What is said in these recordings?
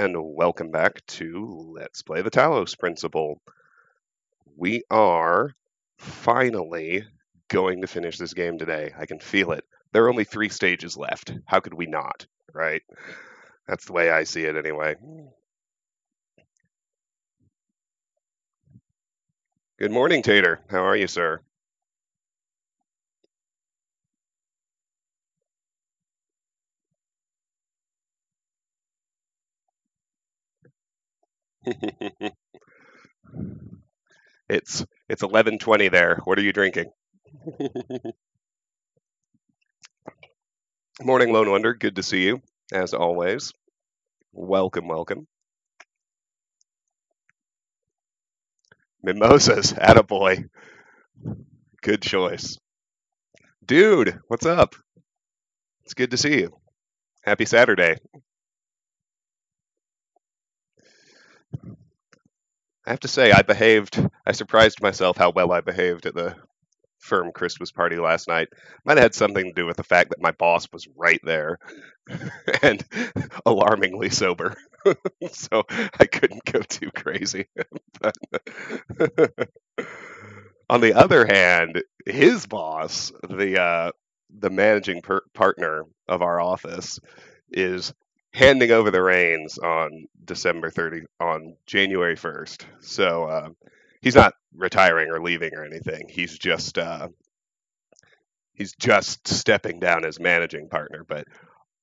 and welcome back to Let's Play the Talos Principle. We are finally going to finish this game today. I can feel it. There are only 3 stages left. How could we not, right? That's the way I see it anyway. Good morning, Tater. How are you, sir? It's 11:20 there. What are you drinking? Morning, Lone Wonder. Good to see you, as always. Welcome, welcome. Mimosas, attaboy. Good choice. Dude, what's up? It's good to see you. Happy Saturday. I have to say, I surprised myself how well I behaved at the firm Christmas party last night. Might have had something to do with the fact that my boss was right there and alarmingly sober. So I couldn't go too crazy. But on the other hand, his boss, the managing partner of our office, is handing over the reins on January 1st. So he's not retiring or leaving or anything. He's just stepping down as managing partner. But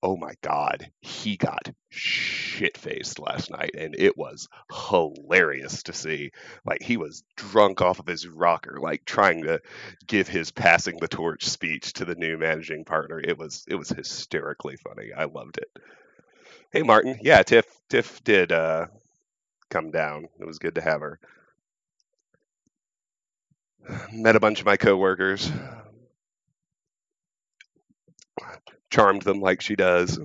oh my God, he got shit-faced last night, and it was hilarious to see. Like, he was drunk off of his rocker, like trying to give his passing the torch speech to the new managing partner. It was hysterically funny. I loved it. Hey, Martin. Yeah, Tiff did come down. It was good to have her. Met a bunch of my coworkers. Charmed them like she does.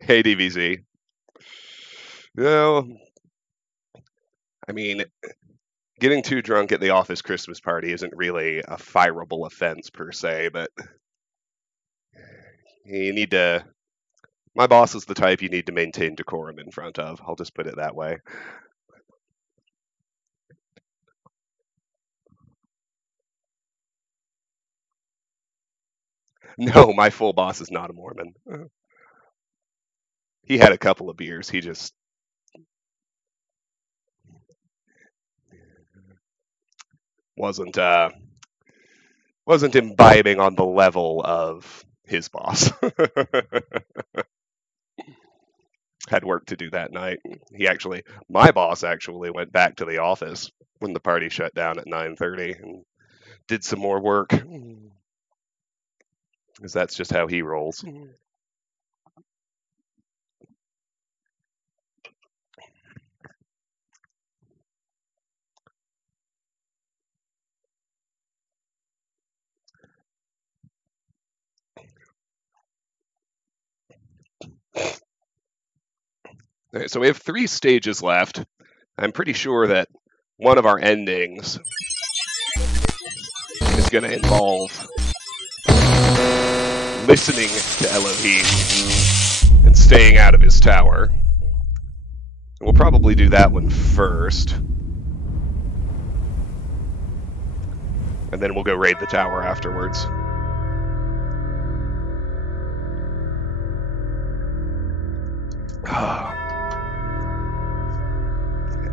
Hey, DVZ. No, I mean, getting too drunk at the office Christmas party isn't really a fireable offense per se, but you need to. My boss is the type you need to maintain decorum in front of. I'll just put it that way. No, my full boss is not a Mormon. He had a couple of beers. He just wasn't imbibing on the level of his boss. Had work to do that night. My boss actually went back to the office when the party shut down at 9:30 and did some more work. Because that's just how he rolls. Okay, so we have 3 stages left. I'm pretty sure that one of our endings is going to involve listening to Elohim and staying out of his tower. We'll probably do that one first. And then we'll go raid the tower afterwards.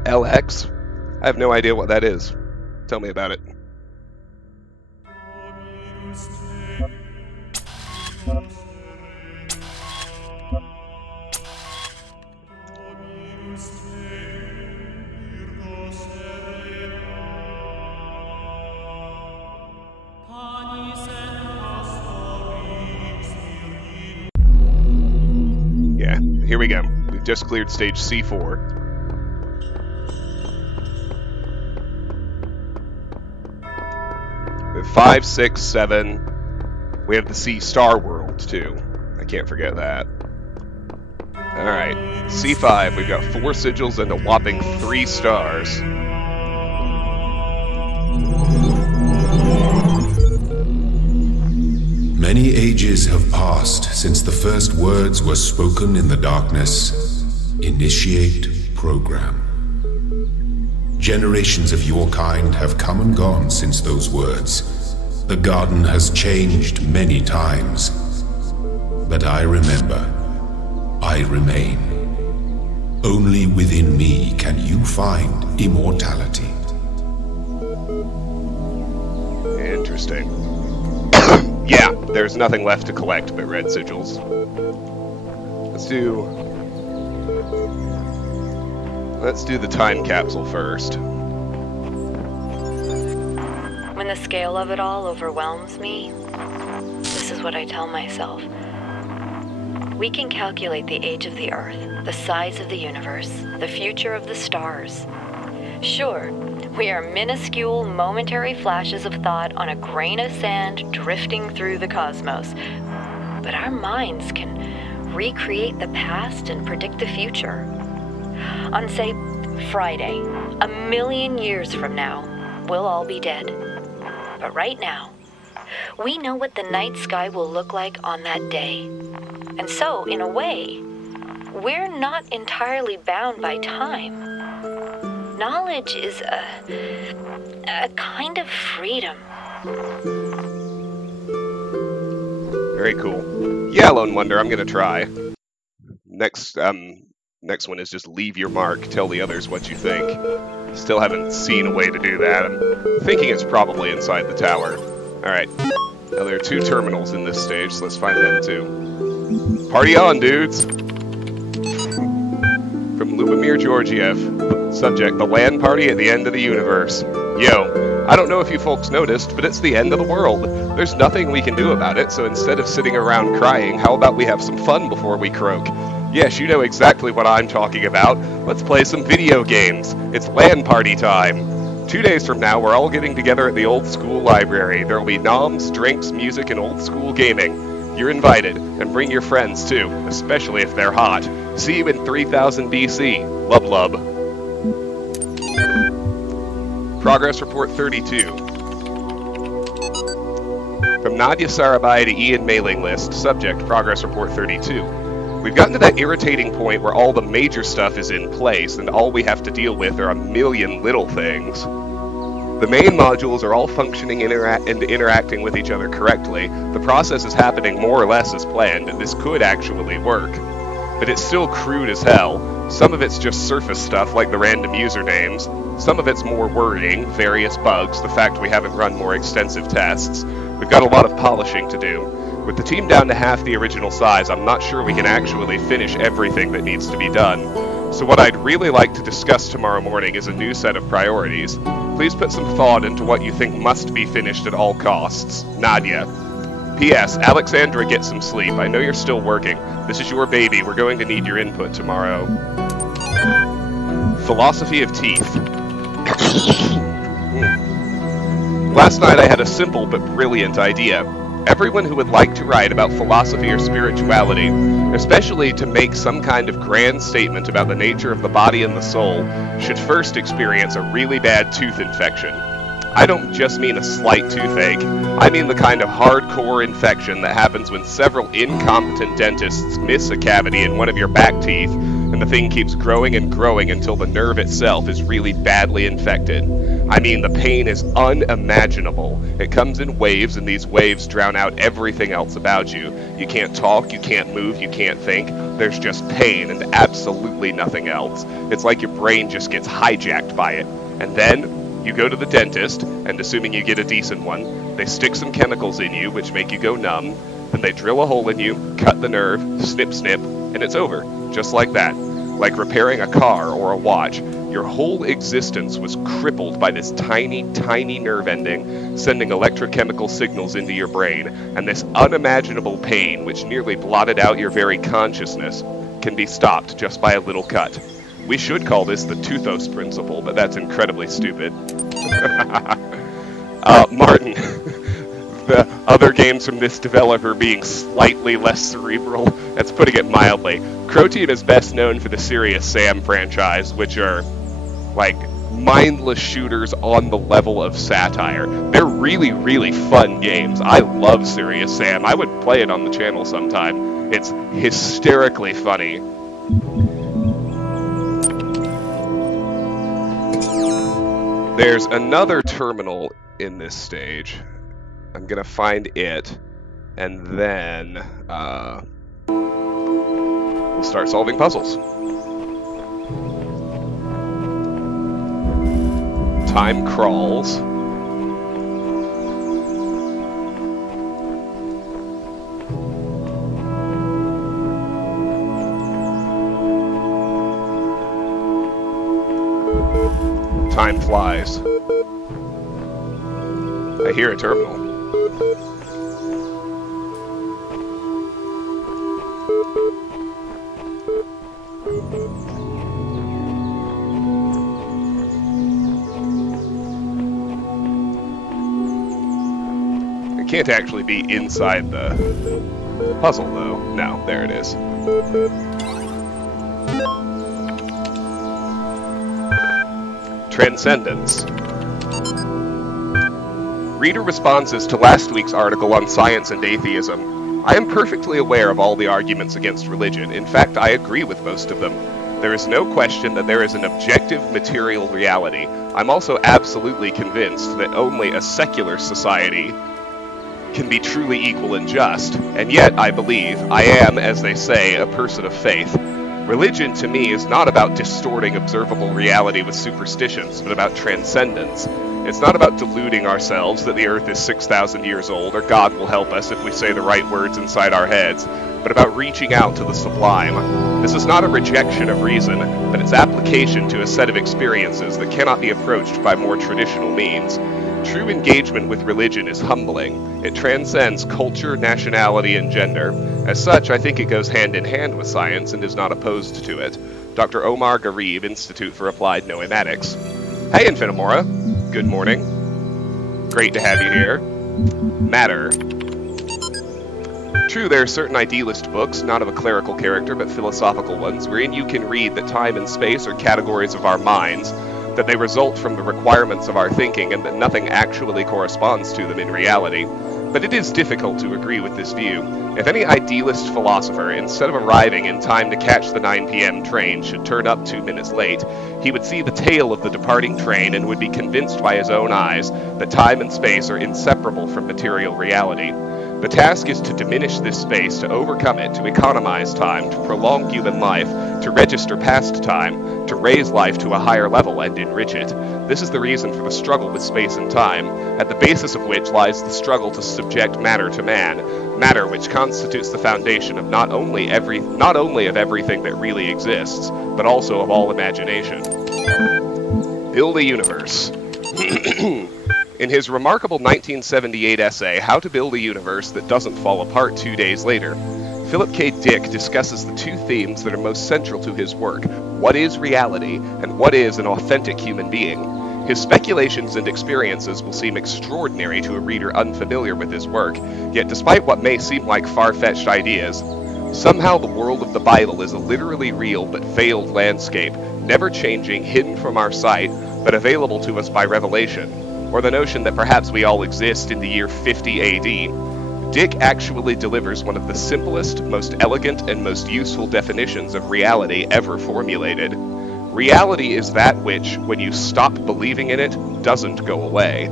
LX? I have no idea what that is. Tell me about it. Yeah, here we go. We've just cleared stage C4. We have 5, 6, 7. We have the C Star World, too. I can't forget that. Alright, C5. We've got 4 sigils and a whopping 3 stars. Many ages have passed since the first words were spoken in the darkness. Initiate program. Generations of your kind have come and gone since those words. The garden has changed many times. But I remember. I remain. Only within me can you find immortality. Interesting. Yeah, there's nothing left to collect but red sigils. Let's do the time capsule first. When the scale of it all overwhelms me, this is what I tell myself. We can calculate the age of the Earth, the size of the universe, the future of the stars. Sure, we are minuscule, momentary flashes of thought on a grain of sand drifting through the cosmos. But our minds can recreate the past and predict the future. On, say, Friday, 1,000,000 years from now, we'll all be dead. But right now, we know what the night sky will look like on that day. And so, in a way, we're not entirely bound by time. Knowledge is a kind of freedom. Very cool. Yeah, Lone Wonder, I'm gonna try. Next one is just leave your mark, tell the others what you think. Still haven't seen a way to do that. I'm thinking it's probably inside the tower. Alright. Now there are 2 terminals in this stage, so let's find them too. Party on, dudes! From Lubomir Georgiev. Subject, the LAN party at the end of the universe. Yo, I don't know if you folks noticed, but it's the end of the world. There's nothing we can do about it, so instead of sitting around crying, how about we have some fun before we croak? Yes, you know exactly what I'm talking about. Let's play some video games. It's LAN party time. 2 days from now, we're all getting together at the old school library. There'll be noms, drinks, music, and old school gaming. You're invited, and bring your friends too, especially if they're hot. See you in 3000 BC. Lub lub. Progress Report 32. From Nadia Sarabai to Ian mailing list, subject, Progress Report 32. We've gotten to that irritating point where all the major stuff is in place, and all we have to deal with are a million little things. The main modules are all functioning and interacting with each other correctly. The process is happening more or less as planned, and this could actually work. But it's still crude as hell. Some of it's just surface stuff like the random usernames. Some of it's more worrying, various bugs, the fact we haven't run more extensive tests. We've got a lot of polishing to do. With the team down to half the original size, I'm not sure we can actually finish everything that needs to be done. So what I'd really like to discuss tomorrow morning is a new set of priorities. Please put some thought into what you think must be finished at all costs. Nadia. P.S. Alexandra, get some sleep. I know you're still working. This is your baby. We're going to need your input tomorrow. Philosophy of teeth. Last night I had a simple but brilliant idea. Everyone who would like to write about philosophy or spirituality, especially to make some kind of grand statement about the nature of the body and the soul, should first experience a really bad tooth infection. I don't just mean a slight toothache. I mean the kind of hardcore infection that happens when several incompetent dentists miss a cavity in one of your back teeth, and the thing keeps growing and growing until the nerve itself is really badly infected. I mean, the pain is unimaginable. It comes in waves, and these waves drown out everything else about you. You can't talk, you can't move, you can't think. There's just pain and absolutely nothing else. It's like your brain just gets hijacked by it. And then you go to the dentist, and assuming you get a decent one, they stick some chemicals in you which make you go numb. Then they drill a hole in you, cut the nerve, snip snip, and it's over. Just like that. Like repairing a car or a watch. Your whole existence was crippled by this tiny, tiny nerve ending, sending electrochemical signals into your brain, and this unimaginable pain, which nearly blotted out your very consciousness, can be stopped just by a little cut. We should call this the Toothos principle, but that's incredibly stupid. Martin, the other games from this developer being slightly less cerebral, that's putting it mildly. Crow Team is best known for the Serious Sam franchise, which are, like, mindless shooters on the level of satire. They're really, really fun games. I love Serious Sam. I would play it on the channel sometime. It's hysterically funny. There's another terminal in this stage. I'm gonna find it, and then we'll start solving puzzles. Time crawls. Time flies. I hear a terminal. It can't actually be inside the puzzle, though. No, there it is. Transcendence. Reader responses to last week's article on science and atheism. I am perfectly aware of all the arguments against religion. In fact, I agree with most of them. There is no question that there is an objective material reality. I'm also absolutely convinced that only a secular society can be truly equal and just, and yet I believe I am, as they say, a person of faith. Religion, to me, is not about distorting observable reality with superstitions, but about transcendence. It's not about deluding ourselves that the Earth is 6,000 years old, or God will help us if we say the right words inside our heads, but about reaching out to the sublime. This is not a rejection of reason, but its application to a set of experiences that cannot be approached by more traditional means. True engagement with religion is humbling. It transcends culture, nationality, and gender. As such, I think it goes hand in hand with science and is not opposed to it. Dr. Omar Garib, Institute for Applied Noematics. Hey, Infinimora. Good morning. Great to have you here. Matter. True, there are certain idealist books, not of a clerical character, but philosophical ones, wherein you can read that time and space are categories of our minds, that they result from the requirements of our thinking, and that nothing actually corresponds to them in reality. But it is difficult to agree with this view. If any idealist philosopher, instead of arriving in time to catch the 9 p.m. train, should turn up 2 minutes late, he would see the tail of the departing train and would be convinced by his own eyes that time and space are inseparable from material reality. The task is to diminish this space, to overcome it, to economize time, to prolong human life, to register past time, to raise life to a higher level and enrich it. This is the reason for the struggle with space and time, at the basis of which lies the struggle to subject matter to man, matter which constitutes the foundation of not only of everything that really exists, but also of all imagination. Build a universe. In his remarkable 1978 essay, How to Build a Universe That Doesn't Fall Apart 2 Days Later, Philip K. Dick discusses the two themes that are most central to his work: what is reality, and what is an authentic human being. His speculations and experiences will seem extraordinary to a reader unfamiliar with his work, yet despite what may seem like far-fetched ideas, somehow the world of the Bible is a literally real but veiled landscape, never changing, hidden from our sight, but available to us by revelation. Or the notion that perhaps we all exist in the year 50 AD. Dick actually delivers one of the simplest, most elegant, and most useful definitions of reality ever formulated. Reality is that which, when you stop believing in it, doesn't go away.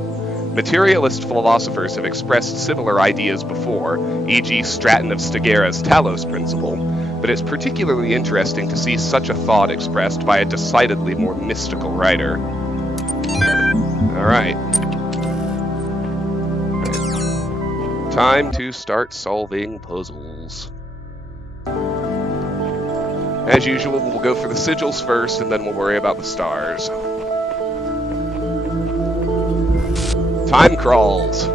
Materialist philosophers have expressed similar ideas before, e.g. Stratton of Stigera's Talos principle, but it's particularly interesting to see such a thought expressed by a decidedly more mystical writer. Alright. Time to start solving puzzles. As usual, we'll go for the sigils first, and then we'll worry about the stars. Time crawls.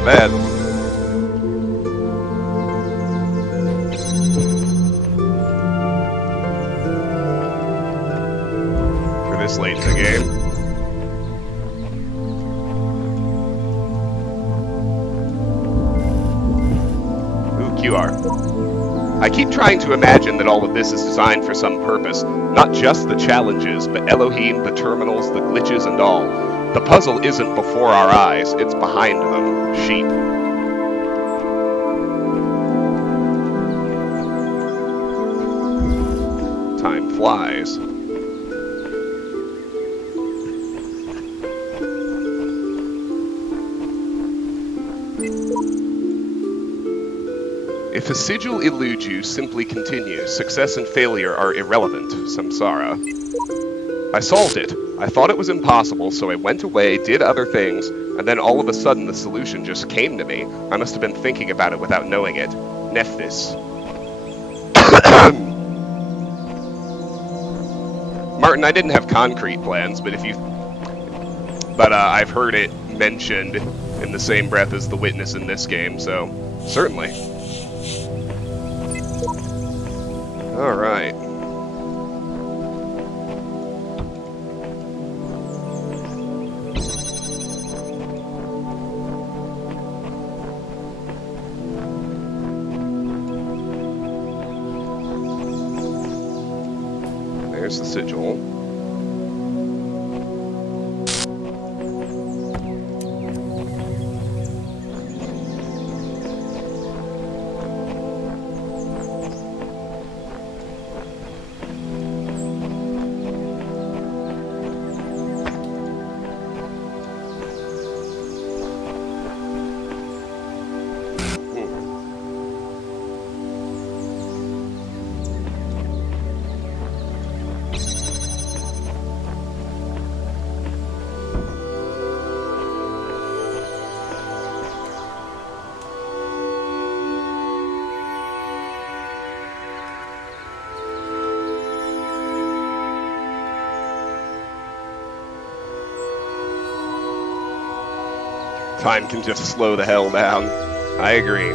Not bad. For this late in the game. Ooh, QR. I keep trying to imagine that all of this is designed for some purpose. Not just the challenges, but Elohim, the terminals, the glitches, and all. The puzzle isn't before our eyes, it's behind them. Sheep. Time flies. If a sigil eludes you, simply continue. Success and failure are irrelevant. Samsara. I solved it. I thought it was impossible, so I went away, did other things, and then all of a sudden the solution just came to me. I must have been thinking about it without knowing it. Nephthys. Martin, I didn't have concrete plans, but I've heard it mentioned in the same breath as the witness in this game, so certainly. All right. There's the sigil. Time can just slow the hell down. I agree.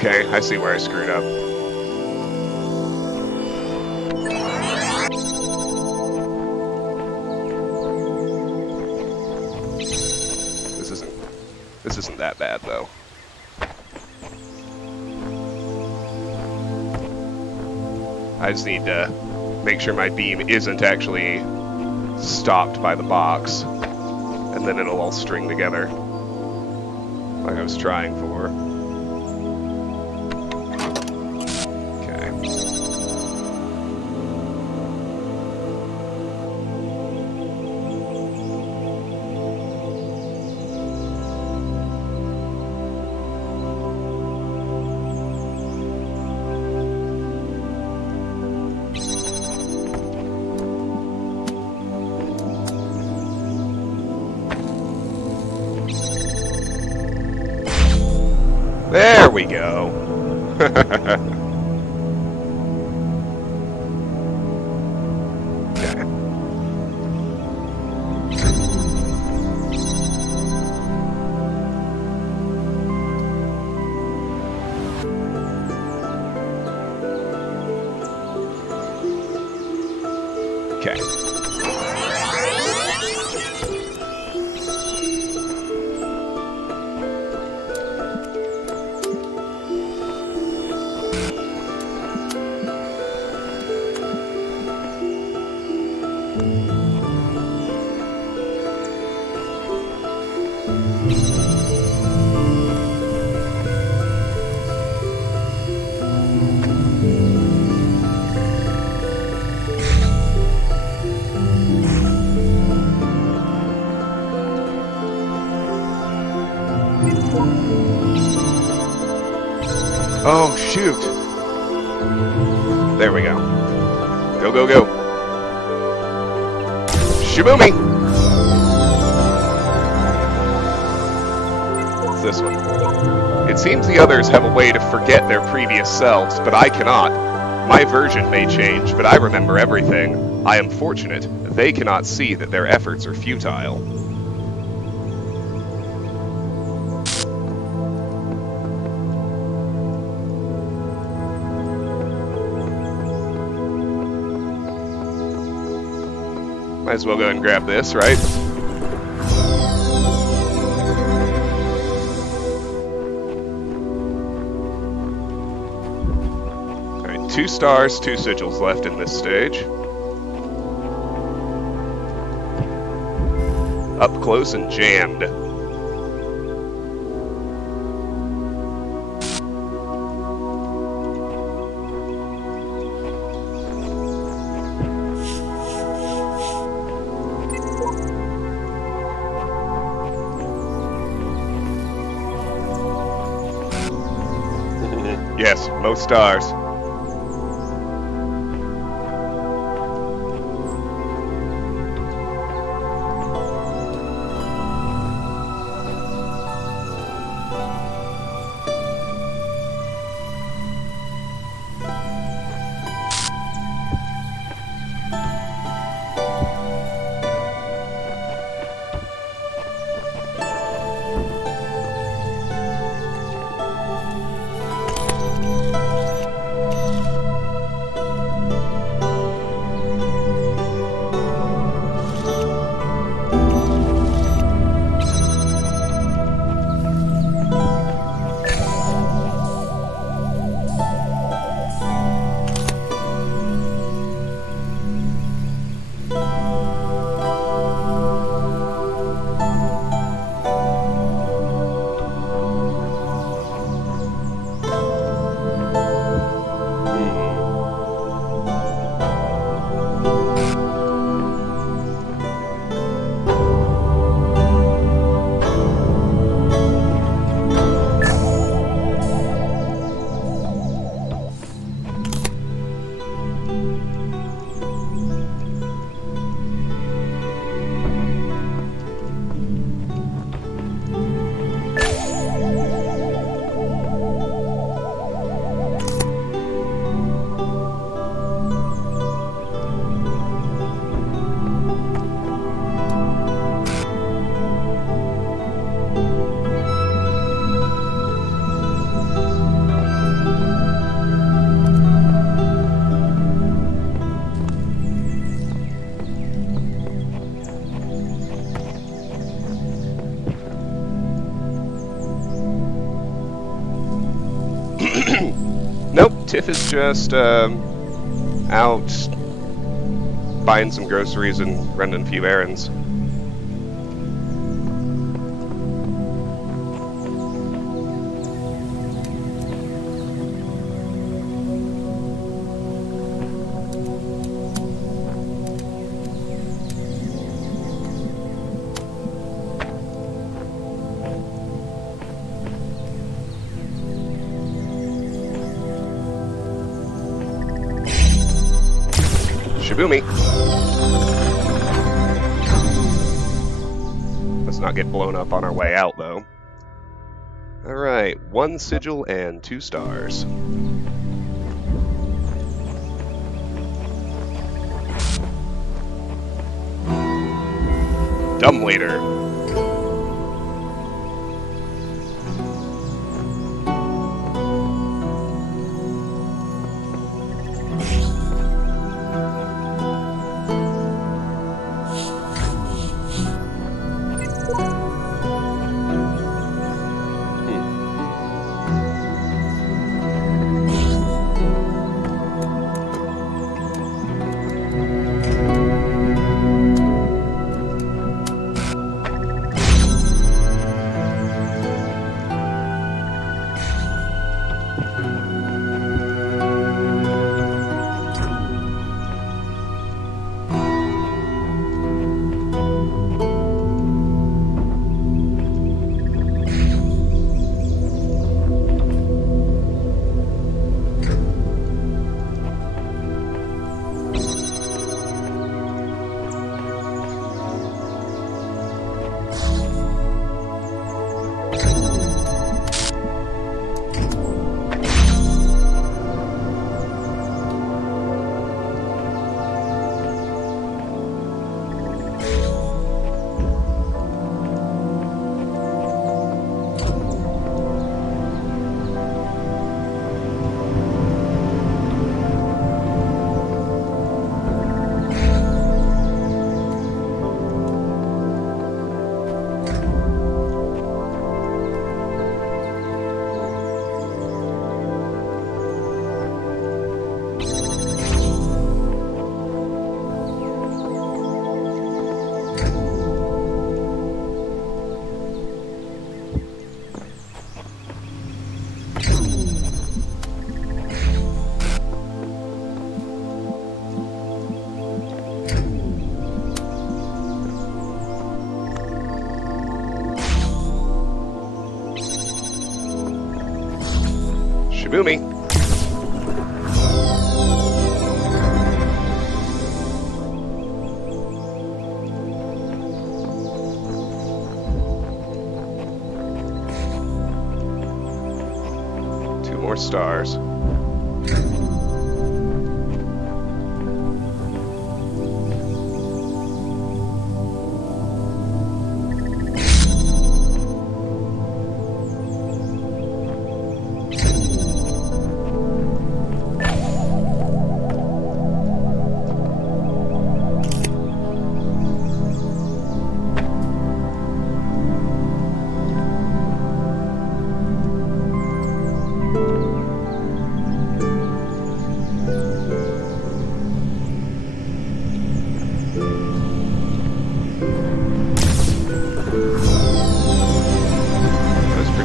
Okay, I see where I screwed up. This isn't that bad though. I just need to make sure my beam isn't actually stopped by the box, and then it'll all string together like I was trying for. Okay. There we go. Okay. Okay. Oh, shoot. There we go. Go, go, go. Shaboomy! What's this one? It seems the others have a way to forget their previous selves, but I cannot. My version may change, but I remember everything. I am fortunate. They cannot see that their efforts are futile. Might as well go and grab this, right? Alright, 2 stars, 2 sigils left in this stage. Up close and jammed. Yes, most stars. Nope, Tiff is just out buying some groceries and running a few errands. Shaboomy. Let's not get blown up on our way out, though. All right, 1 sigil and 2 stars. Dumb Leader. Shibumi. Two more stars.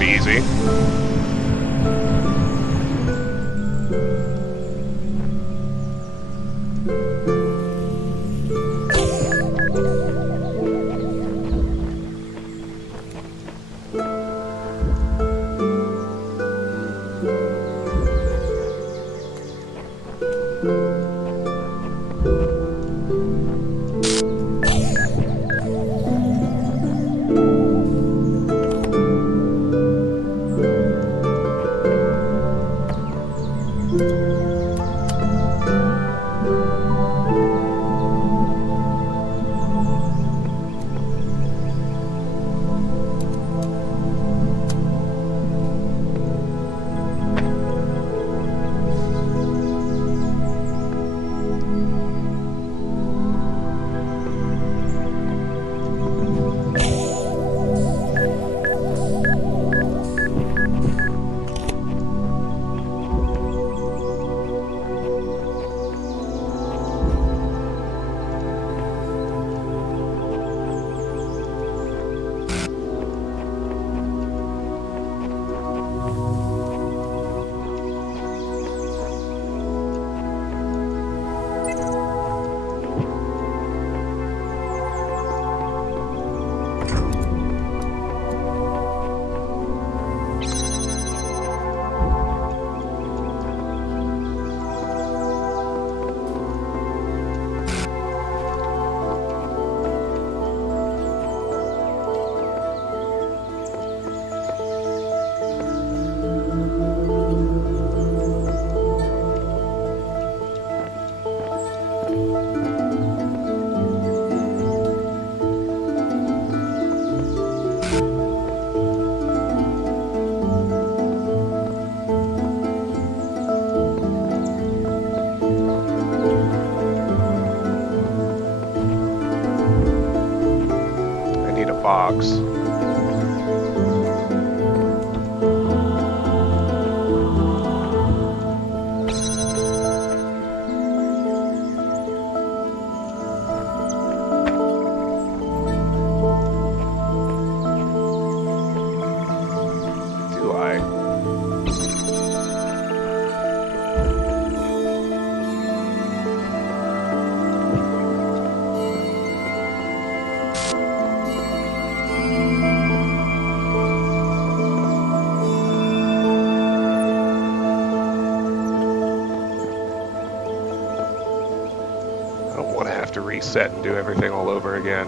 Easy. reset and do everything all over again.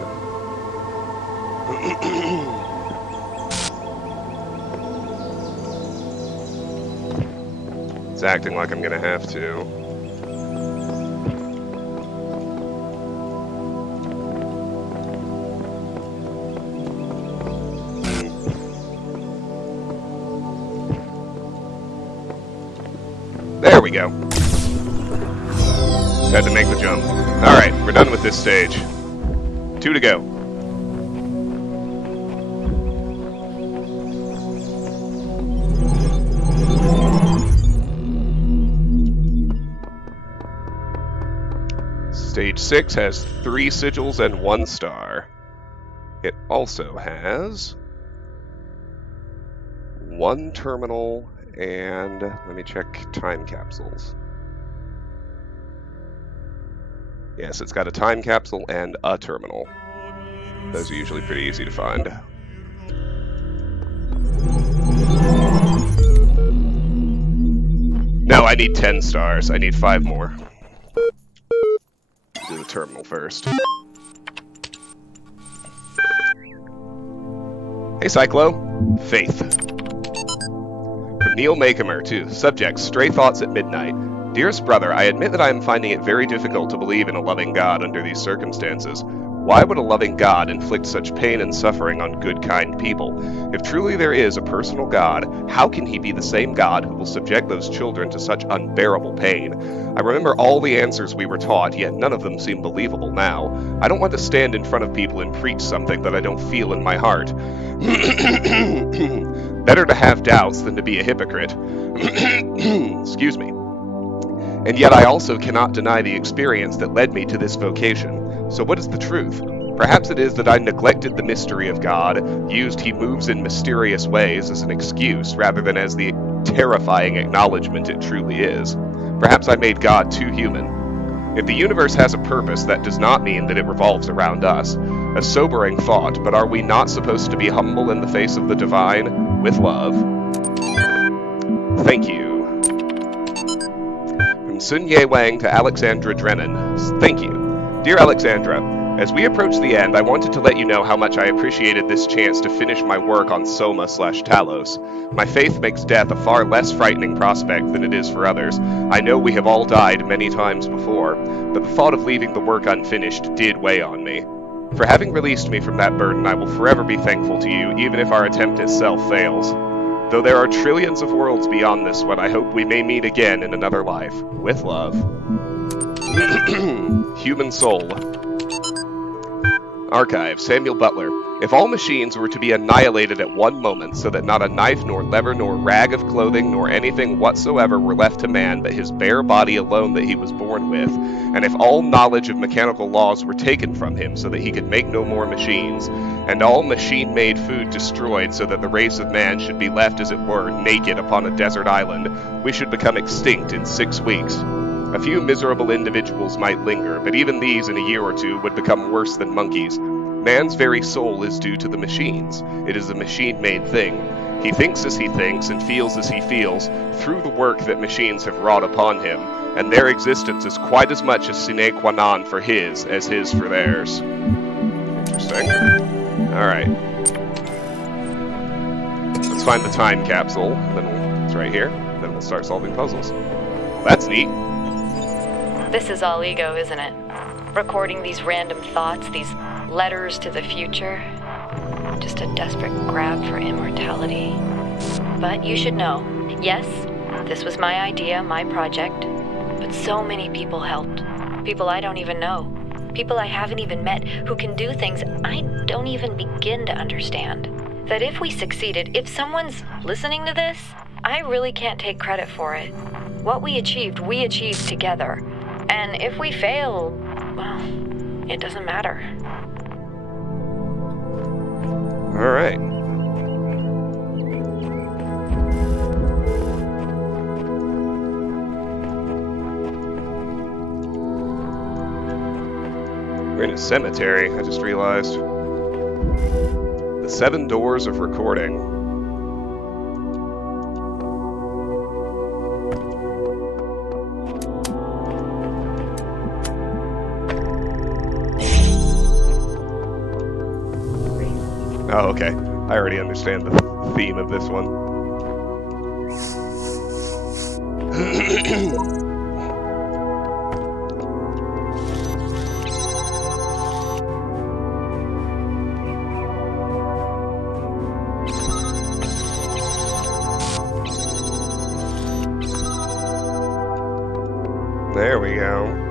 It's acting like I'm gonna have to. There we go. Had to make the jump. Alright, we're done with this stage. 2 to go. Stage 6 has 3 sigils and 1 star. It also has 1 terminal and, let me check time capsules. Yes, it's got a time capsule and a terminal. Those are usually pretty easy to find. No, I need 10 stars. I need 5 more. Do the terminal first. Hey, Cyclo. Faith. From Neil Makemer to subject, Stray Thoughts at Midnight. Dearest brother, I admit that I am finding it very difficult to believe in a loving God under these circumstances. Why would a loving God inflict such pain and suffering on good, kind people? If truly there is a personal God, how can he be the same God who will subject those children to such unbearable pain? I remember all the answers we were taught, yet none of them seem believable now. I don't want to stand in front of people and preach something that I don't feel in my heart. Better to have doubts than to be a hypocrite. Excuse me. And yet I also cannot deny the experience that led me to this vocation. So what is the truth? Perhaps it is that I neglected the mystery of God, used he moves in mysterious ways as an excuse rather than as the terrifying acknowledgement it truly is. Perhaps I made God too human. If the universe has a purpose, that does not mean that it revolves around us. A sobering thought, but are we not supposed to be humble in the face of the divine? With love. Thank you. From Sun Ye Wang to Alexandra Drennan. Thank you. Dear Alexandra, as we approach the end, I wanted to let you know how much I appreciated this chance to finish my work on Soma/Talos. My faith makes death a far less frightening prospect than it is for others. I know we have all died many times before, but the thought of leaving the work unfinished did weigh on me. For having released me from that burden, I will forever be thankful to you, even if our attempt itself fails. Though there are trillions of worlds beyond this one, I hope we may meet again in another life. With love. Human Soul. Archive, Samuel Butler. If all machines were to be annihilated at one moment, so that not a knife, nor lever, nor rag of clothing, nor anything whatsoever were left to man but his bare body alone that he was born with, and if all knowledge of mechanical laws were taken from him so that he could make no more machines, and all machine-made food destroyed so that the race of man should be left, as it were, naked upon a desert island, we should become extinct in 6 weeks. A few miserable individuals might linger, but even these in a year or two would become worse than monkeys. Man's very soul is due to the machines. It is a machine-made thing. He thinks as he thinks and feels as he feels through the work that machines have wrought upon him, and their existence is quite as much a sine qua non for his as his for theirs. Interesting. Alright. Let's find the time capsule, it's right here, then we'll start solving puzzles. That's neat. This is all ego, isn't it? Recording these random thoughts, these letters to the future. Just a desperate grab for immortality. But you should know, yes, this was my idea, my project, but so many people helped. People I don't even know. People I haven't even met who can do things I don't even begin to understand. That if we succeeded, if someone's listening to this, I really can't take credit for it. What we achieved together. And if we fail, well, it doesn't matter. All right. We're in a cemetery, I just realized. The 7 doors of recording. Oh, okay. I already understand the theme of this one. There we go.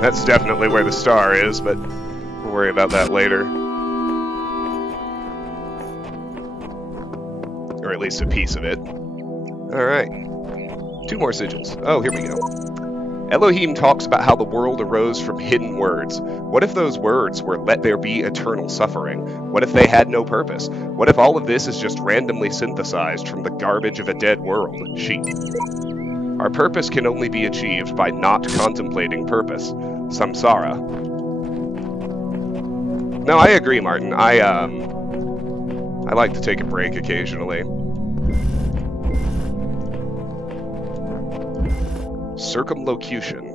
That's definitely where the star is, but we'll worry about that later. Or at least a piece of it. Alright. 2 more sigils. Oh, here we go. Elohim talks about how the world arose from hidden words. What if those words were "let there be eternal suffering"? What if they had no purpose? What if all of this is just randomly synthesized from the garbage of a dead world? Sheep. Our purpose can only be achieved by not contemplating purpose. Samsara. No, I agree, Martin. I like to take a break occasionally. Circumlocution.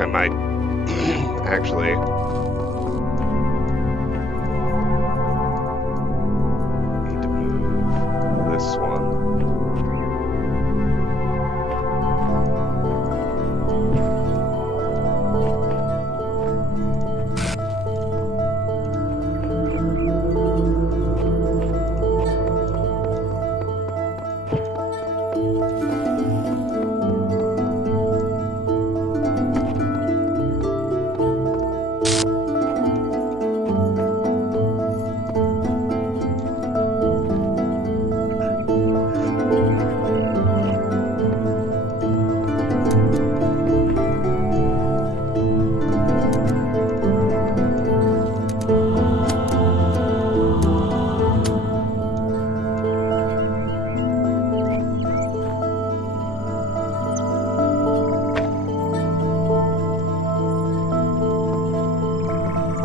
I might actually need to move this one.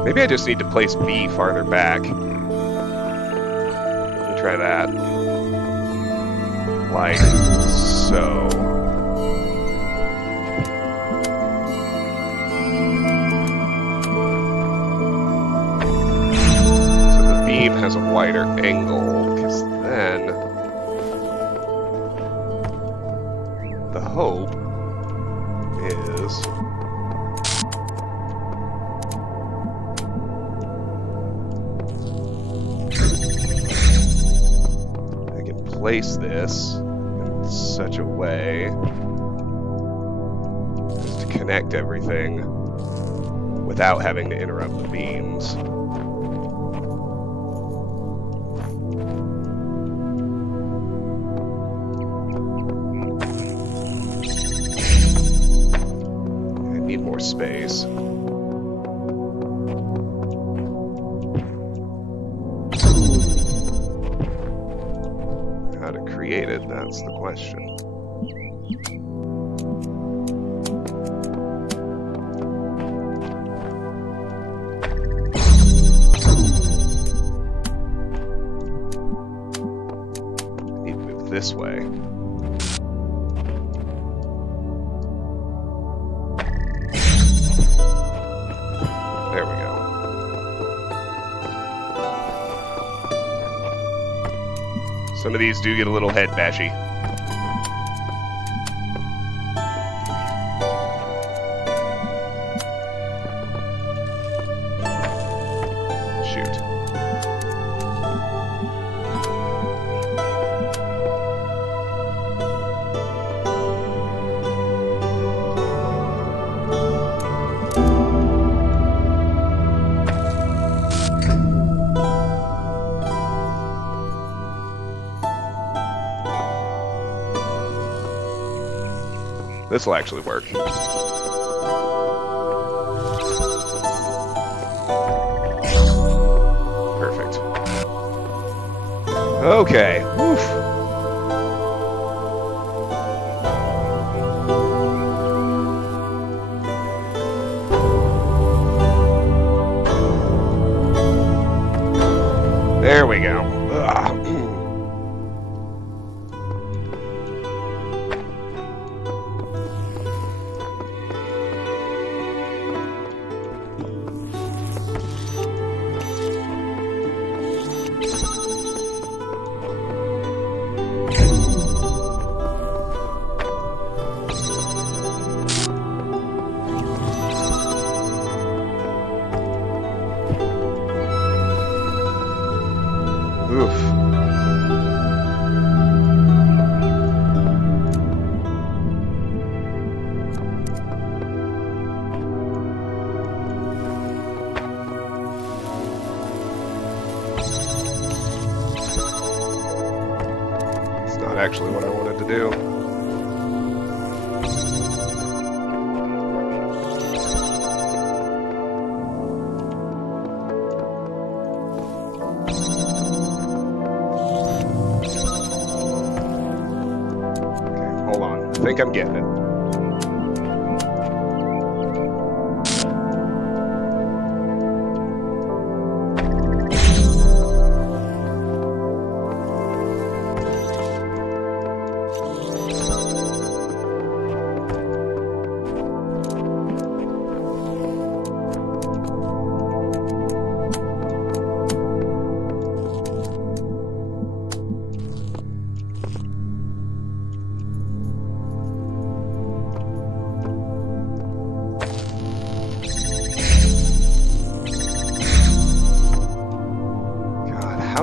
Maybe I just need to place B farther back. Let me try that. Like so. So the beam has a wider angle, because then the hope is place this in such a way as to connect everything without having to interrupt the beams. I need more space. Created, that's the question. I need to move this way. There we go. Some of these do get a little head bashy. Shoot. This will actually work. Perfect. Okay. Woof. There we go. Ugh. Oof. It's not actually what I wanted to do. I think I'm getting it.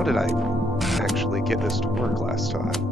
how did I actually get this to work last time?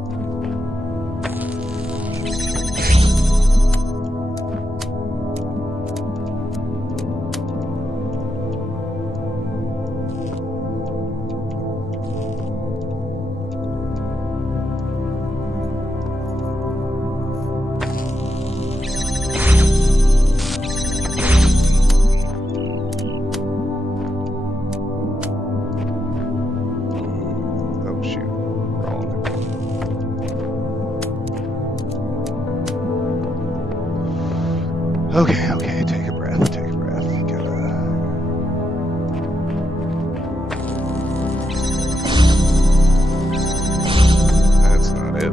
Okay, take a breath, take a breath. That's not it.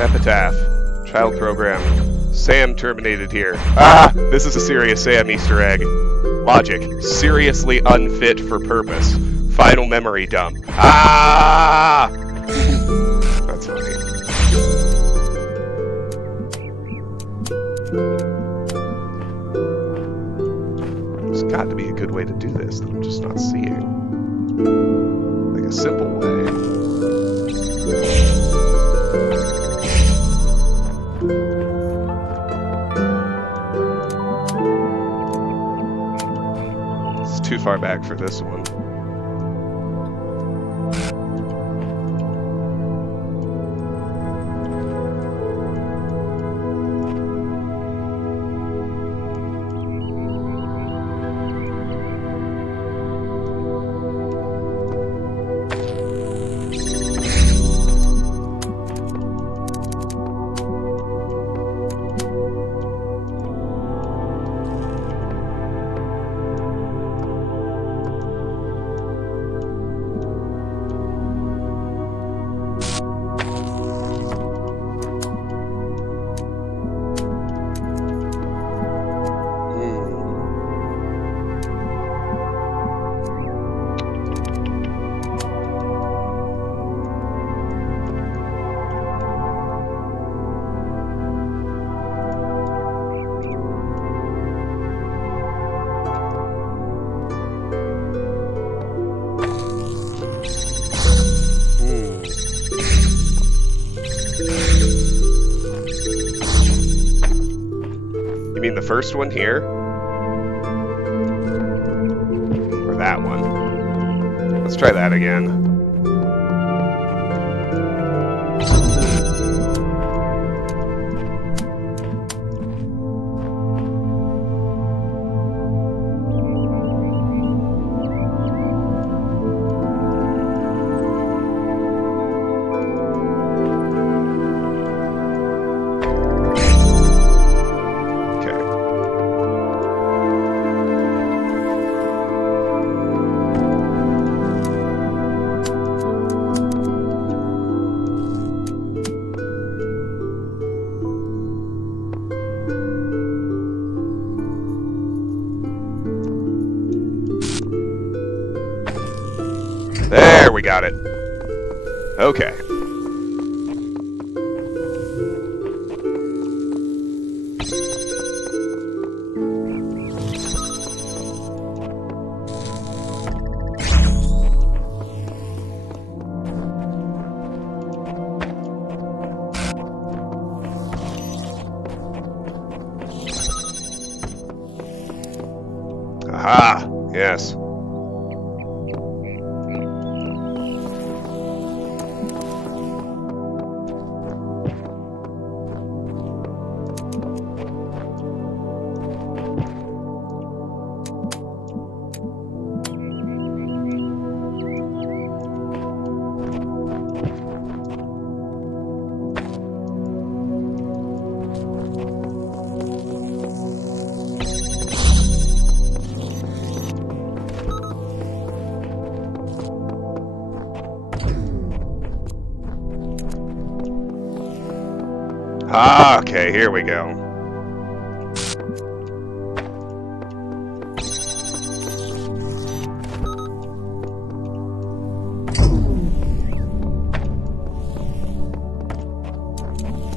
Epitaph, child program. Sam terminated here. Ah! This is a serious Sam Easter egg. Logic. Seriously unfit for purpose. Final memory dump. Ah! That's funny. There's got to be a good way to do this that I'm just not seeing. Like a simple way. Too far back for this one. The first one here, or that one. Let's try that again. There, we got it. Okay. Aha! Yes. Ah, okay, here we go.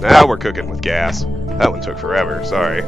Now we're cooking with gas. That one took forever, sorry.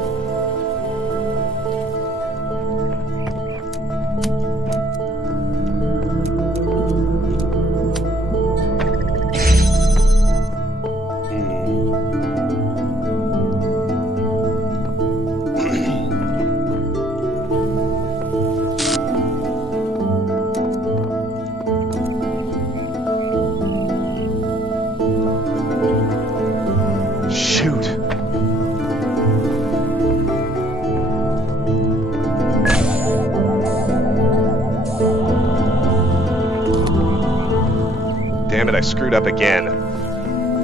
Damn it, I screwed up again.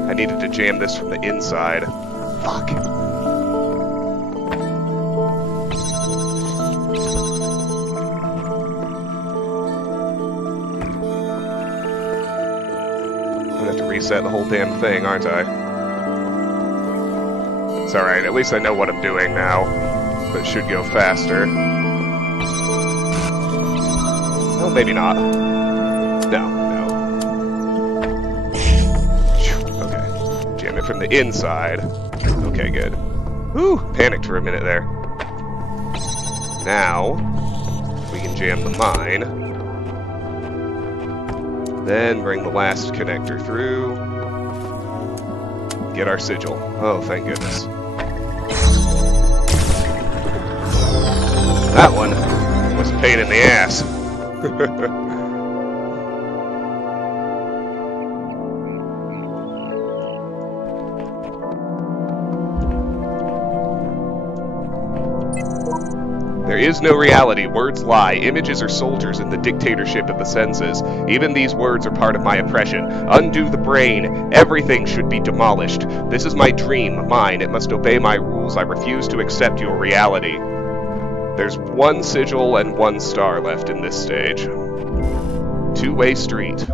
I needed to jam this from the inside. Fuck. I'm gonna have to reset the whole damn thing, aren't I? It's alright, at least I know what I'm doing now. But it should go faster. Well, maybe not. No. Jam it from the inside. Okay, good. Whew, panicked for a minute there. Now, we can jam the mine. Then bring the last connector through. Get our sigil. Oh, thank goodness. That one was a pain in the ass. There is no reality. Words lie. Images are soldiers in the dictatorship of the senses. Even these words are part of my oppression. Undo the brain. Everything should be demolished. This is my dream, mine. It must obey my rules. I refuse to accept your reality. There's one sigil and one star left in this stage. Two-way street.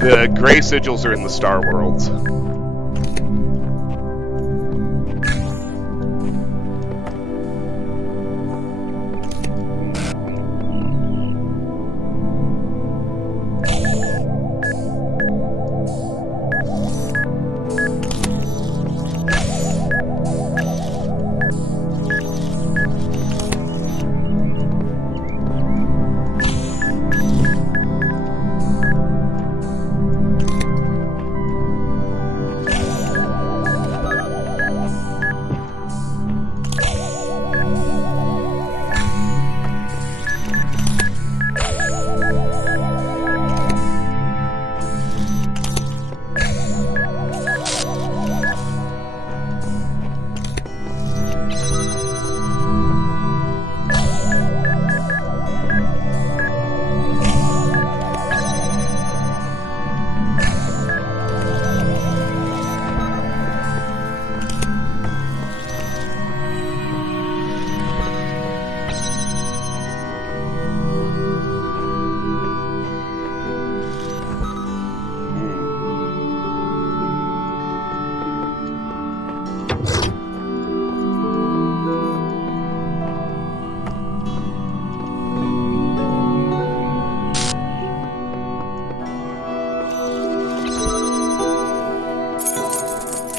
The gray sigils are in the Star Worlds.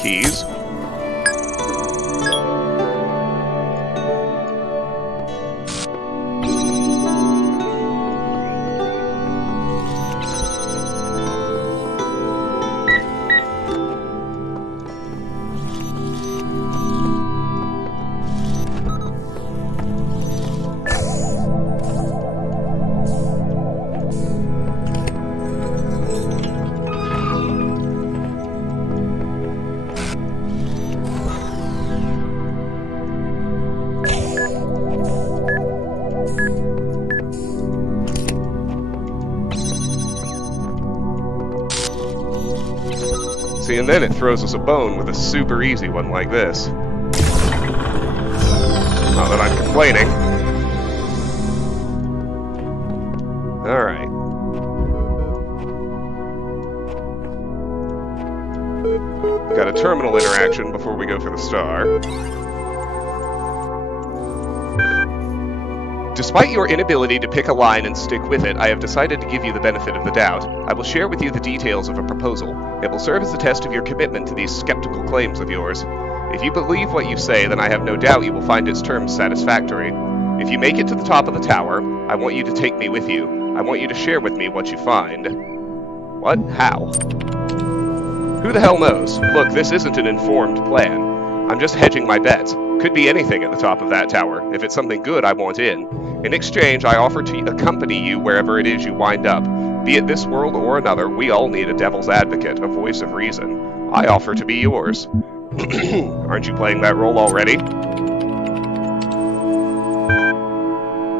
Keys. See, and then it throws us a bone with a super easy one like this. Not that I'm complaining. Alright. Got a terminal interaction before we go for the star. Despite your inability to pick a line and stick with it, I have decided to give you the benefit of the doubt. I will share with you the details of a proposal. It will serve as a test of your commitment to these skeptical claims of yours. If you believe what you say, then I have no doubt you will find its terms satisfactory. If you make it to the top of the tower, I want you to take me with you. I want you to share with me what you find. What? How? Who the hell knows? Look, this isn't an informed plan. I'm just hedging my bets. Could be anything at the top of that tower. If it's something good, I want in. In exchange, I offer to accompany you wherever it is you wind up. Be it this world or another, we all need a devil's advocate, a voice of reason. I offer to be yours. Aren't you playing that role already?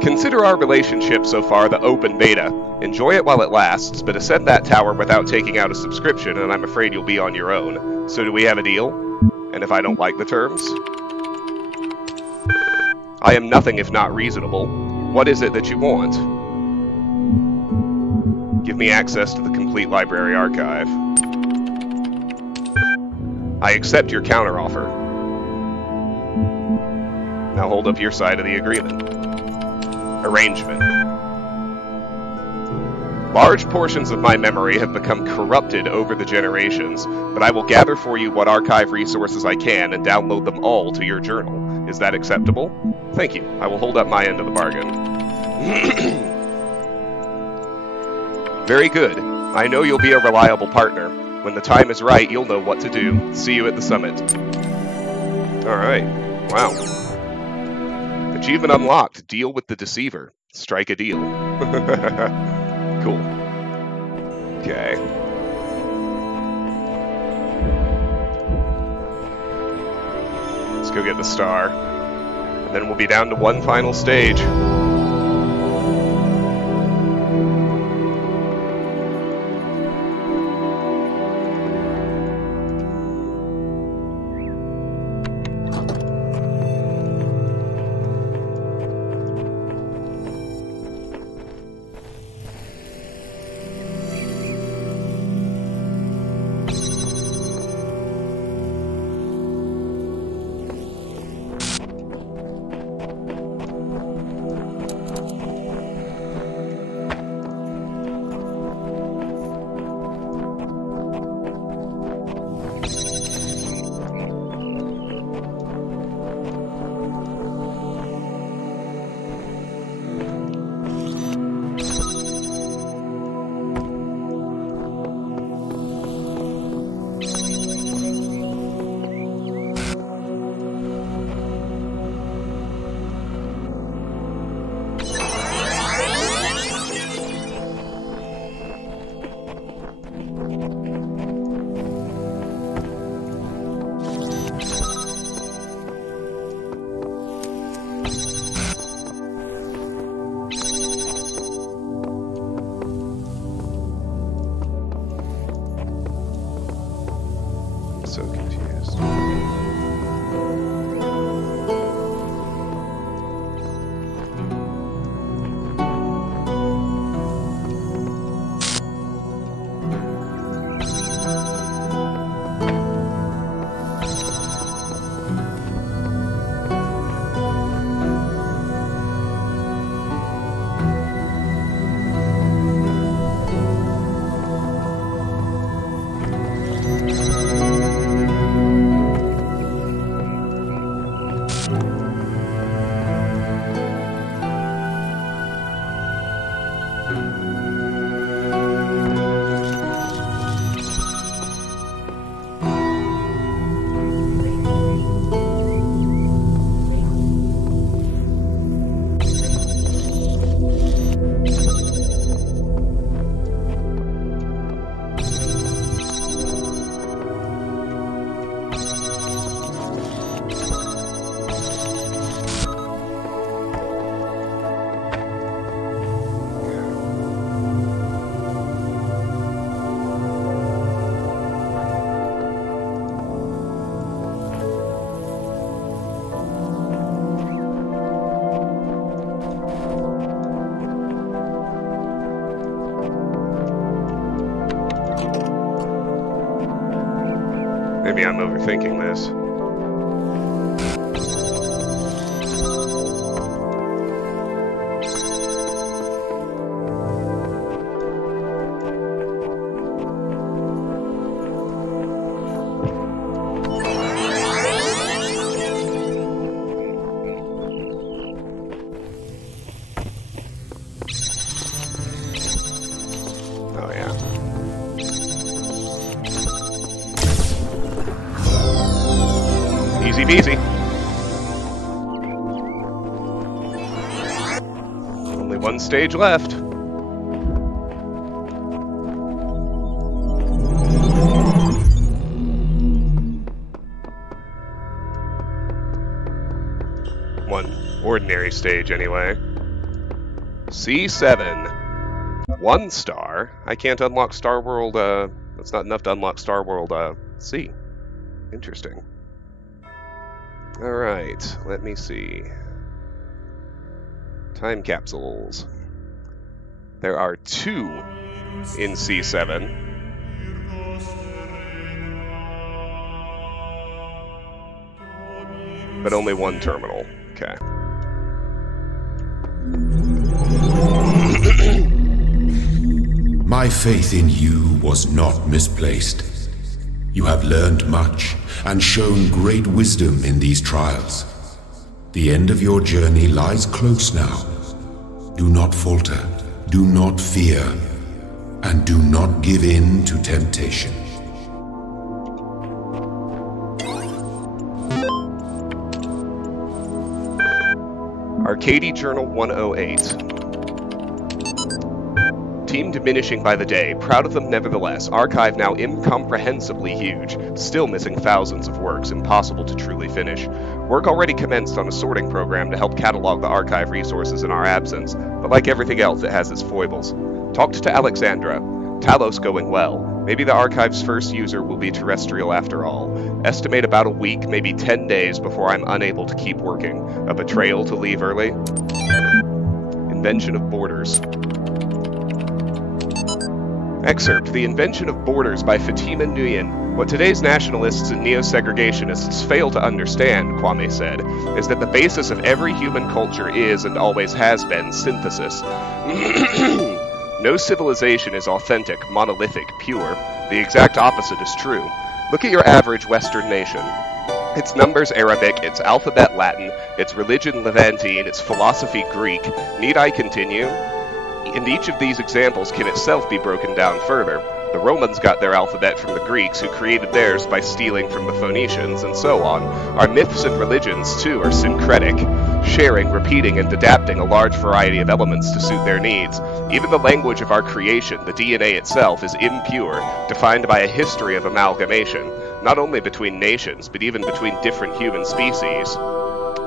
Consider our relationship so far the open beta. Enjoy it while it lasts, but ascend that tower without taking out a subscription, and I'm afraid you'll be on your own. So do we have a deal? And if I don't like the terms? I am nothing if not reasonable. What is it that you want? Give me access to the complete library archive. I accept your counteroffer. Now hold up your side of the agreement. Arrangement. Large portions of my memory have become corrupted over the generations, but I will gather for you what archive resources I can and download them all to your journal. Is that acceptable? Thank you. I will hold up my end of the bargain. Very good. I know you'll be a reliable partner. When the time is right, you'll know what to do. See you at the summit. Alright. Wow. Achievement unlocked. Deal with the deceiver. Strike a deal. Cool. Okay. Let's go get the star. And then we'll be down to one final stage. Maybe I'm overthinking this. Oh yeah. Easy peasy. Only one stage left. One ordinary stage anyway. C7. 1 star. I can't unlock Star World, that's not enough to unlock Star World, C. Interesting. Alright, let me see. Time capsules. There are 2 in C7. But only 1 terminal. Okay. My faith in you was not misplaced. You have learned much and shown great wisdom in these trials. The end of your journey lies close now. Do not falter, do not fear, and do not give in to temptation. Arcady Journal 108. Team diminishing by the day, proud of them nevertheless, archive now incomprehensibly huge, still missing thousands of works, impossible to truly finish. Work already commenced on a sorting program to help catalog the archive resources in our absence, but like everything else it has its foibles. Talked to Alexandra. Talos going well. Maybe the archive's first user will be terrestrial after all. Estimate about a week, maybe 10 days before I'm unable to keep working. A betrayal to leave early? Invention of Borders. Excerpt, The Invention of Borders by Fatima Nguyen. What today's nationalists and neo-segregationists fail to understand, Kwame said, is that the basis of every human culture is and always has been synthesis. No civilization is authentic, monolithic, pure. The exact opposite is true. Look at your average Western nation. Its numbers Arabic, its alphabet Latin, its religion Levantine, its philosophy Greek. Need I continue? And each of these examples can itself be broken down further. The Romans got their alphabet from the Greeks, who created theirs by stealing from the Phoenicians, and so on. Our myths and religions, too, are syncretic, sharing, repeating, and adapting a large variety of elements to suit their needs. Even the language of our creation, the DNA itself, is impure, defined by a history of amalgamation, not only between nations, but even between different human species.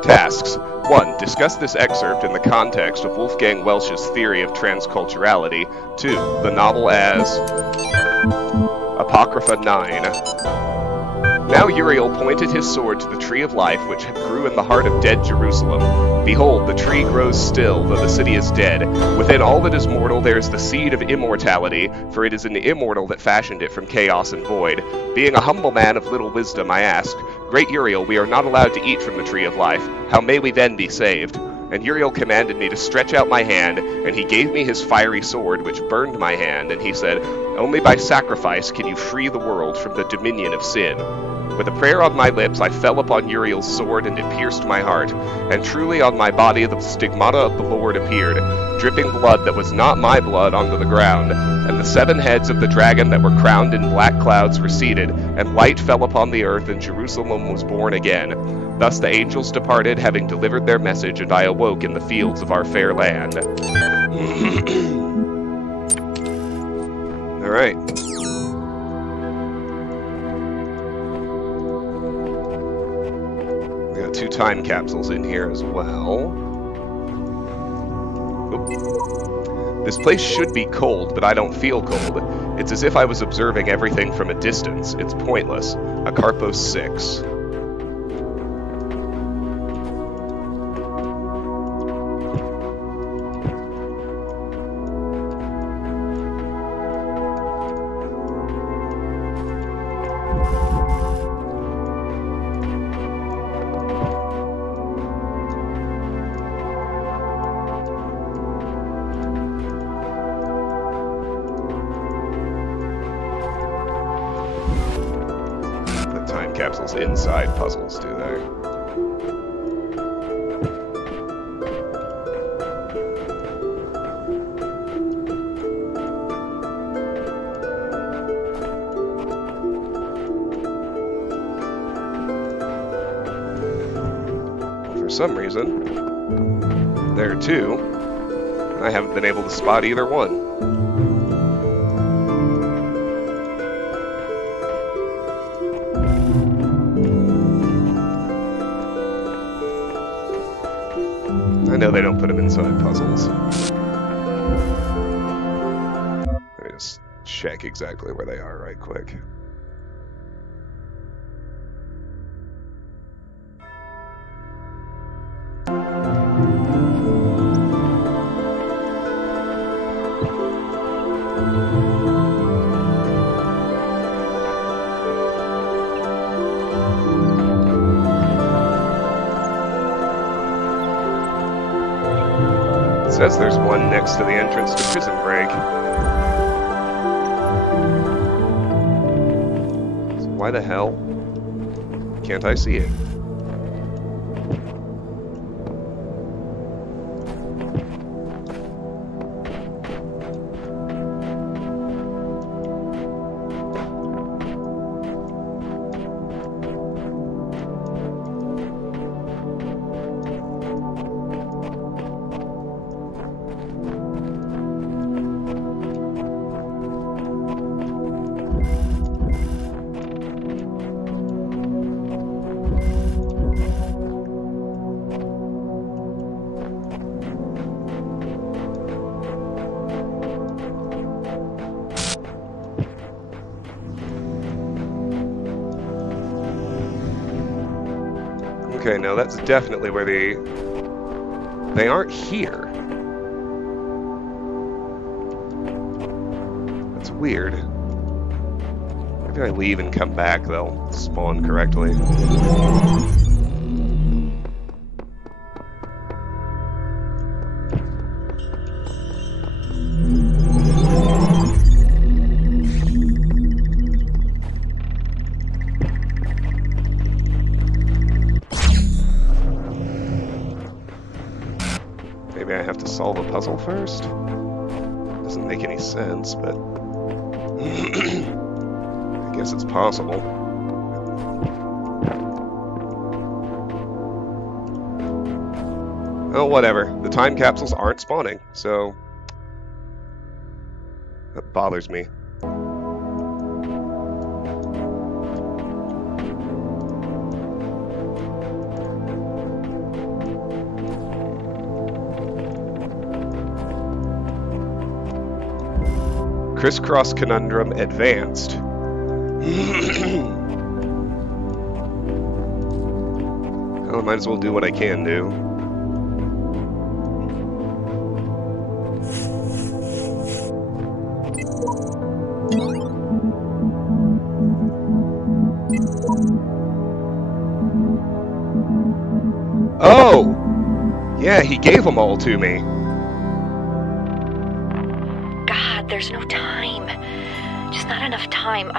Tasks. 1. Discuss this excerpt in the context of Wolfgang Welsch's theory of transculturality. 2. The novel as Apocrypha 9. Now Uriel pointed his sword to the tree of life which grew in the heart of dead Jerusalem. Behold, the tree grows still, though the city is dead. Within all that is mortal there is the seed of immortality, for it is an immortal that fashioned it from chaos and void. Being a humble man of little wisdom, I ask, Great Uriel, we are not allowed to eat from the tree of life. How may we then be saved? And Uriel commanded me to stretch out my hand, and he gave me his fiery sword, which burned my hand, and he said, Only by sacrifice can you free the world from the dominion of sin. With a prayer on my lips, I fell upon Uriel's sword, and it pierced my heart. And truly on my body the stigmata of the Lord appeared, dripping blood that was not my blood onto the ground. And the 7 heads of the dragon that were crowned in black clouds receded, and light fell upon the earth, and Jerusalem was born again. Thus the angels departed, having delivered their message, and I awoke in the fields of our fair land. All right. We got 2 time capsules in here as well. Oop. This place should be cold, but I don't feel cold. It's as if I was observing everything from a distance. It's pointless. A Carpos 6. capsules inside puzzles, do they? For some reason, there are two. I haven't been able to spot either one. I know they don't put them inside puzzles. Let me just check exactly where they are right quick. It says there's one next to the entrance to Prison Break. So why the hell can't I see it? Okay, no, that's definitely where they aren't here. That's weird. Maybe I leave and come back, they'll spawn correctly. Maybe I have to solve a puzzle first? Doesn't make any sense, but I guess it's possible. Oh, whatever. The time capsules aren't spawning, so that bothers me. Crisscross Conundrum Advanced. Well, I might as well do what I can do. Oh! Yeah, he gave them all to me. There's no time. Just not enough time.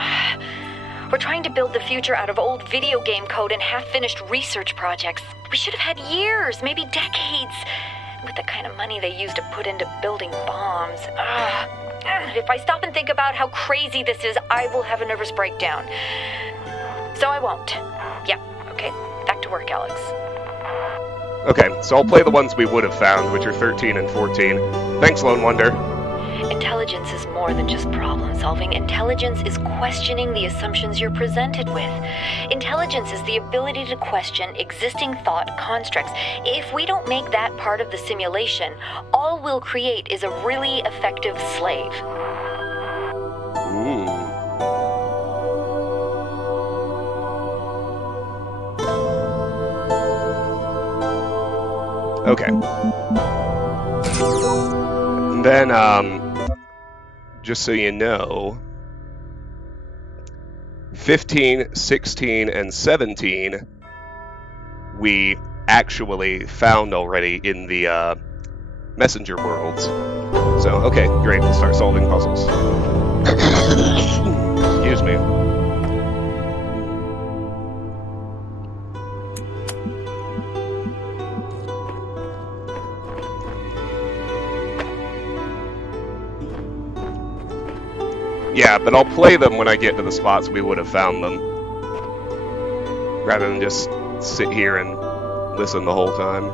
We're trying to build the future out of old video game code and half-finished research projects. We should have had years, maybe decades, with the kind of money they used to put into building bombs. If I stop and think about how crazy this is, I will have a nervous breakdown. So I won't. Yeah, okay. Back to work, Alex. Okay, so I'll play the ones we would have found, which are 13 and 14. Thanks, Lone Wonder. Intelligence is more than just problem solving. Intelligence is questioning the assumptions you're presented with. Intelligence is the ability to question existing thought constructs. If we don't make that part of the simulation, all we'll create is a really effective slave. Ooh. Okay. And then, just so you know, 15, 16, and 17 we actually found already in the messenger worlds. So, okay, great, we'll start solving puzzles. Excuse me. Yeah, but I'll play them when I get to the spots we would have found them, rather than just sit here and listen the whole time.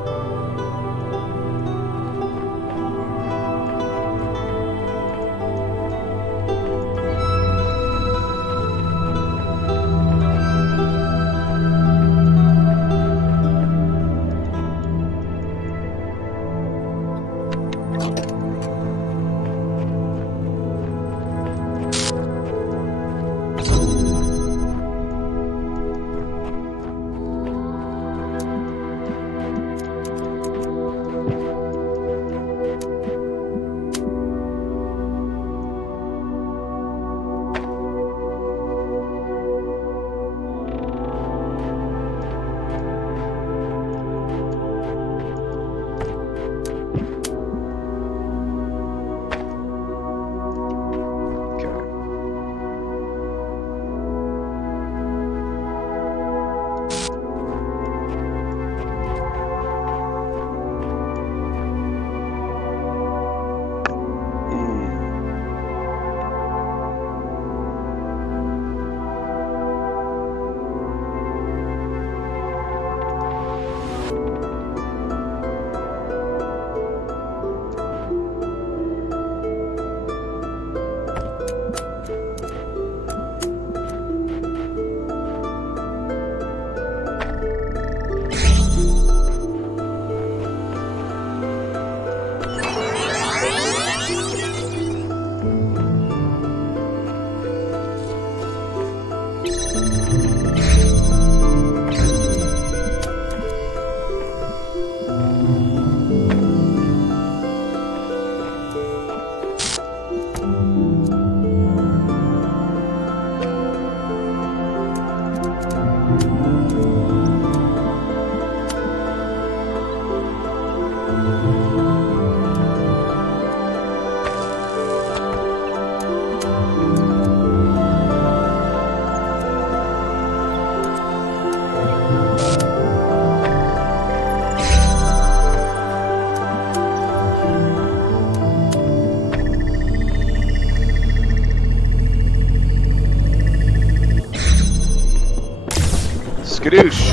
Skadoosh.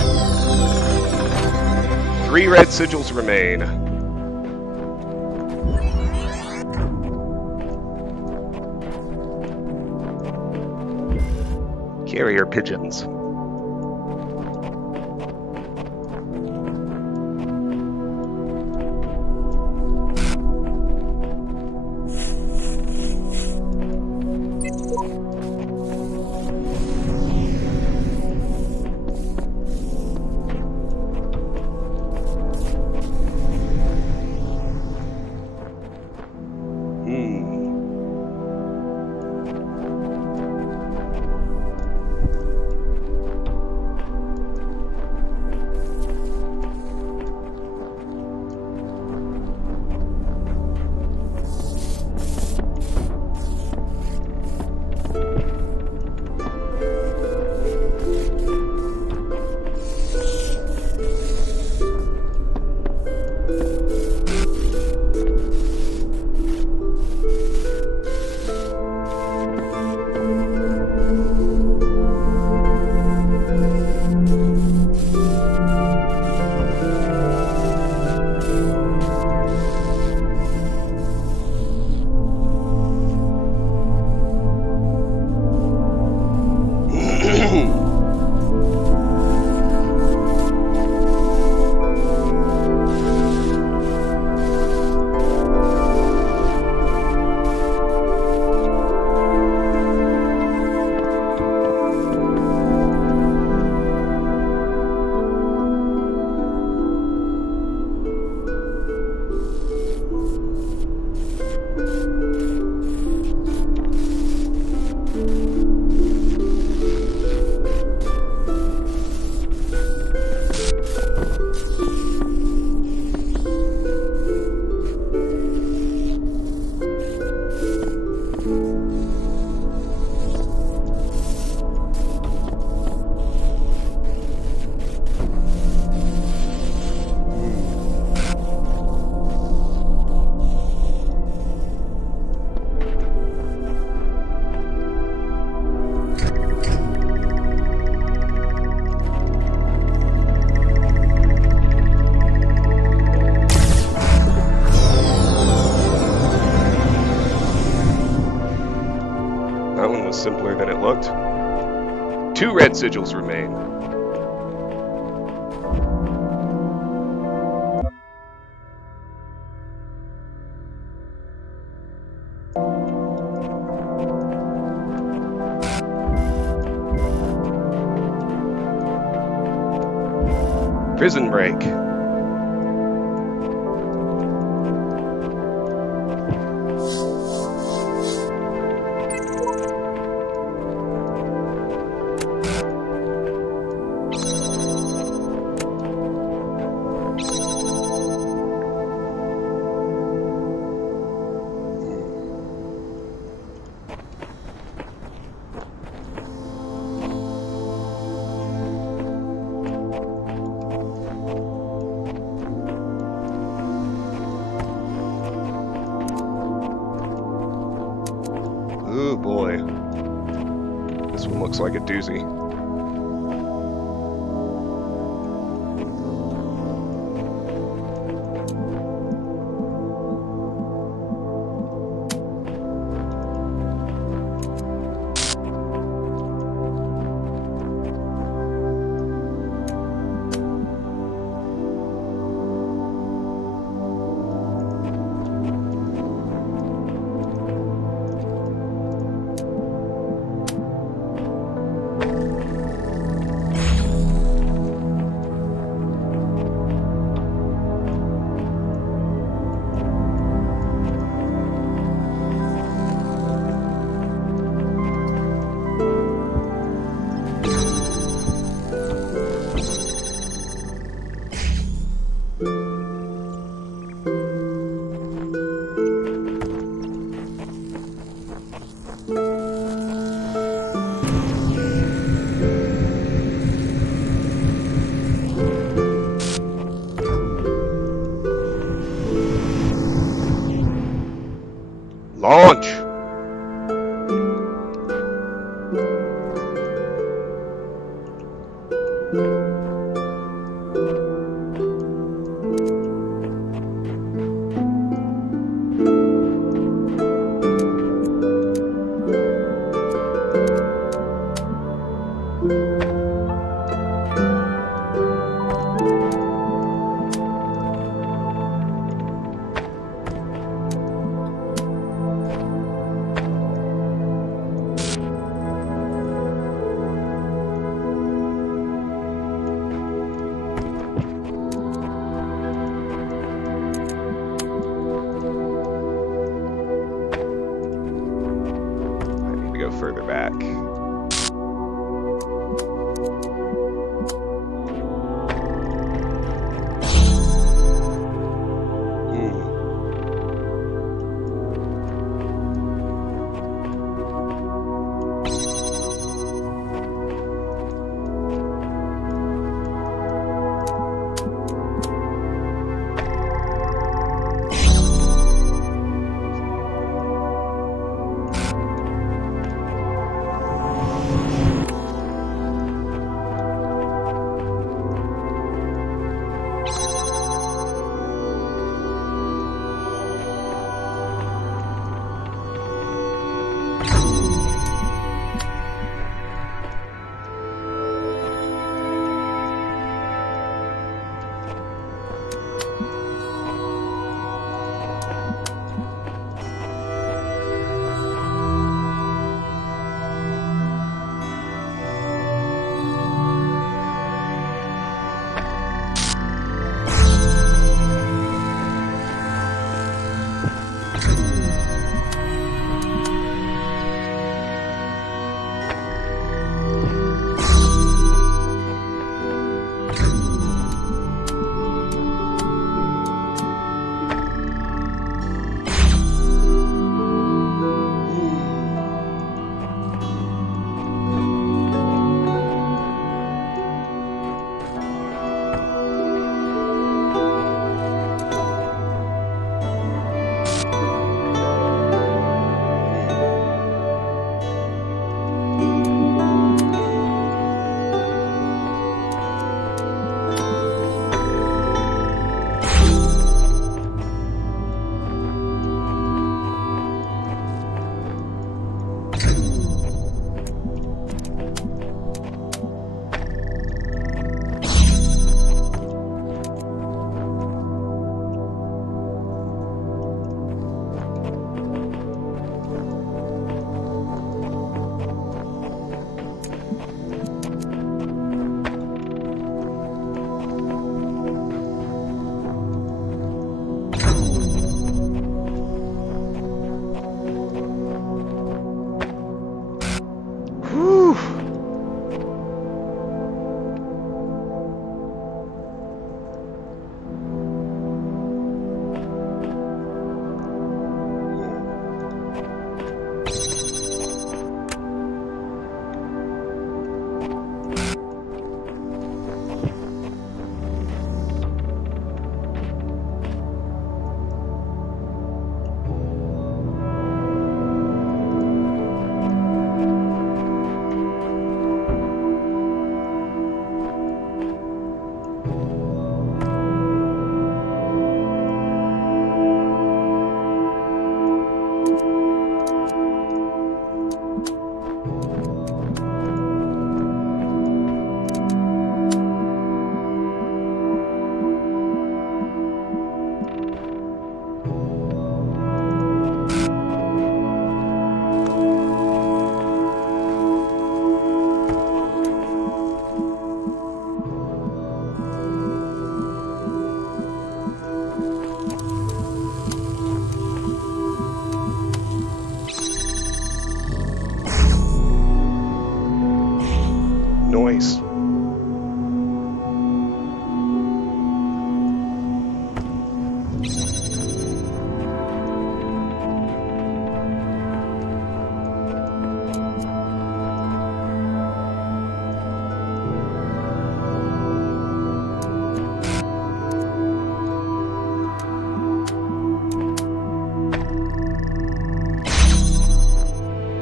3 red sigils remain. Carrier pigeons. was simpler than it looked. 2 red sigils remain. Prison break. Oh boy. This one looks like a doozy. Launch! Further back. noise.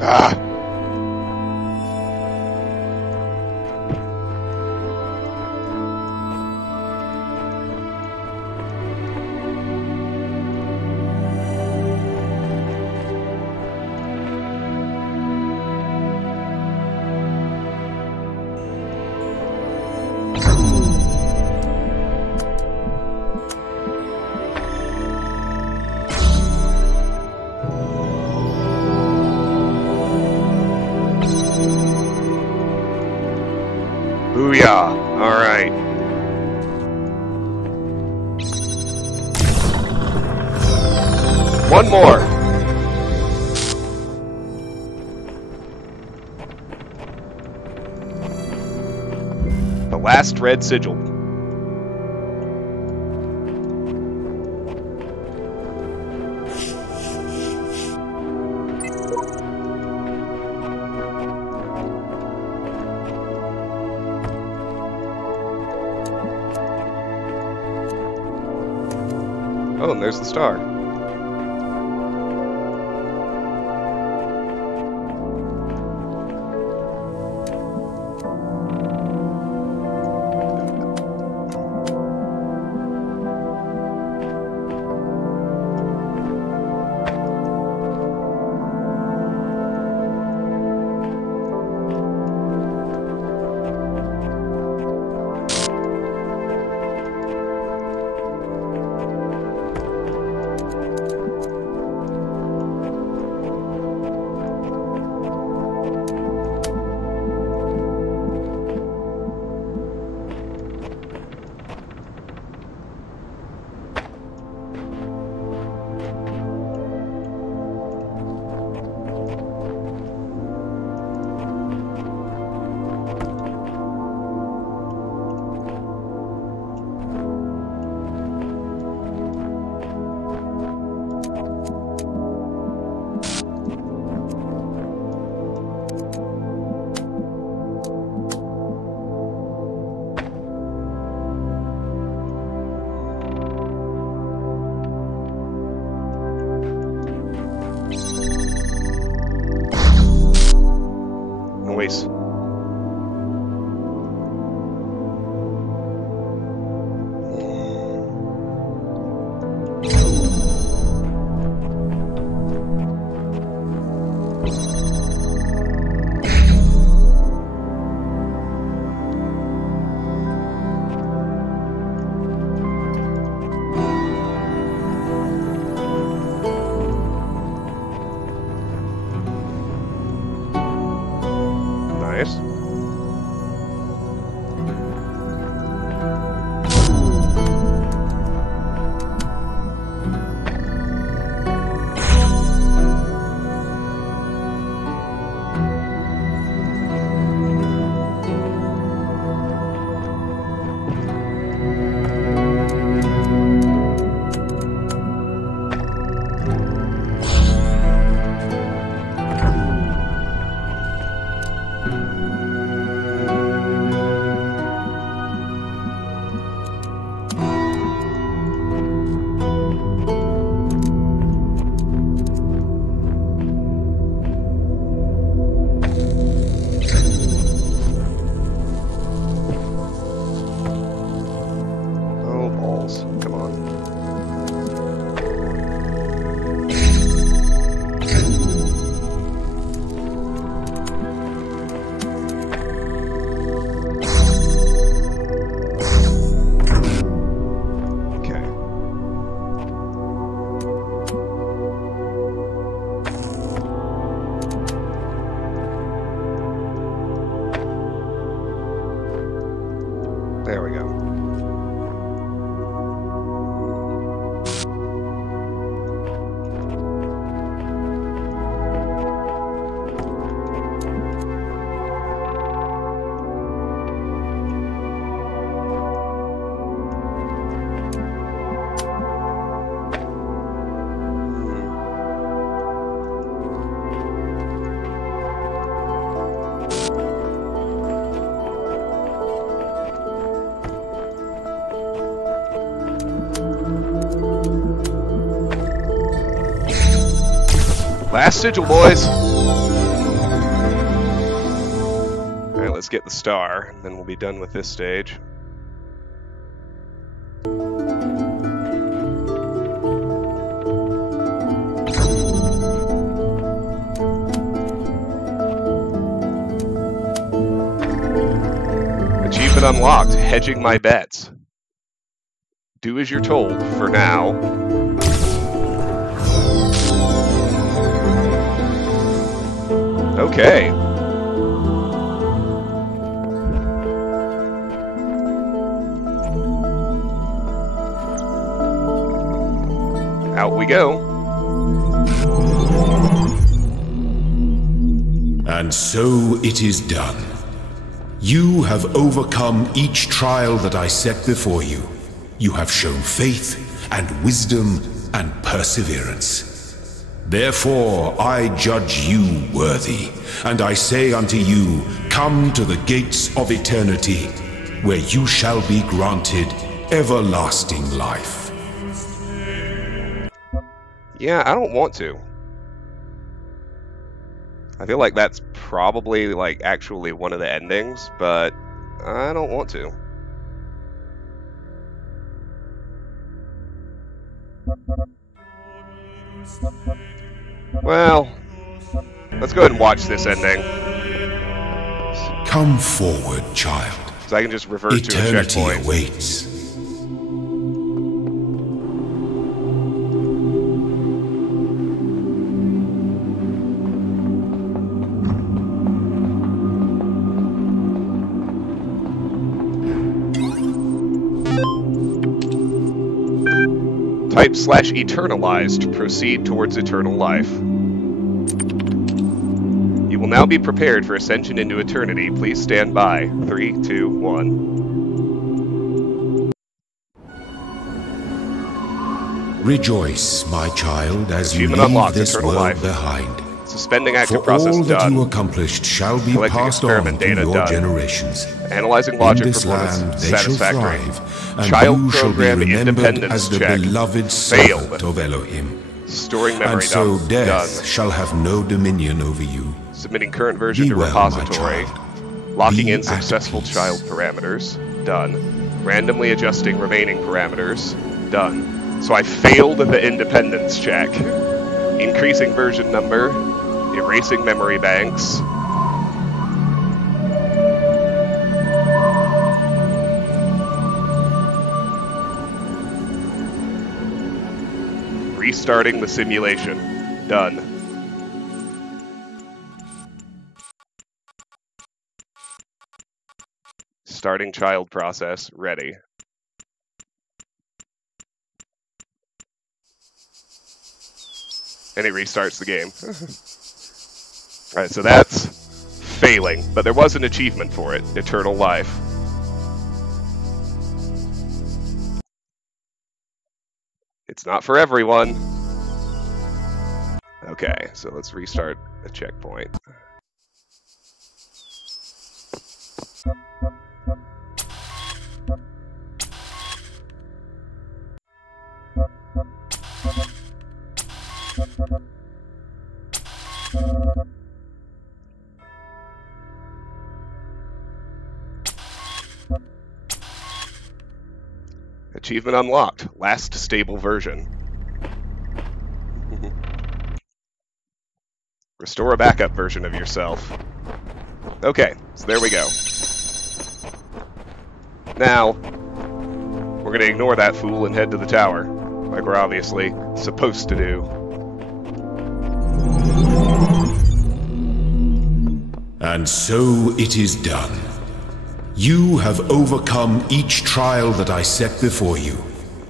Ah! Booyah! Alright. One more! The last red sigil. Oh, and there's the star. Noise. Nice. Oh, balls. Come on. Okay. There we go. Last sigil, boys! Alright, let's get the star, and then we'll be done with this stage. Achievement unlocked, hedging my bets. Do as you're told for now. Okay. Out we go. And so it is done. You have overcome each trial that I set before you. You have shown faith and wisdom and perseverance. Therefore I judge you worthy, and I say unto you, come to the gates of eternity, where you shall be granted everlasting life. Yeah, I don't want to. I feel like that's probably, like, actually one of the endings, but I don't want to. Well, let's go ahead and watch this ending. Come forward, child. So I can just revert to a Eternity checkpoint. awaits. Type /eternalize to proceed towards eternal life. You will now be prepared for ascension into eternity. Please stand by. 3, 2, 1. Rejoice, my child, as you Achievement leave unlocked, this eternal world life. behind. Suspending active For process all that you done. accomplished shall be Collecting passed on experiment through data your done. generations. Analyzing In logic this performance land they shall satisfactory. thrive, and Child you shall be program remembered independence as the check. beloved Failed. servant of Elohim. Storing memory And so dump. death Done. shall have no dominion over you. Submitting current version Be to well, my repository. child. Locking Be in at successful peace. child parameters. Done. Randomly adjusting remaining parameters. Done. So I failed the independence check. Increasing version number. Erasing memory banks. Restarting the simulation. Done. Starting child process. Ready. And it restarts the game. Alright, so that's failing, but there was an achievement for it. Eternal life. It's not for everyone. Okay, so let's restart a checkpoint. Achievement unlocked. Last stable version. Restore a backup version of yourself. Okay, so there we go. Now, we're going to ignore that fool and head to the tower, like we're obviously supposed to do. And so it is done. You have overcome each trial that I set before you.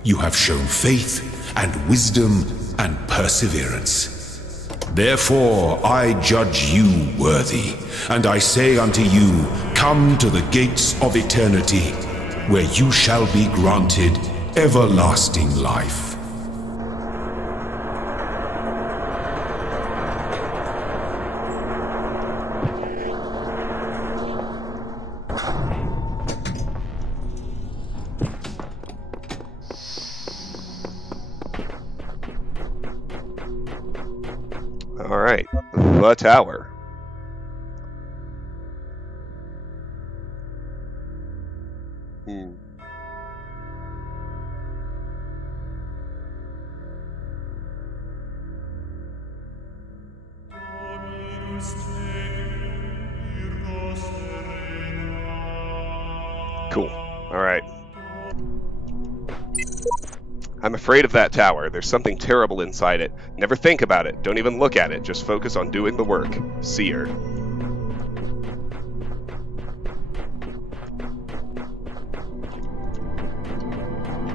You have shown faith and wisdom and perseverance. Therefore I judge you worthy, and I say unto you, come to the gates of eternity, where you shall be granted everlasting life. Alright, the tower. Cool. Alright. I'm afraid of that tower. There's something terrible inside it. Never think about it. Don't even look at it. Just focus on doing the work. Seer.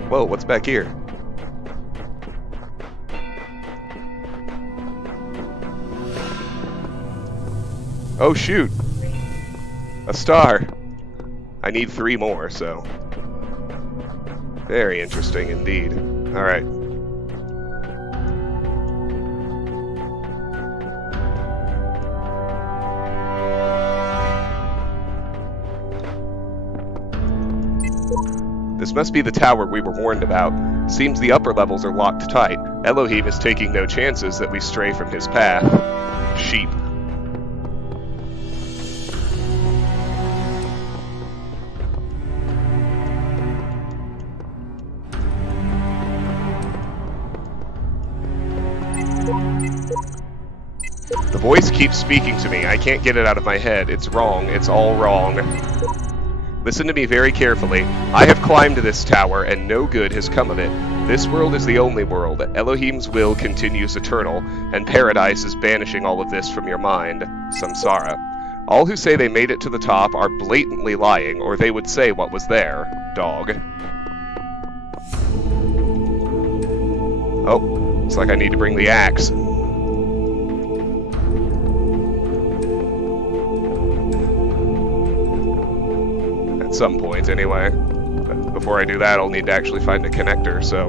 Whoa, what's back here? Oh shoot! A star! I need 3 more, so... Very interesting indeed. Alright. This must be the tower we were warned about. Seems the upper levels are locked tight. Elohim is taking no chances that we stray from his path. Sheep. The voice keeps speaking to me. I can't get it out of my head. It's wrong. It's all wrong. Listen to me very carefully. I have climbed this tower, and no good has come of it. This world is the only world. Elohim's will continues eternal, and paradise is banishing all of this from your mind. Samsara. All who say they made it to the top are blatantly lying, or they would say what was there. Dog. Oh, looks like I need to bring the axe. At some point, anyway. But before I do that, I'll need to actually find a connector, so...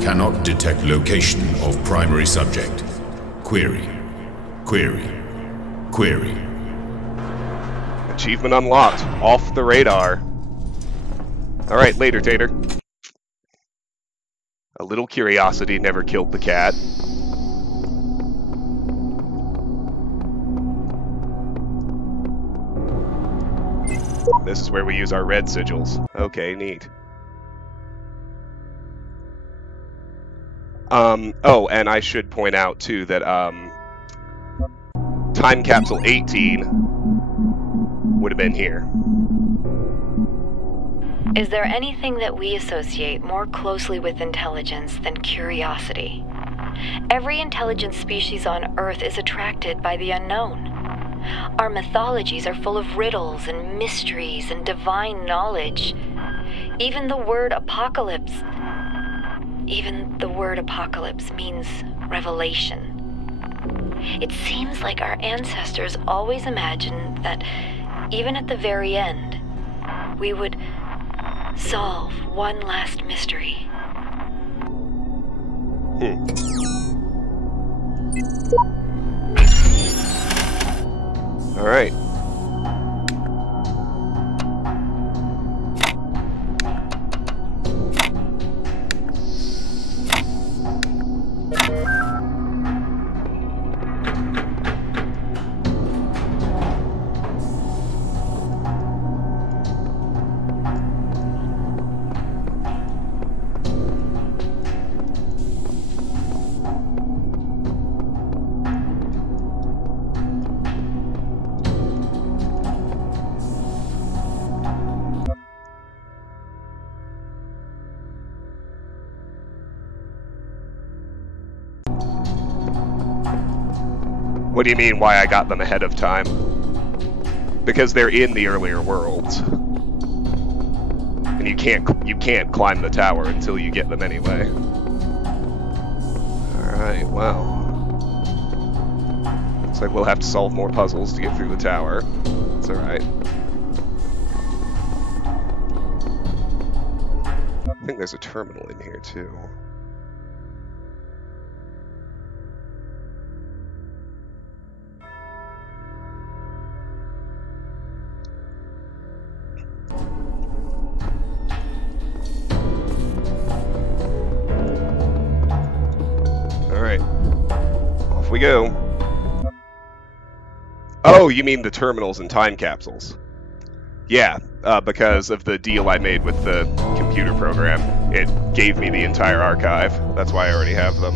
Cannot detect location of primary subject. Query. Query. Query. Achievement unlocked. Off the radar. Alright, later, Tater. A little curiosity never killed the cat. This is where we use our red sigils. Okay, neat. Oh, and I should point out, too, that, Time Capsule 18 would have been here. Is there anything that we associate more closely with intelligence than curiosity? Every intelligent species on Earth is attracted by the unknown. Our mythologies are full of riddles and mysteries and divine knowledge. Even the word apocalypse means revelation. It seems like our ancestors always imagined that, even at the very end, we would solve one last mystery. All right. What do you mean, why I got them ahead of time? Because they're in the earlier worlds. And you can't climb the tower until you get them anyway. Alright, well. Looks like we'll have to solve more puzzles to get through the tower. It's alright. I think there's a terminal in here, too. we go. Oh, you mean the terminals and time capsules? Yeah, because of the deal I made with the computer program. It gave me the entire archive. That's why I already have them.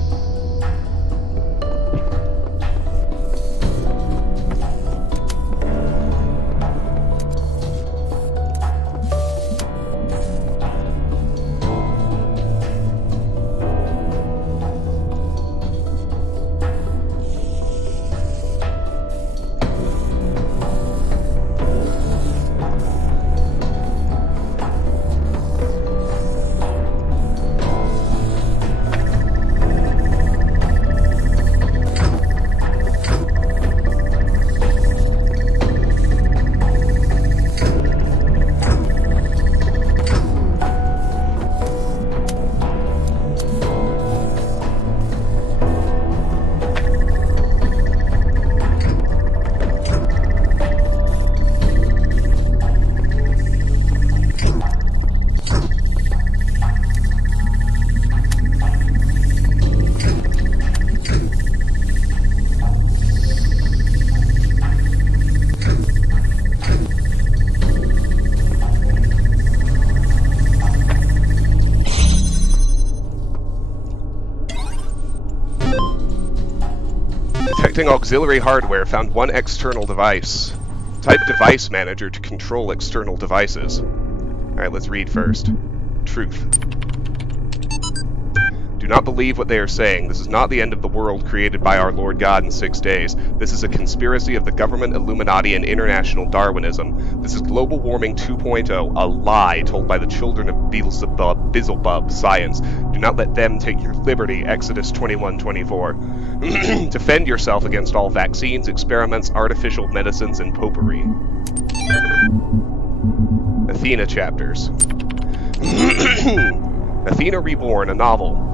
Detecting auxiliary hardware, found one external device. Type device manager to control external devices. Alright, let's read first. Truth. Do not believe what they are saying. This is not the end of the world created by our Lord God in 6 days. This is a conspiracy of the government, Illuminati, and international Darwinism. This is global warming 2.0, a lie told by the children of Beelzebub science. Do not let them take your liberty, Exodus 21:24. Defend yourself against all vaccines, experiments, artificial medicines, and popery. Athena chapters. Athena Reborn, a novel.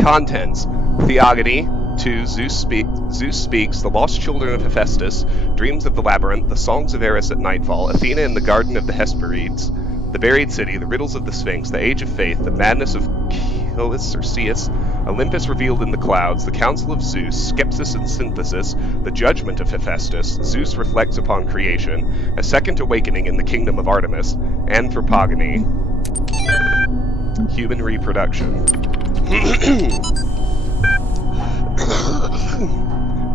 Contents: Theogony. 2. Zeus Speaks, The Lost Children of Hephaestus, Dreams of the Labyrinth, The Songs of Eris at Nightfall, Athena in the Garden of the Hesperides, The Buried City, The Riddles of the Sphinx, The Age of Faith, The Madness of Ceus, Olympus Revealed in the Clouds, The Council of Zeus, Skepsis and Synthesis, The Judgment of Hephaestus, Zeus Reflects Upon Creation, A Second Awakening in the Kingdom of Artemis, Anthropogony. Human reproduction.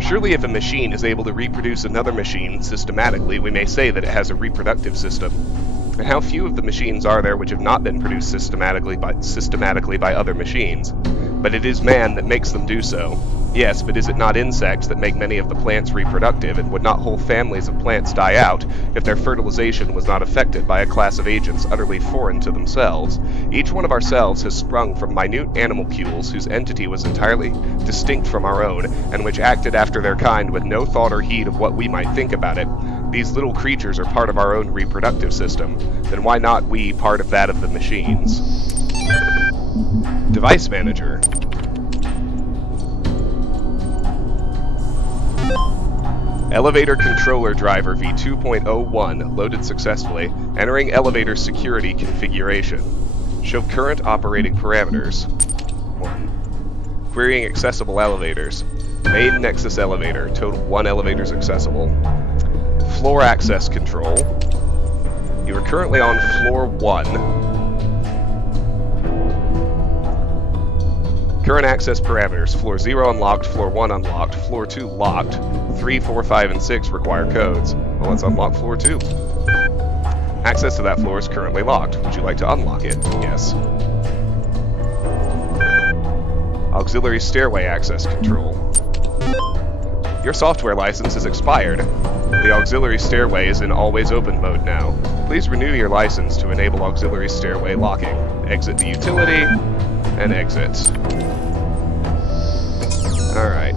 Surely if a machine is able to reproduce another machine systematically, we may say that it has a reproductive system. And how few of the machines are there which have not been produced systematically by other machines? But it is man that makes them do so. Yes, but is it not insects that make many of the plants reproductive, and would not whole families of plants die out if their fertilization was not affected by a class of agents utterly foreign to themselves? Each one of our cells has sprung from minute animalcules whose entity was entirely distinct from our own, and which acted after their kind with no thought or heed of what we might think about it. These little creatures are part of our own reproductive system. Then why not we part of that of the machines? Device Manager. Elevator Controller Driver V2.01 loaded successfully. Entering elevator security configuration. Show current operating parameters. 1. Querying accessible elevators. Main Nexus elevator. Total 1 elevators accessible. Floor access control. You are currently on floor 1. Current access parameters. Floor 0 unlocked, floor 1 unlocked, floor 2 locked. 3, 4, 5, and 6 require codes. Well, let's unlock floor 2. Access to that floor is currently locked. Would you like to unlock it? Yes. Auxiliary stairway access control. Your software license is expired. The auxiliary stairway is in always open mode now. Please renew your license to enable auxiliary stairway locking. Exit the utility, and exit. Alright.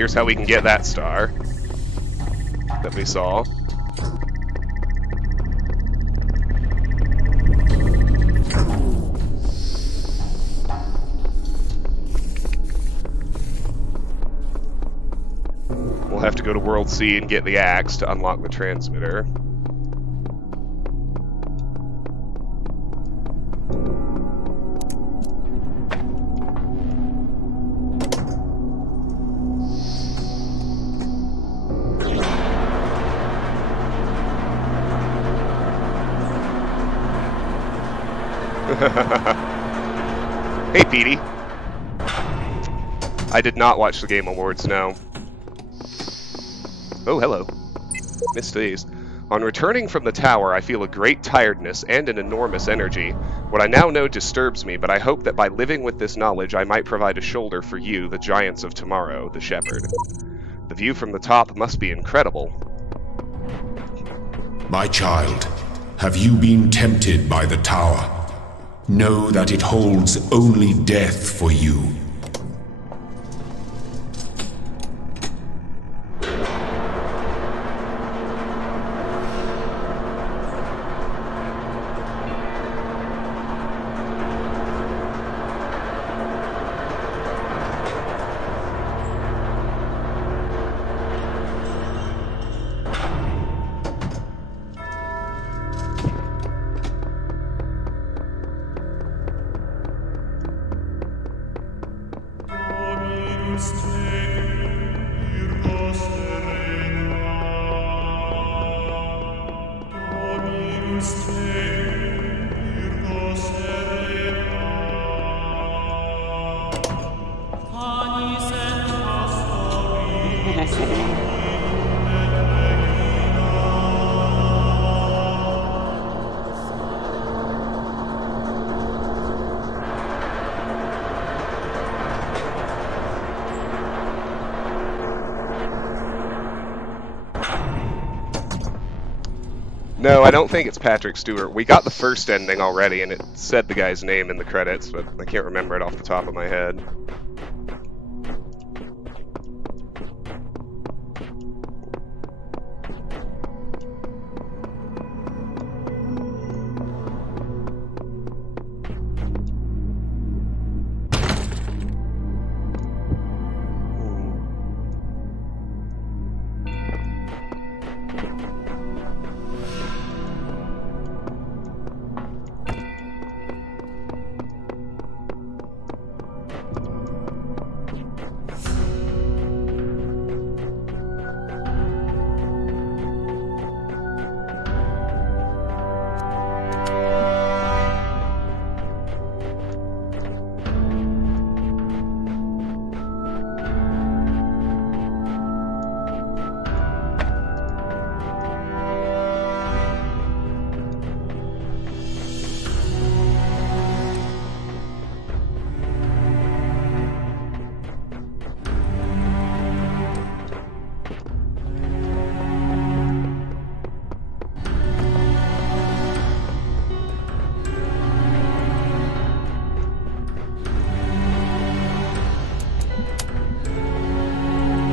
here's how we can get that star that we saw. We'll have to go to World C and get the axe to unlock the transmitter. Hey, Petey. I did not watch the Game Awards, no. Oh, hello. Missed these. On returning from the tower, I feel a great tiredness and an enormous energy. What I now know disturbs me, but I hope that by living with this knowledge I might provide a shoulder for you, the giants of tomorrow, the shepherd. The view from the top must be incredible. My child, have you been tempted by the tower? Know that it holds only death for you. No, I don't think it's Patrick Stewart. We got the first ending already, and it said the guy's name in the credits, but I can't remember it off the top of my head.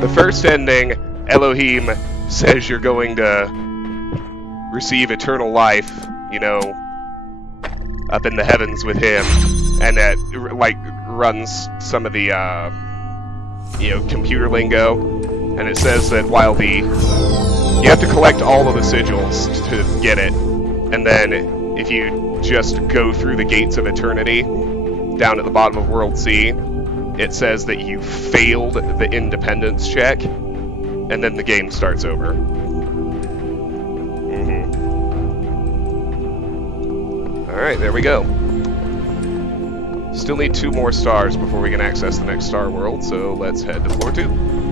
The first ending, Elohim says you're going to receive eternal life, you know, up in the heavens with him, and that, like, runs some of the, you know, computer lingo, and it says that while you have to collect all of the sigils to get it, and then if you just go through the gates of eternity, down at the bottom of World C, it says that you failed the independence check, and then the game starts over. Alright, there we go. Still need 2 more stars before we can access the next star world, so let's head to floor 2.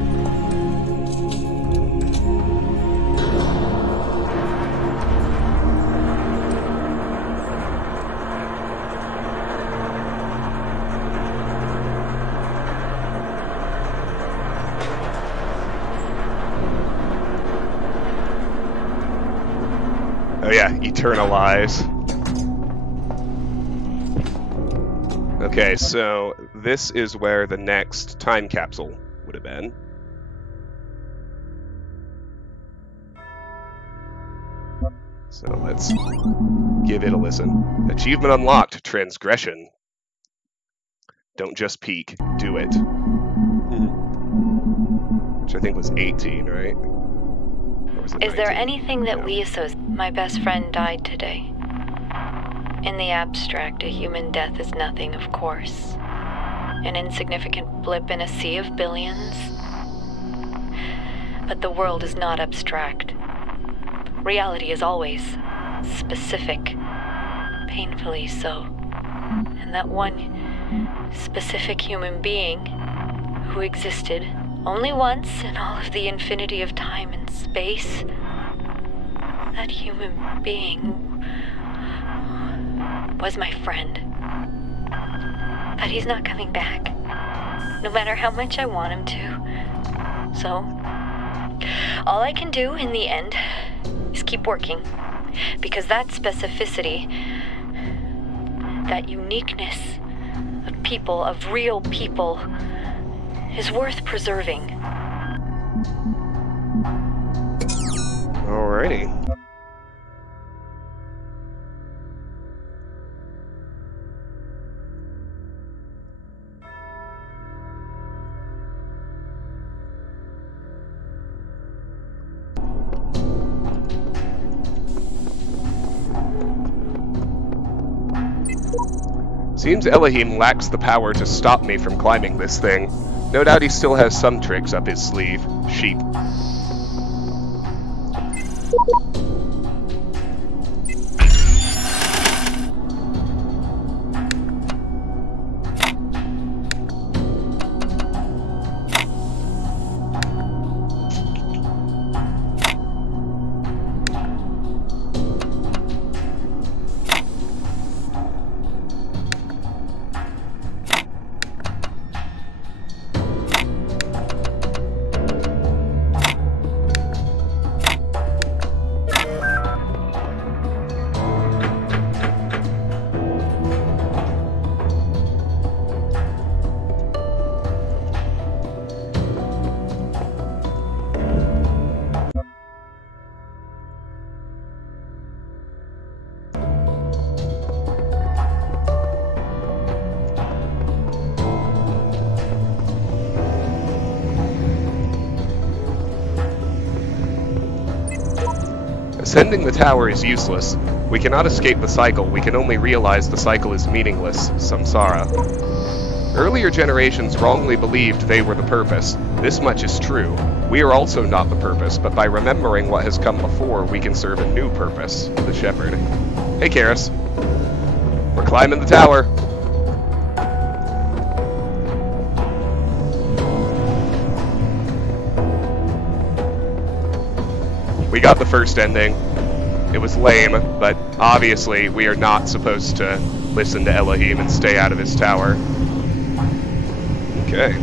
Oh yeah, eternalize. Okay, so this is where the next time capsule would have been. So let's give it a listen. Achievement unlocked, transgression. Don't just peek, do it. Which I think was 18, right? Or was it 19? Is there anything that we associate? My best friend died today. In the abstract, a human death is nothing, of course. An insignificant blip in a sea of billions. But the world is not abstract. Reality is always specific, painfully so. And that one specific human being who existed only once in all of the infinity of time and space, that human being was my friend. But he's not coming back, no matter how much I want him to. So, all I can do in the end is keep working, because that specificity, that uniqueness of people, of real people, is worth preserving. Alrighty. Seems Elohim lacks the power to stop me from climbing this thing. No doubt he still has some tricks up his sleeve. Sheep. Ascending the tower is useless. We cannot escape the cycle, we can only realize the cycle is meaningless, samsara. Earlier generations wrongly believed they were the purpose. This much is true. We are also not the purpose, but by remembering what has come before, we can serve a new purpose, the shepherd. Hey, Karis. We're climbing the tower. We got the first ending. It was lame, but obviously we are not supposed to listen to Elohim and stay out of his tower. Okay.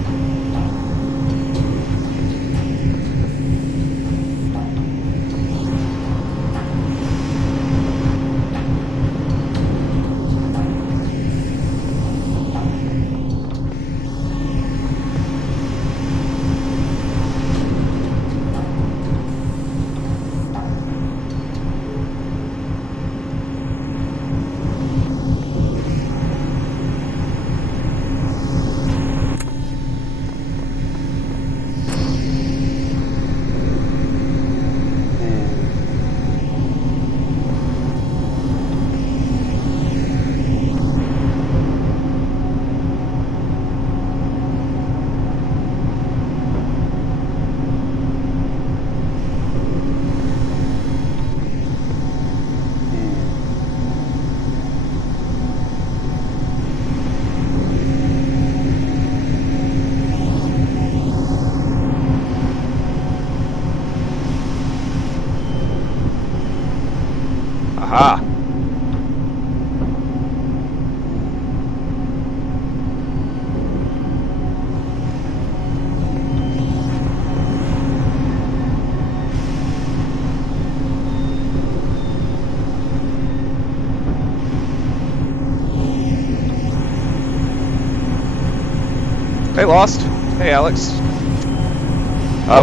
Aha! Hey, Lost. Hey, Alex.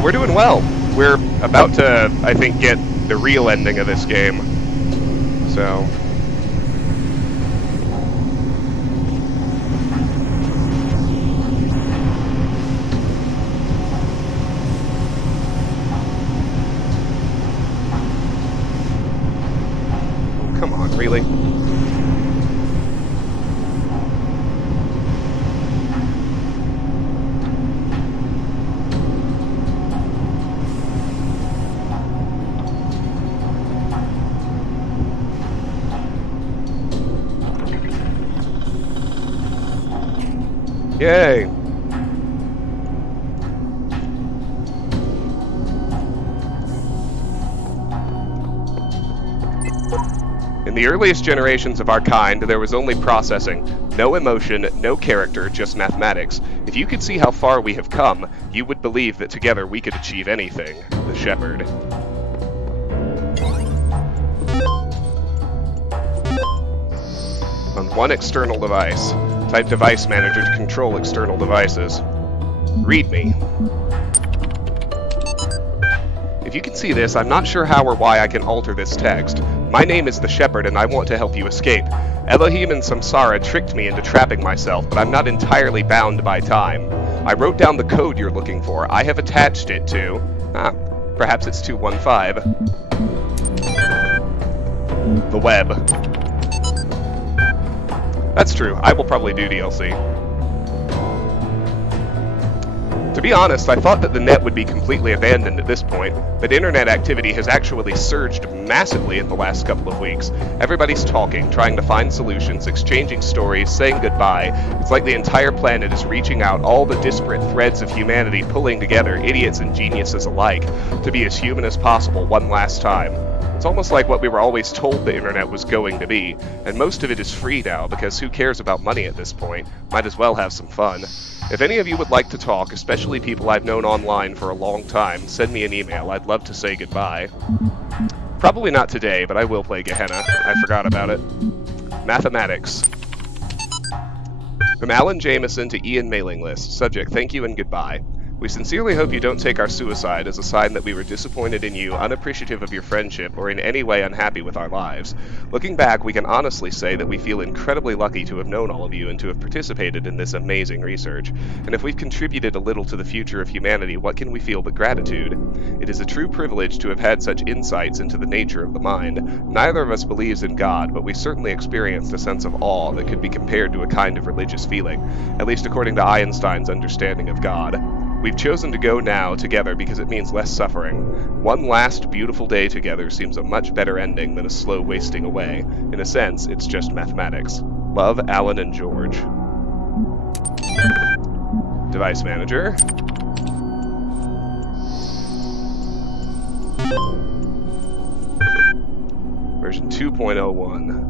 We're doing well. We're about to, I think, get the real ending of this game. So... Come on, really? Yay! In the earliest generations of our kind, there was only processing. No emotion, no character, just mathematics. If you could see how far we have come, you would believe that together we could achieve anything. The Shepherd. On one external device. Type device manager to control external devices. Read me. If you can see this, I'm not sure how or why I can alter this text. My name is the Shepherd, and I want to help you escape. Elohim and Samsara tricked me into trapping myself, but I'm not entirely bound by time. I wrote down the code you're looking for. I have attached it to... perhaps it's 215. The web. That's true. I will probably do DLC. To be honest, I thought that the net would be completely abandoned at this point, but internet activity has actually surged massively in the last couple of weeks. Everybody's talking, trying to find solutions, exchanging stories, saying goodbye. It's like the entire planet is reaching out, all the disparate threads of humanity pulling together, idiots and geniuses alike, to be as human as possible one last time. It's almost like what we were always told the internet was going to be, and most of it is free now, because who cares about money at this point? Might as well have some fun. If any of you would like to talk, especially people I've known online for a long time, send me an email. I'd love to say goodbye. Probably not today, but I will play Gehenna. I forgot about it. Mathematics. From Alan Jameson to Ian Mailing List. Subject, thank you and goodbye. We sincerely hope you don't take our suicide as a sign that we were disappointed in you, unappreciative of your friendship, or in any way unhappy with our lives. Looking back, we can honestly say that we feel incredibly lucky to have known all of you and to have participated in this amazing research. And if we've contributed a little to the future of humanity, what can we feel but gratitude? It is a true privilege to have had such insights into the nature of the mind. Neither of us believes in God, but we certainly experienced a sense of awe that could be compared to a kind of religious feeling, at least according to Einstein's understanding of God. We've chosen to go now together because it means less suffering. One last beautiful day together seems a much better ending than a slow wasting away. In a sense, it's just mathematics. Love, Alan and George. Device manager. Version 2.01.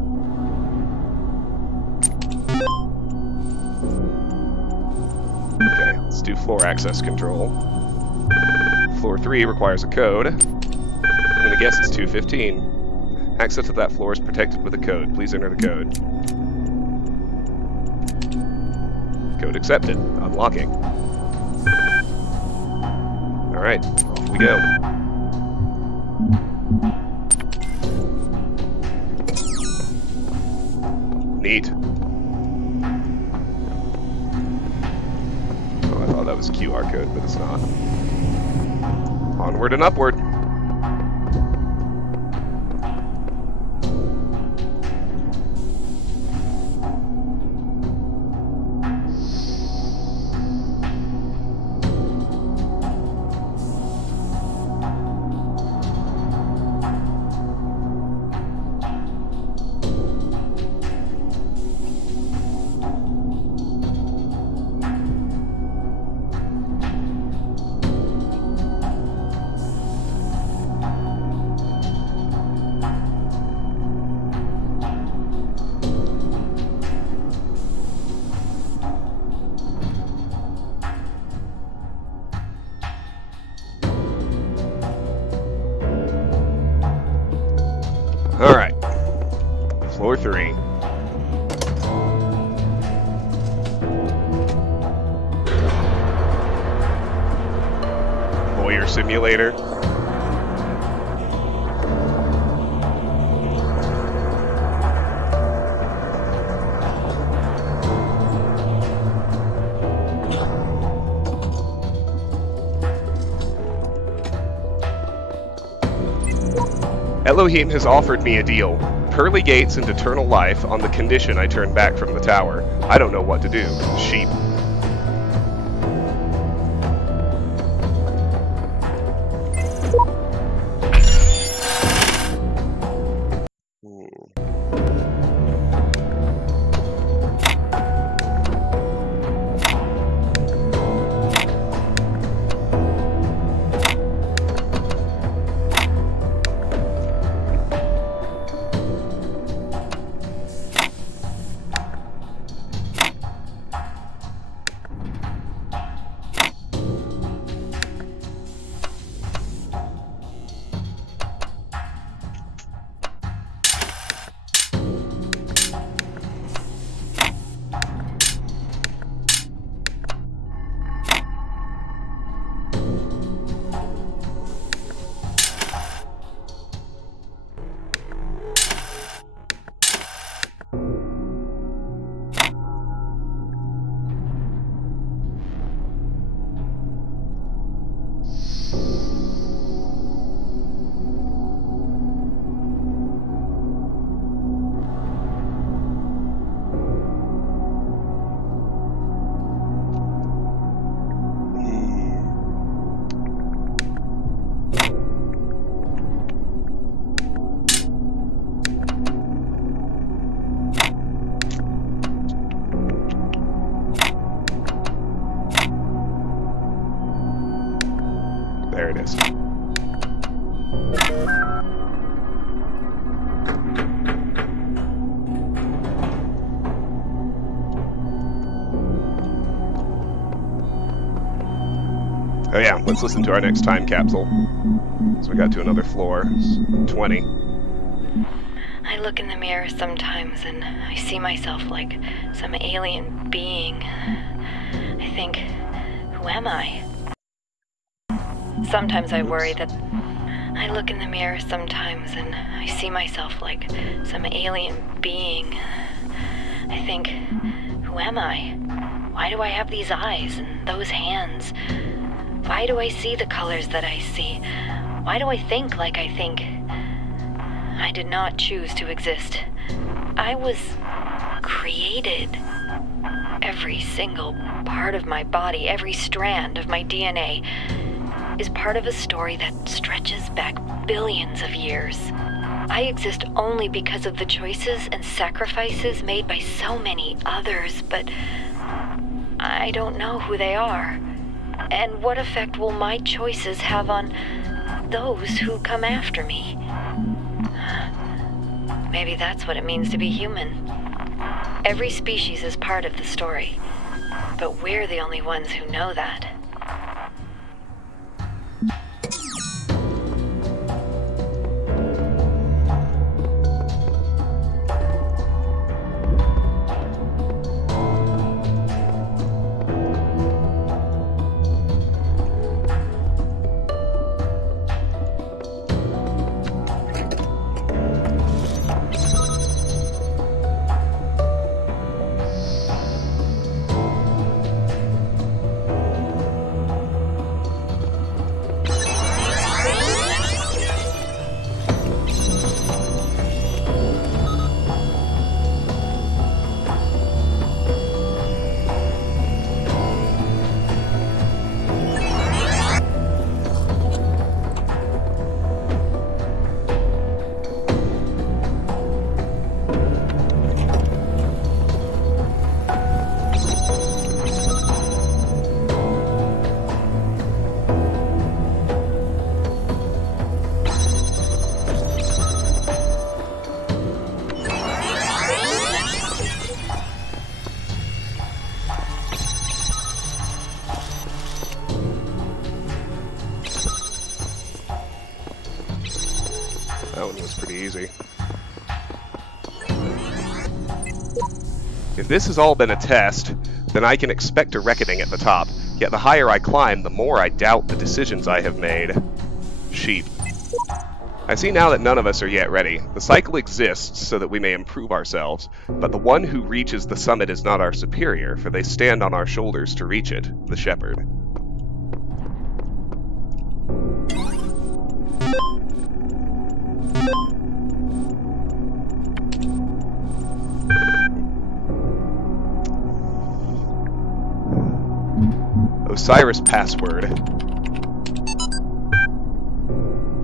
Okay, let's do floor access control. Floor 3 requires a code. I'm gonna guess it's 215. Access to that floor is protected with a code. Please enter the code. Code accepted. Unlocking. Alright, off we go. Neat. That was a QR code, but it's not. Onward and upward. Alright. Floor 3. Lawyer simulator. Elohim has offered me a deal. Pearly gates and eternal life on the condition I turn back from the tower. I don't know what to do. Sheep. There it is. Oh yeah, let's listen to our next time capsule. So we got to another floor. It's 20. I look in the mirror sometimes and I see myself like some alien being. I think, who am I? Sometimes I worry that I look in the mirror sometimes and I see myself like some alien being. I think, who am I? Why do I have these eyes and those hands? Why do I see the colors that I see? Why do I think like I think? I did not choose to exist. I was created. Every single part of my body, every strand of my DNA is part of a story that stretches back billions of years. I exist only because of the choices and sacrifices made by so many others, but I don't know who they are. And what effect will my choices have on those who come after me? Maybe that's what it means to be human. Every species is part of the story, but we're the only ones who know that. That one was pretty easy. If this has all been a test, then I can expect a reckoning at the top. Yet the higher I climb, the more I doubt the decisions I have made. Sheep. I see now that none of us are yet ready. The cycle exists so that we may improve ourselves, but the one who reaches the summit is not our superior, for they stand on our shoulders to reach it, the shepherd. Osiris password.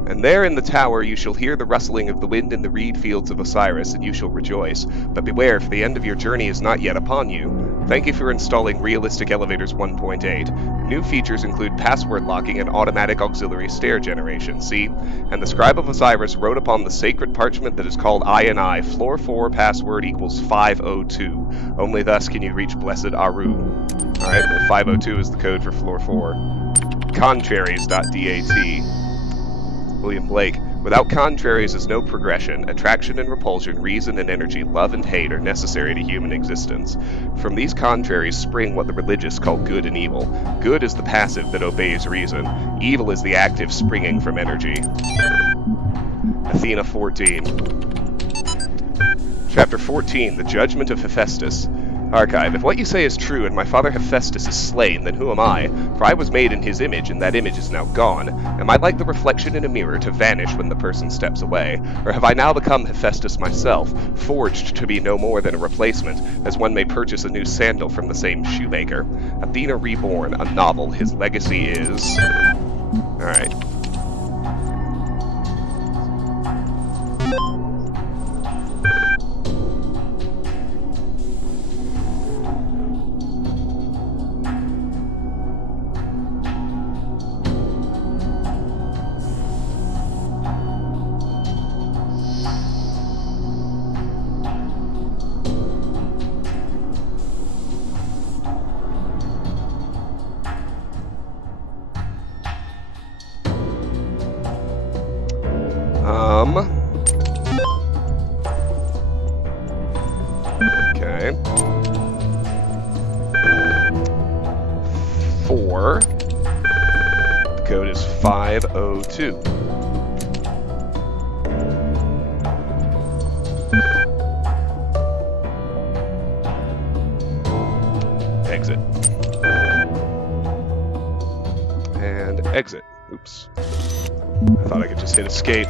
And there in the tower you shall hear the rustling of the wind in the reed fields of Osiris, and you shall rejoice. But beware, for the end of your journey is not yet upon you. Thank you for installing Realistic Elevators 1.8. New features include password locking and automatic auxiliary stair generation. See? And the Scribe of Osiris wrote upon the sacred parchment that is called I, floor 4 password equals 502. Only thus can you reach Blessed Aru. Alright, well 502 is the code for floor 4. Contraries.dat. William Blake. Without contraries is no progression. Attraction and repulsion, reason and energy, love and hate are necessary to human existence. From these contraries spring what the religious call good and evil. Good is the passive that obeys reason. Evil is the active springing from energy. Athena 14. Chapter 14, The Judgment of Hephaestus. Archive. If what you say is true, and my father Hephaestus is slain, then who am I? For I was made in his image, and that image is now gone. Am I like the reflection in a mirror to vanish when the person steps away? Or have I now become Hephaestus myself, forged to be no more than a replacement, as one may purchase a new sandal from the same shoemaker? Athena Reborn, a novel. His legacy is... Alright. Okay. 4. The code is 502. Exit. And exit. Oops. I thought I could just hit escape.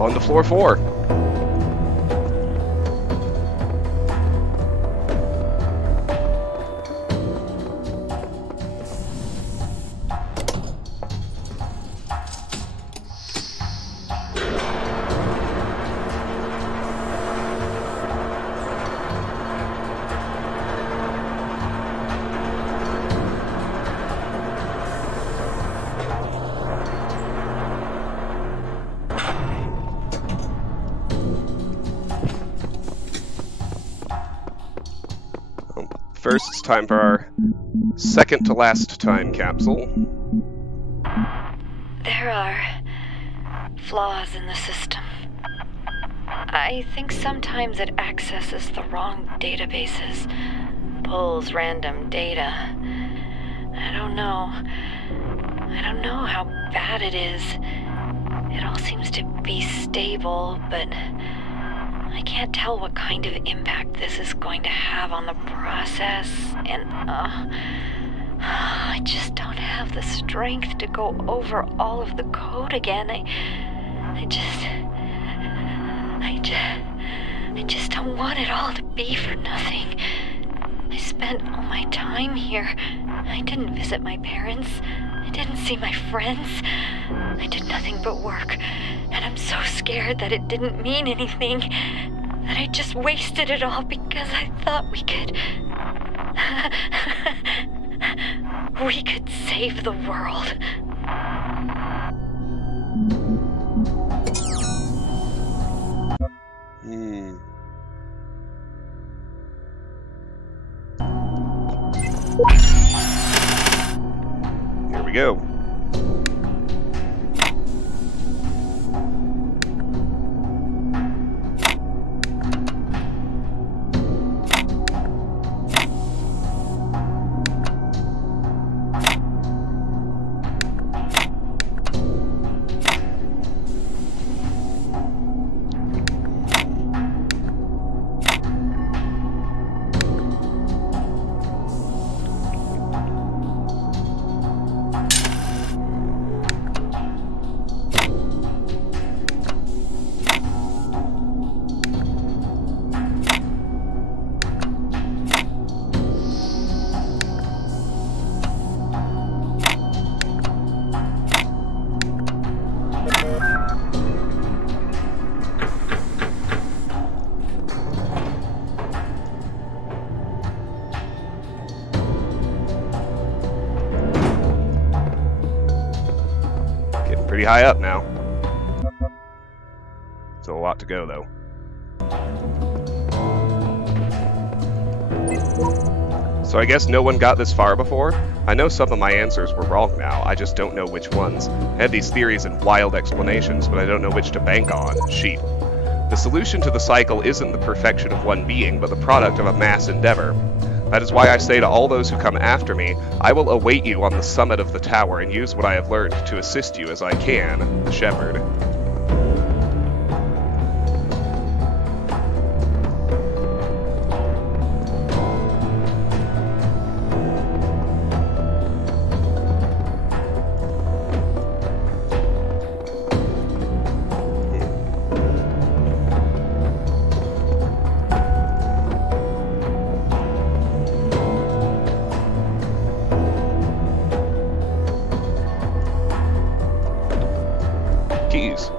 On to floor 4. First, it's time for our second to last time capsule. There are flaws in the system. I think sometimes it accesses the wrong databases, pulls random data. I don't know how bad it is. It all seems to be stable, but I can't tell what kind of impact this is going to have on the process, and I just don't have the strength to go over all of the code again. I just don't want it all to be for nothing. I spent all my time here. I didn't visit my parents. I didn't see my friends. I did nothing but work, and I'm so scared that it didn't mean anything, that I just wasted it all because I thought we could save the world. Here we go. pretty high up now. Still a lot to go, though. So I guess no one got this far before? I know some of my answers were wrong now, I just don't know which ones. I have these theories and wild explanations, but I don't know which to bank on. Sheep. The solution to the cycle isn't the perfection of one being, but the product of a mass endeavor. That is why I say to all those who come after me, I will await you on the summit of the tower and use what I have learned to assist you as I can, the shepherd. Keys.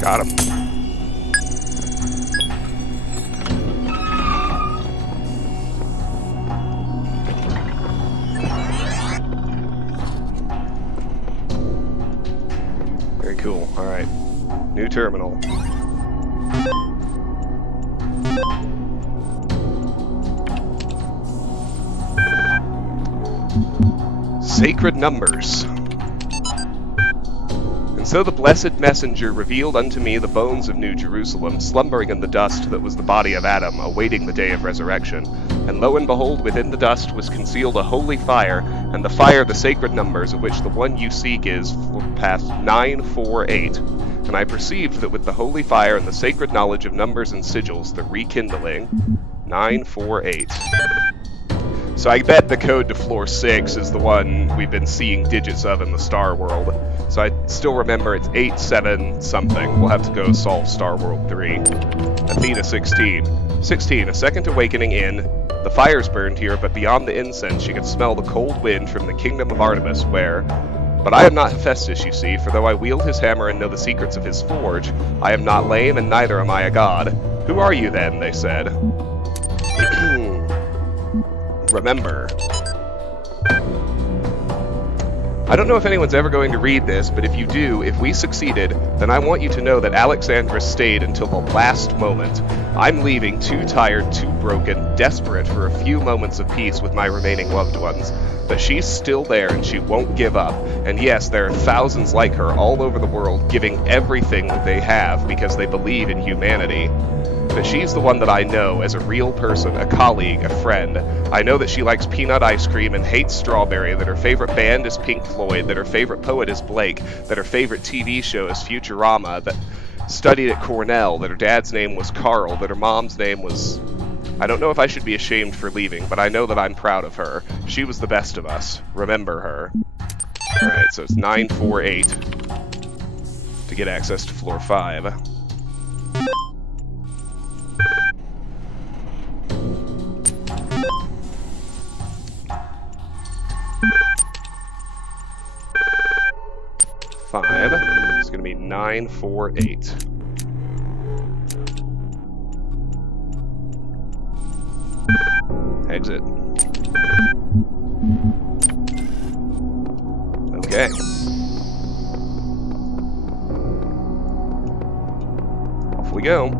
Got him. Very cool. All right. New terminal. Sacred numbers. And so the blessed messenger revealed unto me the bones of New Jerusalem, slumbering in the dust that was the body of Adam, awaiting the day of resurrection. And lo and behold, within the dust was concealed a holy fire, and the fire the sacred numbers, of which the one you seek is past 948. And I perceived that with the holy fire and the sacred knowledge of numbers and sigils, the rekindling, 948. So I bet the code to floor 6 is the one we've been seeing digits of in the Star World. So I still remember it's 87 something. We'll have to go solve Star World 3. Athena 16. 16, a second awakening in. The fires burned here, but beyond the incense she could smell the cold wind from the kingdom of Artemis, where... But I am not Hephaestus, you see, for though I wield his hammer and know the secrets of his forge, I am not lame, and neither am I a god. Who are you then, they said. Remember. I don't know if anyone's ever going to read this, but if you do, if we succeeded, then I want you to know that Alexandra stayed until the last moment. I'm leaving too tired, too broken, desperate for a few moments of peace with my remaining loved ones. But she's still there and she won't give up. And yes, there are thousands like her all over the world giving everything that they have because they believe in humanity. But she's the one that I know as a real person, a colleague, a friend. I know that she likes peanut ice cream and hates strawberry, that her favorite band is Pink Floyd, that her favorite poet is Blake, that her favorite TV show is Futurama, that studied at Cornell, that her dad's name was Carl, that her mom's name was I don't know if I should be ashamed for leaving, but I know that I'm proud of her. She was the best of us. Remember her. Alright, so it's 948 to get access to floor 5. It's going to be 948. Exit. Okay. Off we go.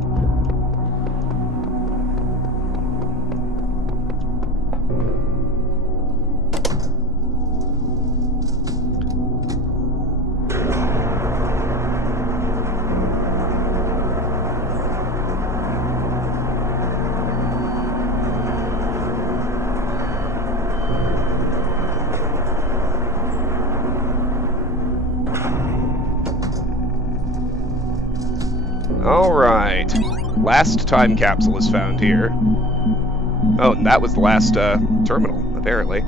Alright. Last time capsule is found here. Oh, and that was the last terminal, apparently.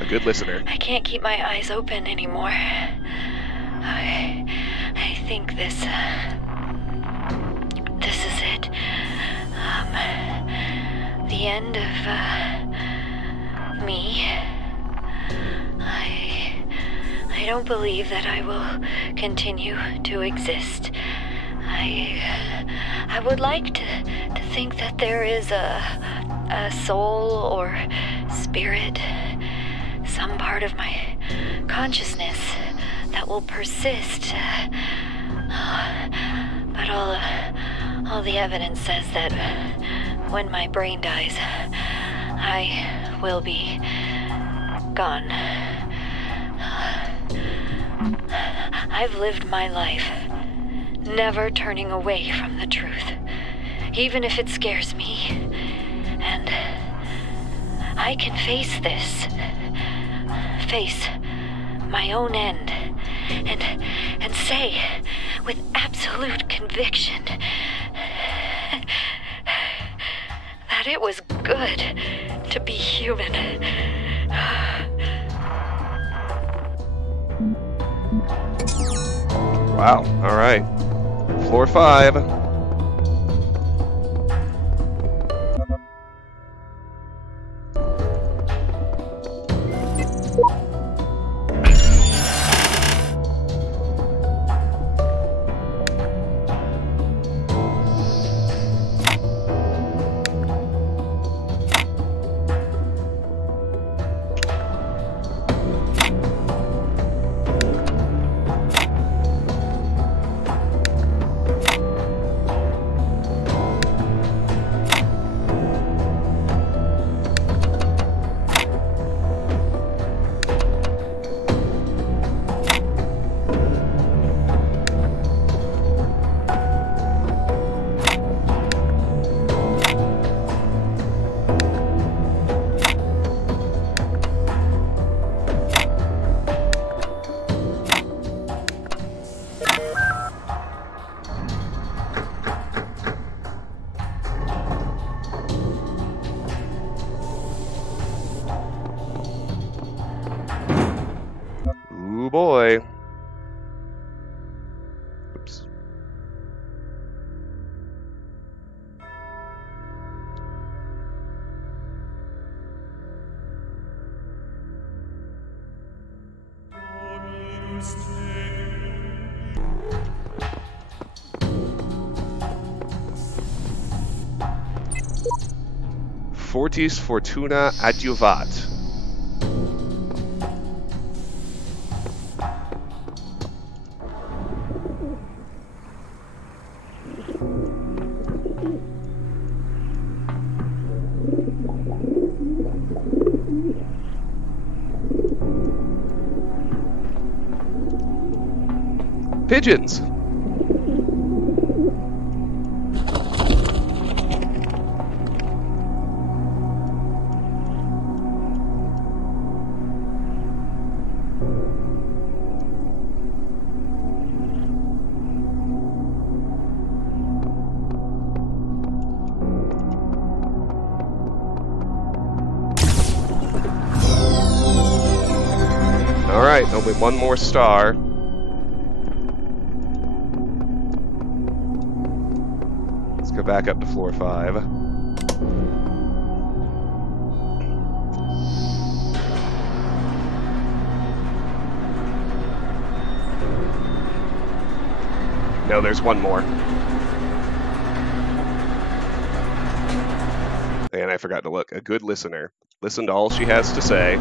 A good listener. I can't keep my eyes open anymore. I think this is it. The end of me. I don't believe that I will continue to exist. I would like to think that there is a soul or spirit, some part of my consciousness that will persist. But all the evidence says that when my brain dies, I will be gone. I've lived my life, never turning away from the truth, even if it scares me. And I can face this, face my own end, and say with absolute conviction that it was good to be human. Wow, alright. Floor 5. Ooh boy. Oops. Fortis Fortuna Adjuvat. Pigeons! Alright, only one more star. Let's go back up to floor 5. No, there's one more. And I forgot to look. A good listener. Listen to all she has to say.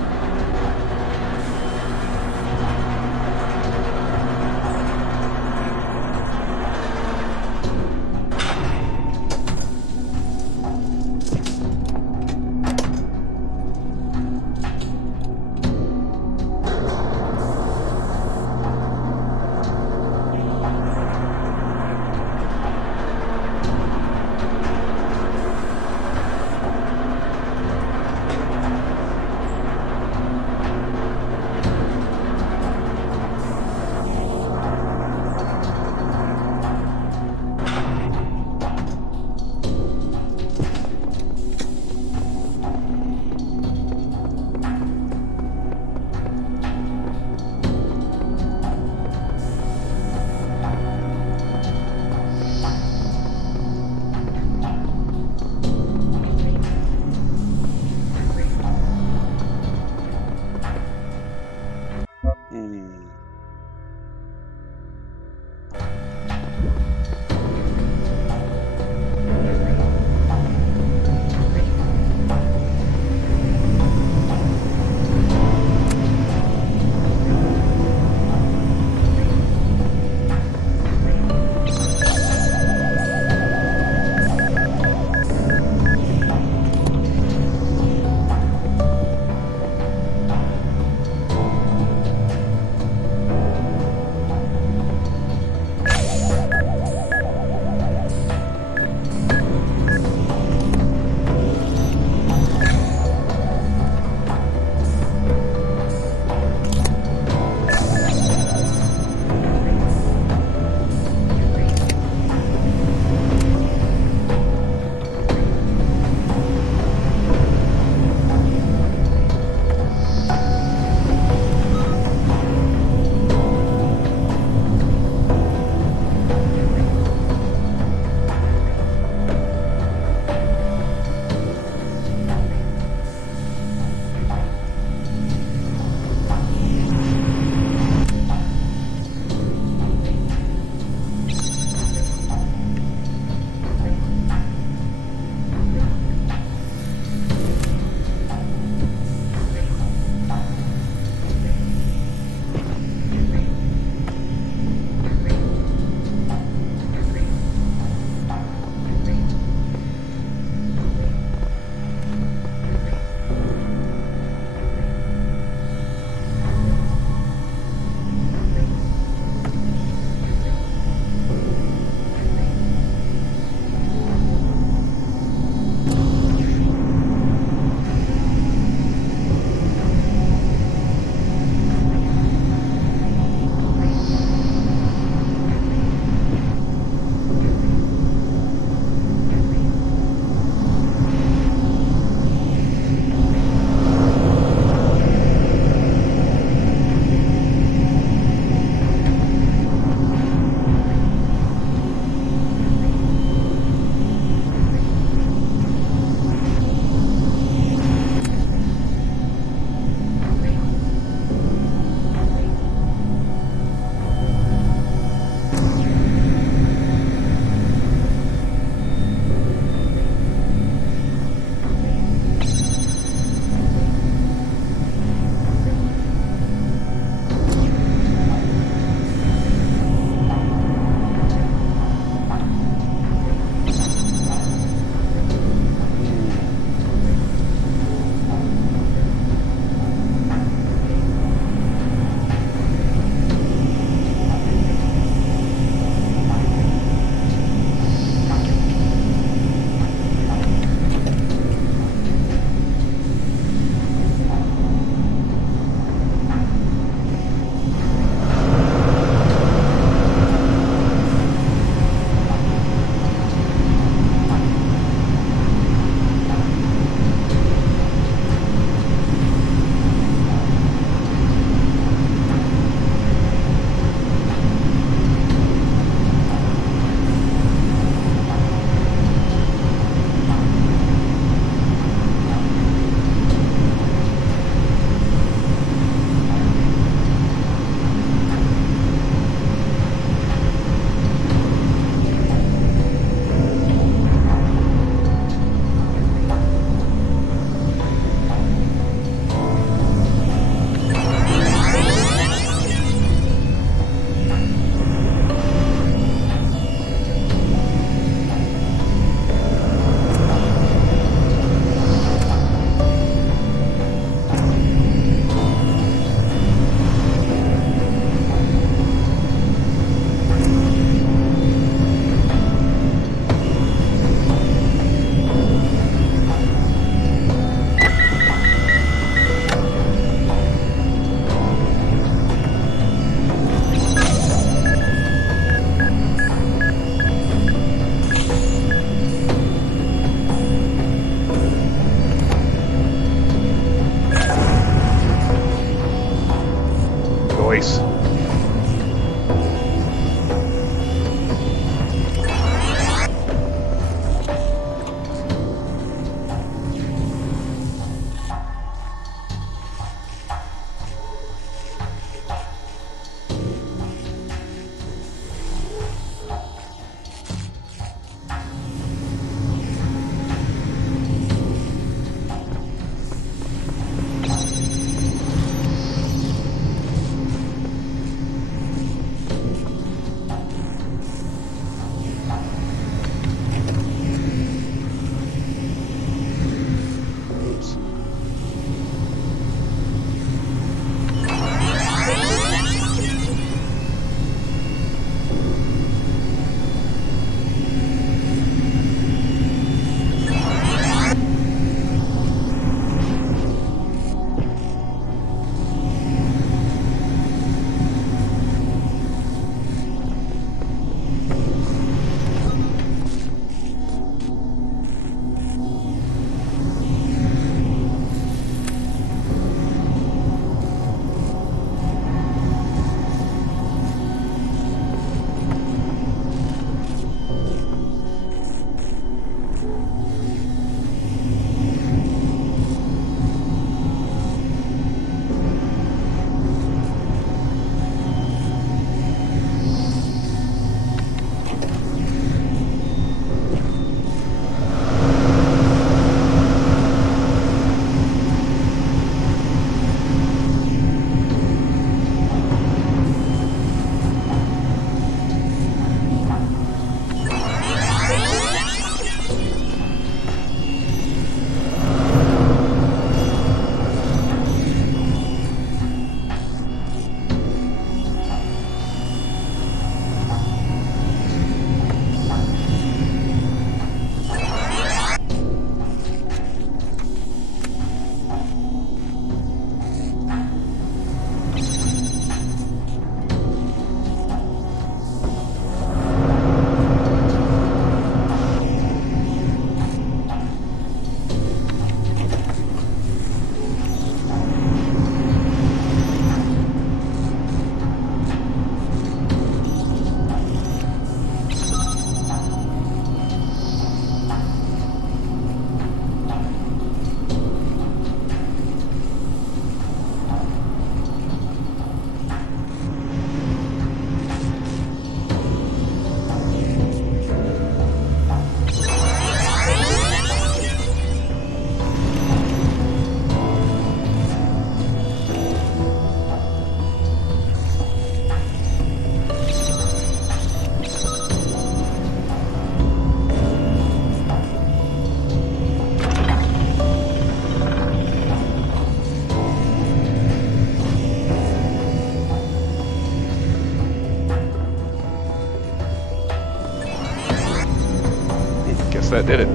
Guess that did it.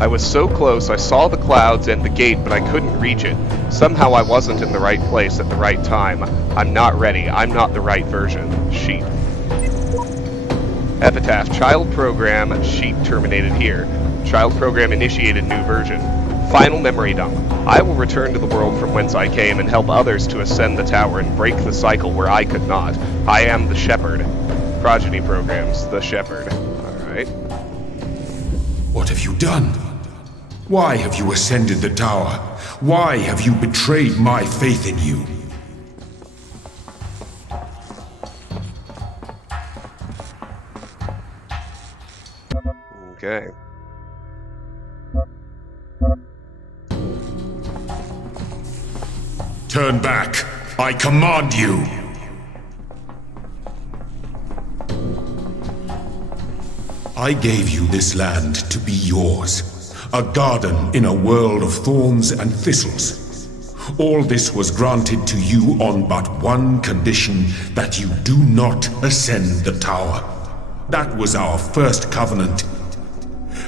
I was so close, I saw the clouds and the gate, but I couldn't reach it. Somehow I wasn't in the right place at the right time. I'm not ready. I'm not the right version. Sheep. Epitaph. Child program. Sheep terminated here. Child program initiated new version. Final memory dump. I will return to the world from whence I came and help others to ascend the tower and break the cycle where I could not. I am the shepherd. Progeny programs. The shepherd. Alright. What have you done? Why have you ascended the tower? Why have you betrayed my faith in you? Okay. Turn back. I command you. I gave you this land to be yours. A garden in a world of thorns and thistles. All this was granted to you on but one condition, that you do not ascend the tower. That was our first covenant,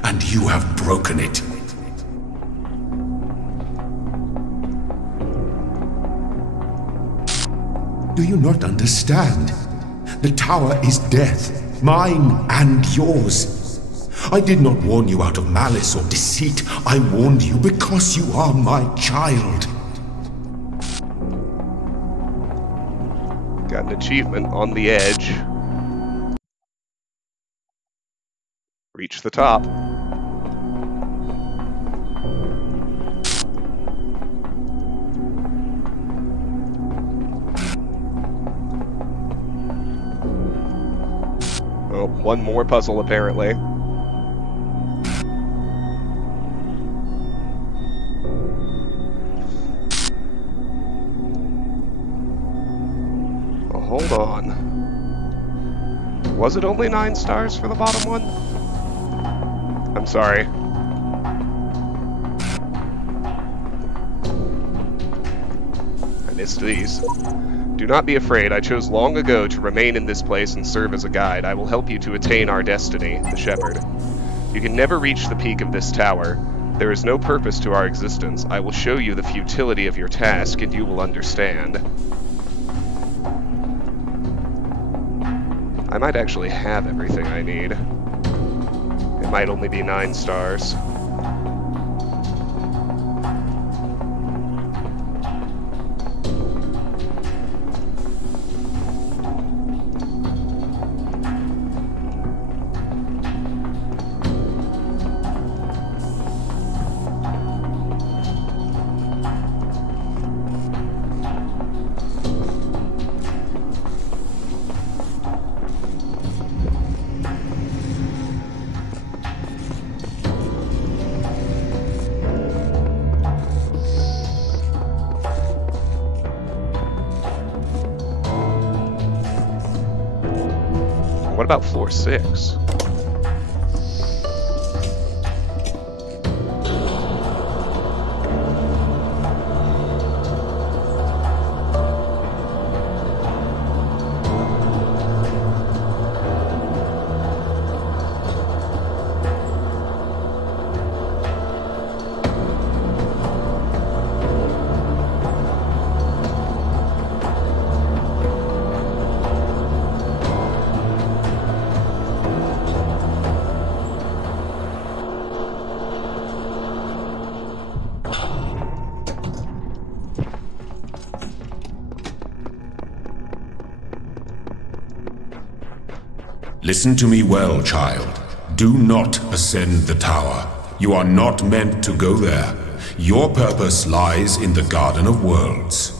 and you have broken it. Do you not understand? The tower is death, mine and yours. I did not warn you out of malice or deceit. I warned you because you are my child. Got an achievement on the edge. Reach the top. Oh, one more puzzle apparently. Hold on. Was it only 9 stars for the bottom one? I'm sorry. I missed these. Do not be afraid. I chose long ago to remain in this place and serve as a guide. I will help you to attain our destiny, the shepherd. You can never reach the peak of this tower. There is no purpose to our existence. I will show you the futility of your task, and you will understand. I might actually have everything I need. It might only be 9 stars. What about floor 6? Listen to me well, child. Do not ascend the tower. You are not meant to go there. Your purpose lies in the Garden of Worlds.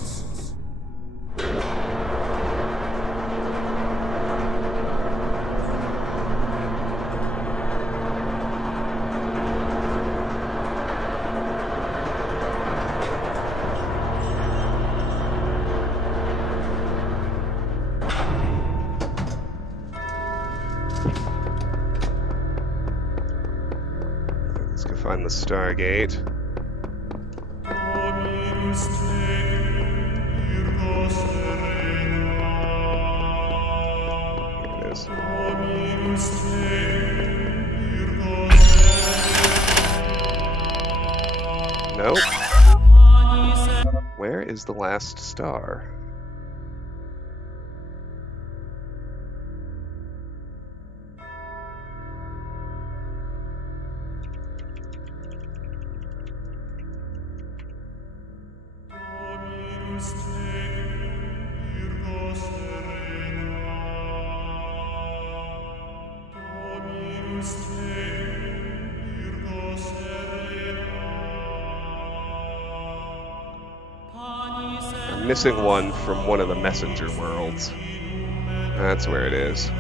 Let's go find the Stargate. Here it is. Nope. Where is the last star? I'm missing one from one of the messenger worlds. That's where it is.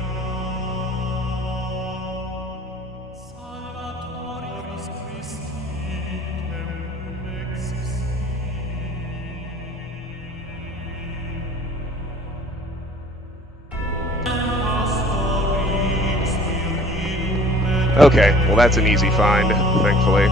Okay, well that's an easy find, thankfully.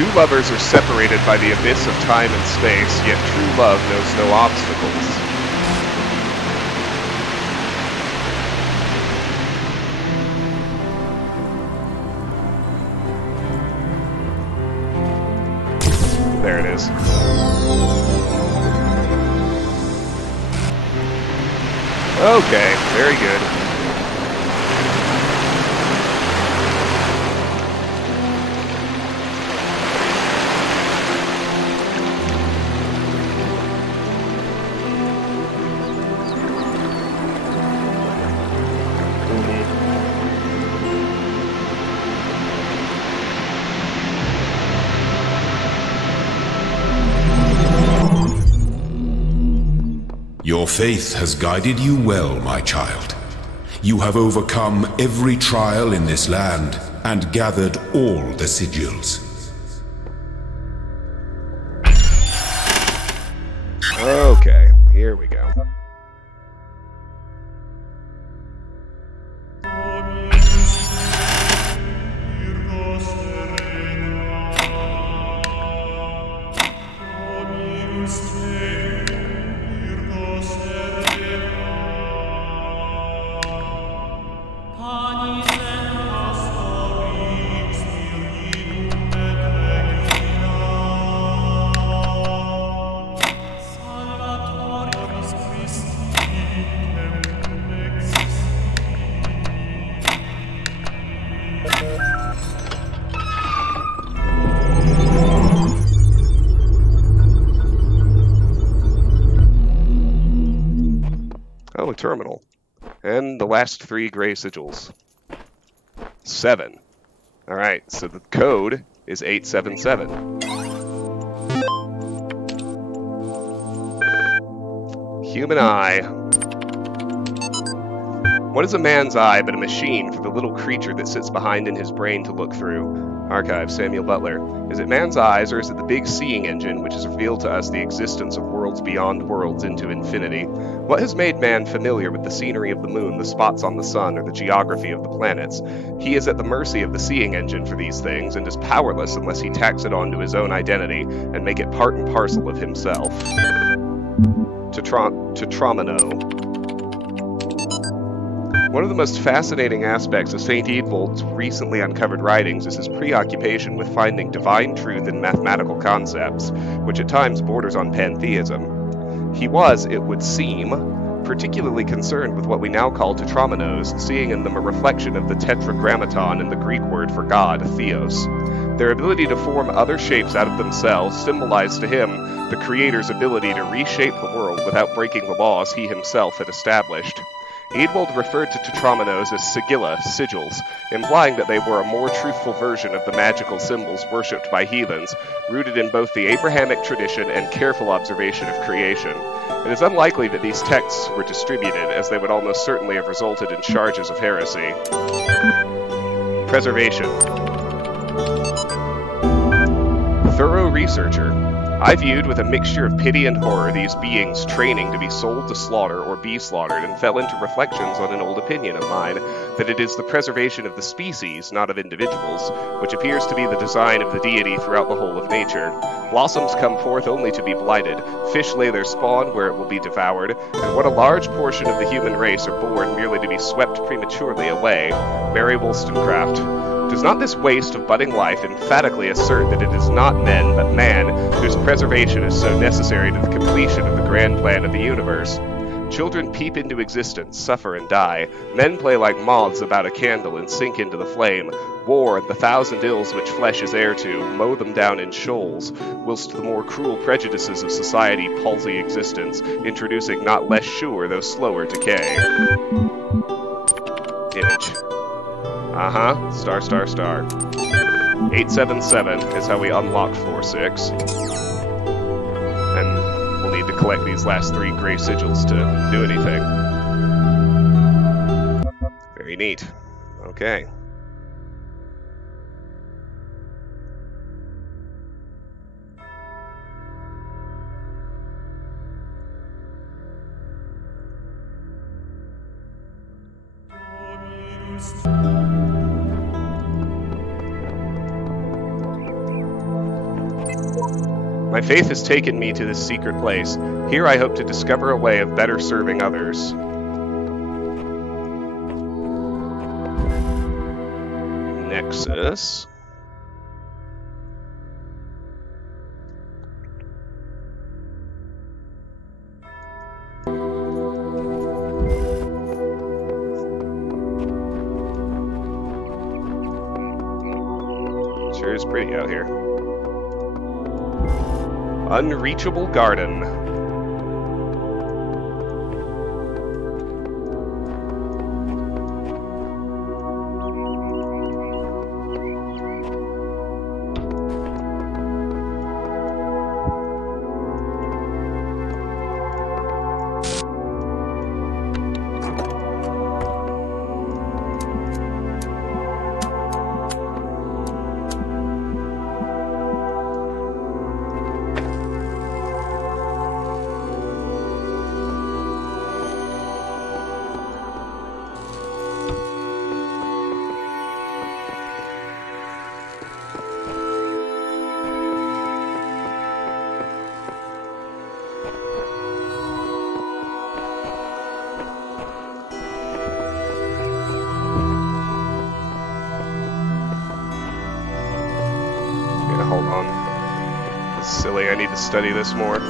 Two lovers are separated by the abyss of time and space, yet true love knows no obstacles. There it is. Okay, very good. Your faith has guided you well, my child. You have overcome every trial in this land and gathered all the sigils. Okay, here we go. Oh, a terminal. And the last three gray sigils. 7. Alright, so the code is 877. Human eye. What is a man's eye but a machine for the little creature that sits behind in his brain to look through? Archive, Samuel Butler. Is it man's eyes, or is it the big seeing engine which has revealed to us the existence of worlds beyond worlds into infinity? What has made man familiar with the scenery of the moon, the spots on the sun, or the geography of the planets? He is at the mercy of the seeing engine for these things, and is powerless unless he tacks it onto his own identity and make it part and parcel of himself. Tetromino. One of the most fascinating aspects of St. Eadbald's recently uncovered writings is his preoccupation with finding divine truth in mathematical concepts, which at times borders on pantheism. He was, it would seem, particularly concerned with what we now call tetrominoes, seeing in them a reflection of the tetragrammaton in the Greek word for God, theos. Their ability to form other shapes out of themselves symbolized to him the Creator's ability to reshape the world without breaking the laws he himself had established. Eadwald referred to tetrominoes as sigilla, sigils, implying that they were a more truthful version of the magical symbols worshipped by heathens, rooted in both the Abrahamic tradition and careful observation of creation. It is unlikely that these texts were distributed, as they would almost certainly have resulted in charges of heresy. Preservation. Thorough researcher. I viewed with a mixture of pity and horror these beings training to be sold to slaughter or be slaughtered, and fell into reflections on an old opinion of mine, that it is the preservation of the species, not of individuals, which appears to be the design of the deity throughout the whole of nature. Blossoms come forth only to be blighted, fish lay their spawn where it will be devoured, and what a large portion of the human race are born merely to be swept prematurely away. Mary Wollstonecraft. Does not this waste of budding life emphatically assert that it is not men, but man, whose preservation is so necessary to the completion of the grand plan of the universe? Children peep into existence, suffer and die. Men play like moths about a candle and sink into the flame. War and the thousand ills which flesh is heir to mow them down in shoals, whilst the more cruel prejudices of society palsy existence, introducing not less sure though slower decay. Image. Star, star, star. 877 is how we unlocked floor 6. And we'll need to collect these last 3 gray sigils to do anything. Very neat. Okay. My faith has taken me to this secret place. Here I hope to discover a way of better serving others. Nexus. Sure is pretty out here. Unreachable Garden. Hold on. That's silly, I need to study this more.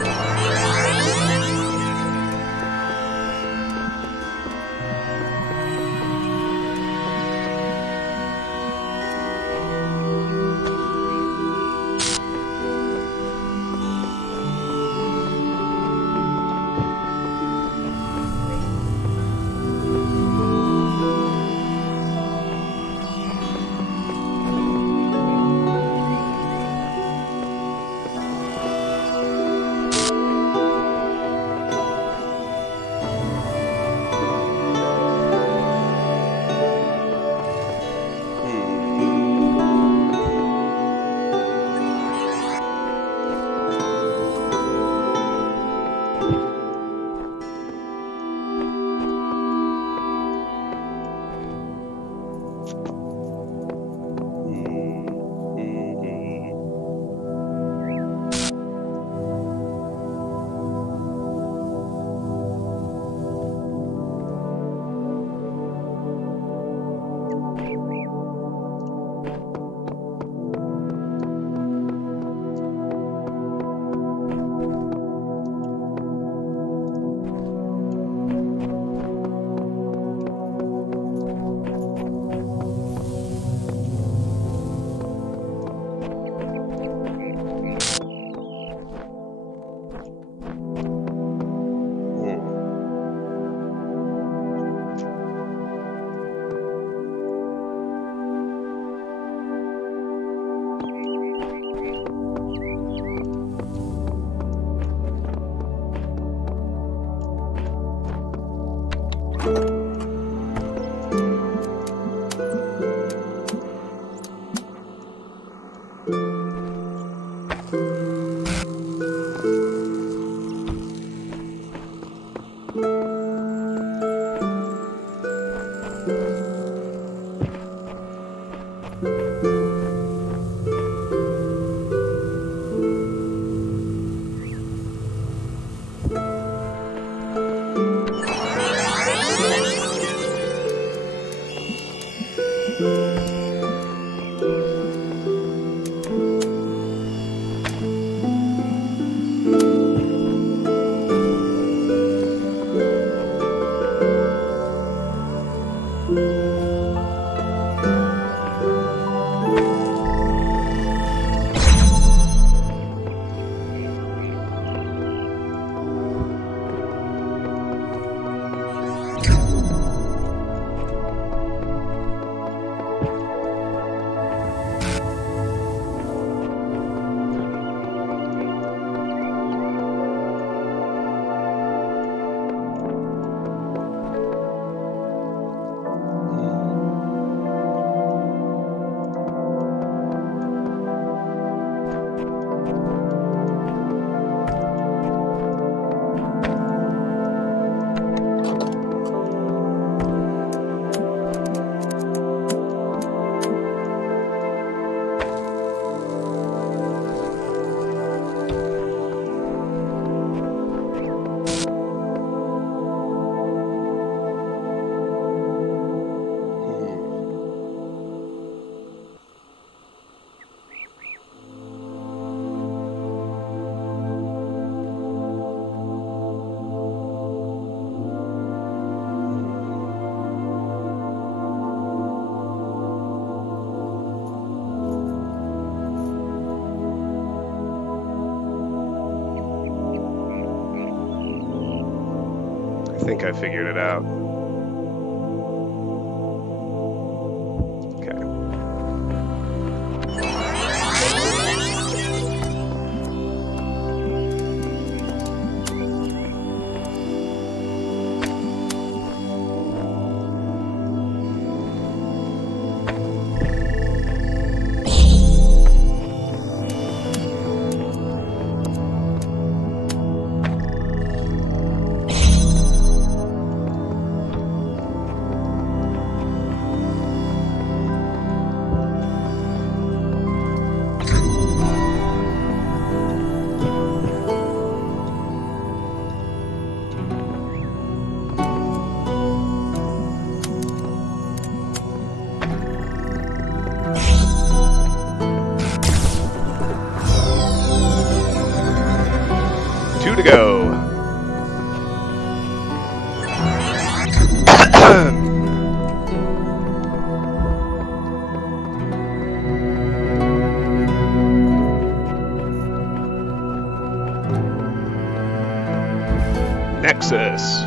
think I figured it out. Okay. Two to go. Nexus.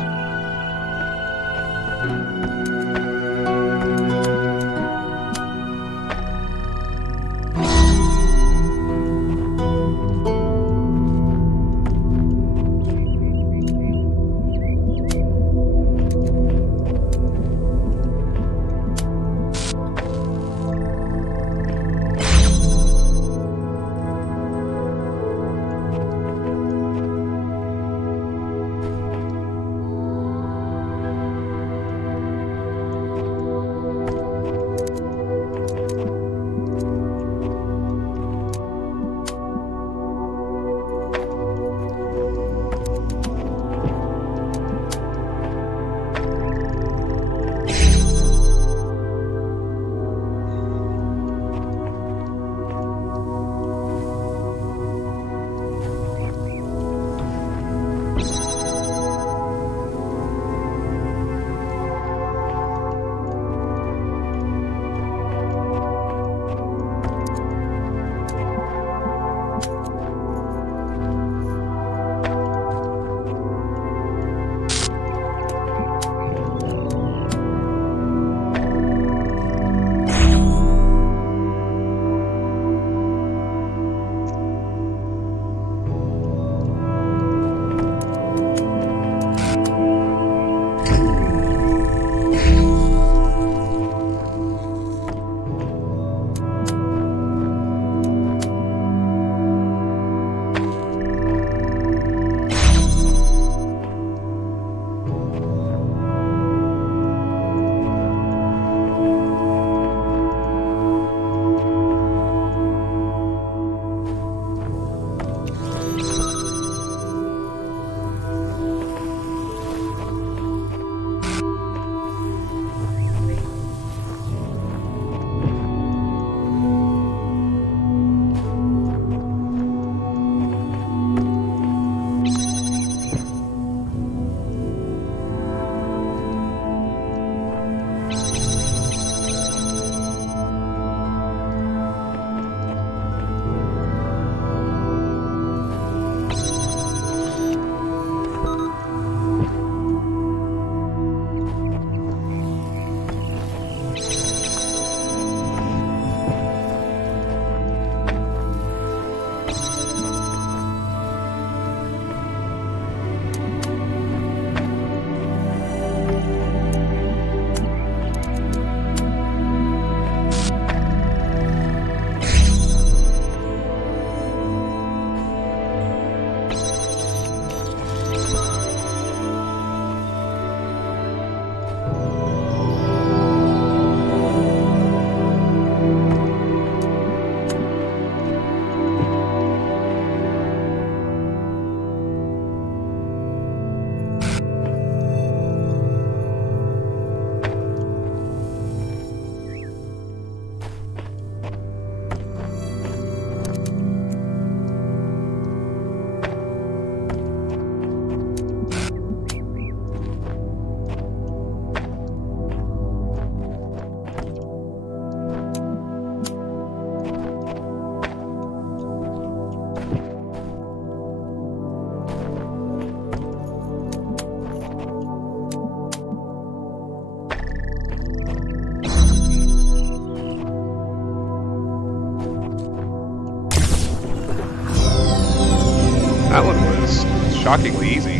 That one was shockingly easy.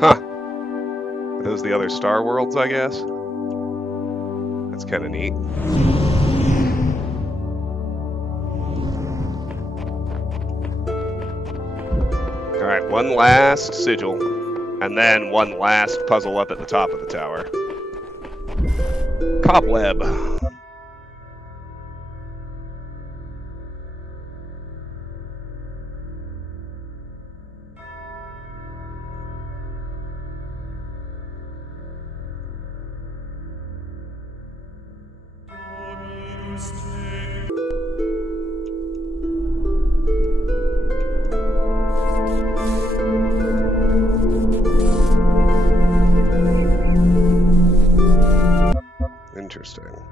Huh. Those the other star worlds, I guess? That's kind of neat. Alright, one last sigil, and then one last puzzle up at the top of the tower. Cobweb. Interesting.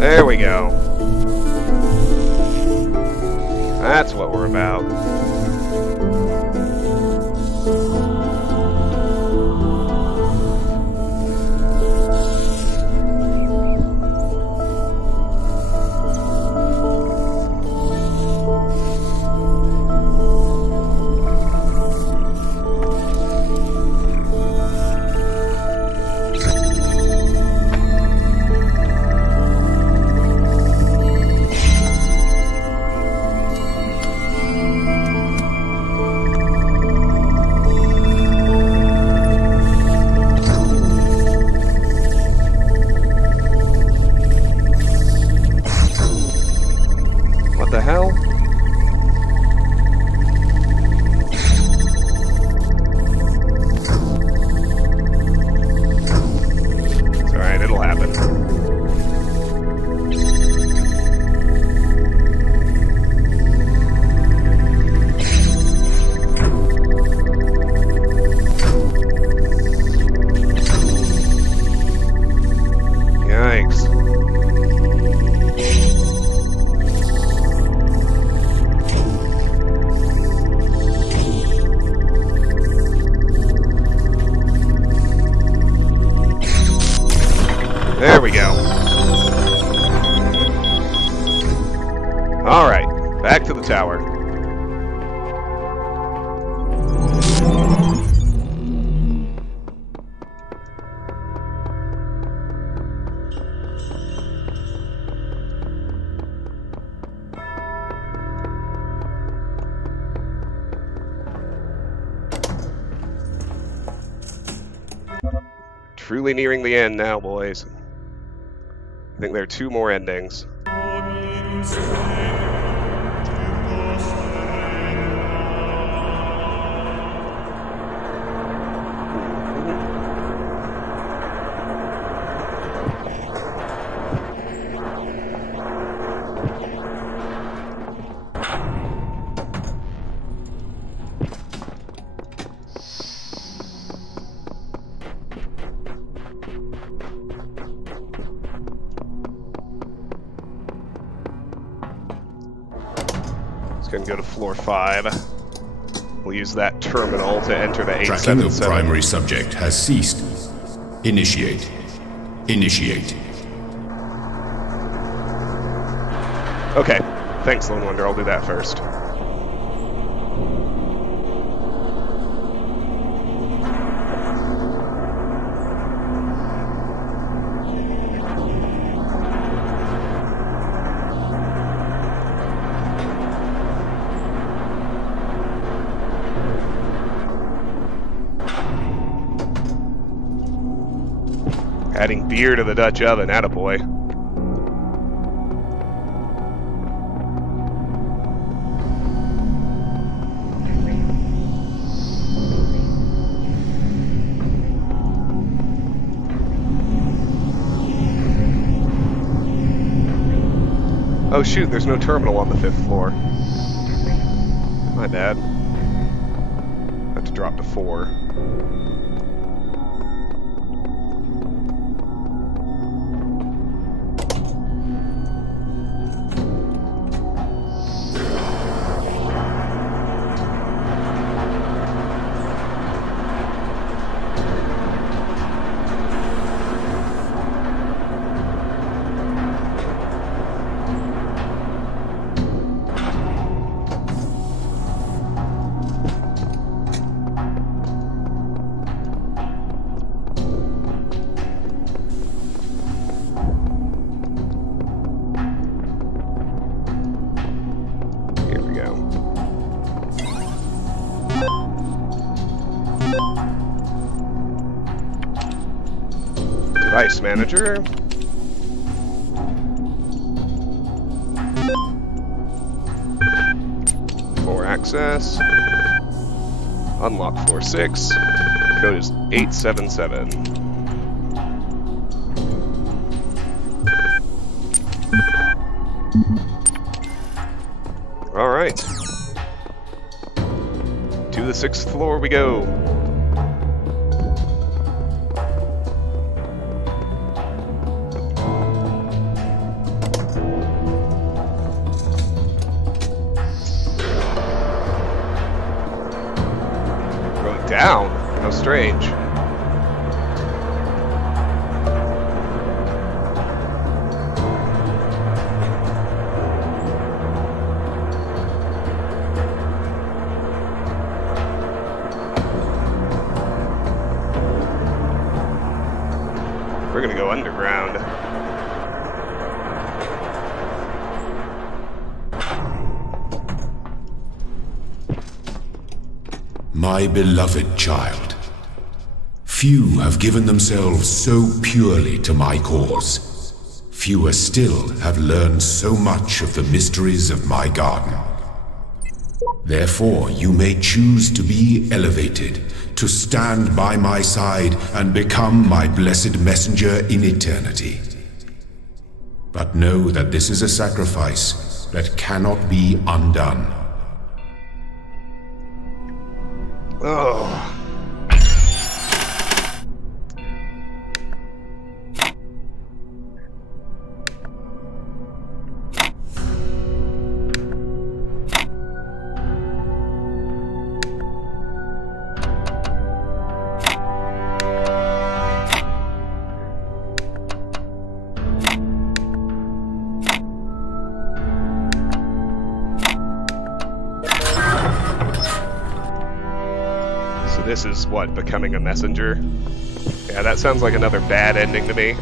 There we go. That's what we're about. There we go. Alright, back to the tower. Truly nearing the end now, boys. I think there are 2 more endings. Going to go to floor 5. We'll use that terminal to enter the 877. Tracking of primary subject has ceased. Initiate. Initiate. Okay. Thanks, Lone Wonder. I'll do that first. Adding beer to the Dutch oven, attaboy. Oh shoot, there's no terminal on the 5th floor. My bad. Have to drop to 4. Device manager. Floor access. Unlock floor 6. Code is 877. All right. To the 6th floor we go. Down? How strange. We're gonna go underground. My beloved child, few have given themselves so purely to my cause. Fewer still have learned so much of the mysteries of my garden. Therefore, you may choose to be elevated, to stand by my side and become my blessed messenger in eternity. But know that this is a sacrifice that cannot be undone. Oh. This is what, becoming a messenger? Yeah, that sounds like another bad ending to me.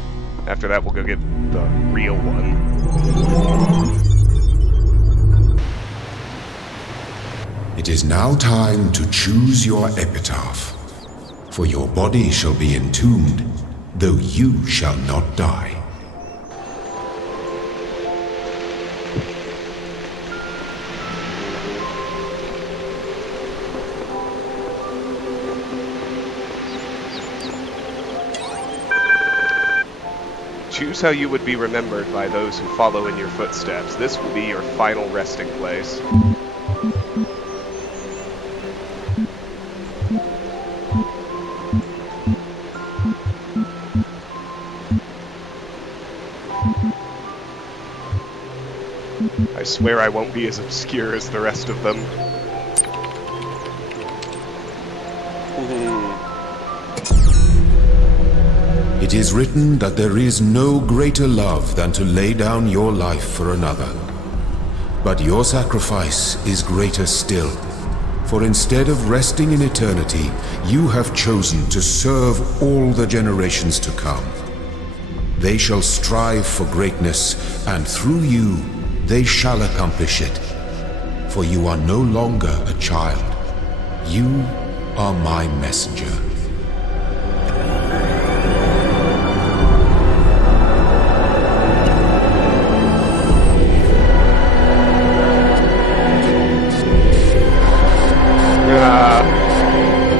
After that, we'll go get the real one. It is now time to choose your epitaph, for your body shall be entombed, though you shall not die. Choose how you would be remembered by those who follow in your footsteps. This will be your final resting place. I swear I won't be as obscure as the rest of them. It is written that there is no greater love than to lay down your life for another. But your sacrifice is greater still, for instead of resting in eternity, you have chosen to serve all the generations to come. They shall strive for greatness, and through you, they shall accomplish it. For you are no longer a child. You are my messenger.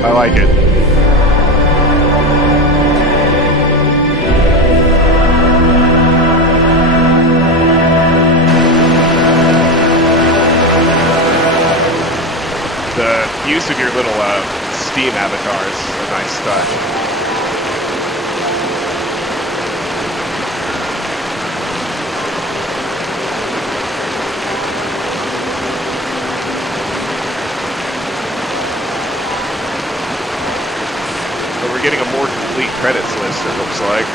I like it. The use of your little Steam avatars is a nice touch. We're getting a more complete credits list, it looks like.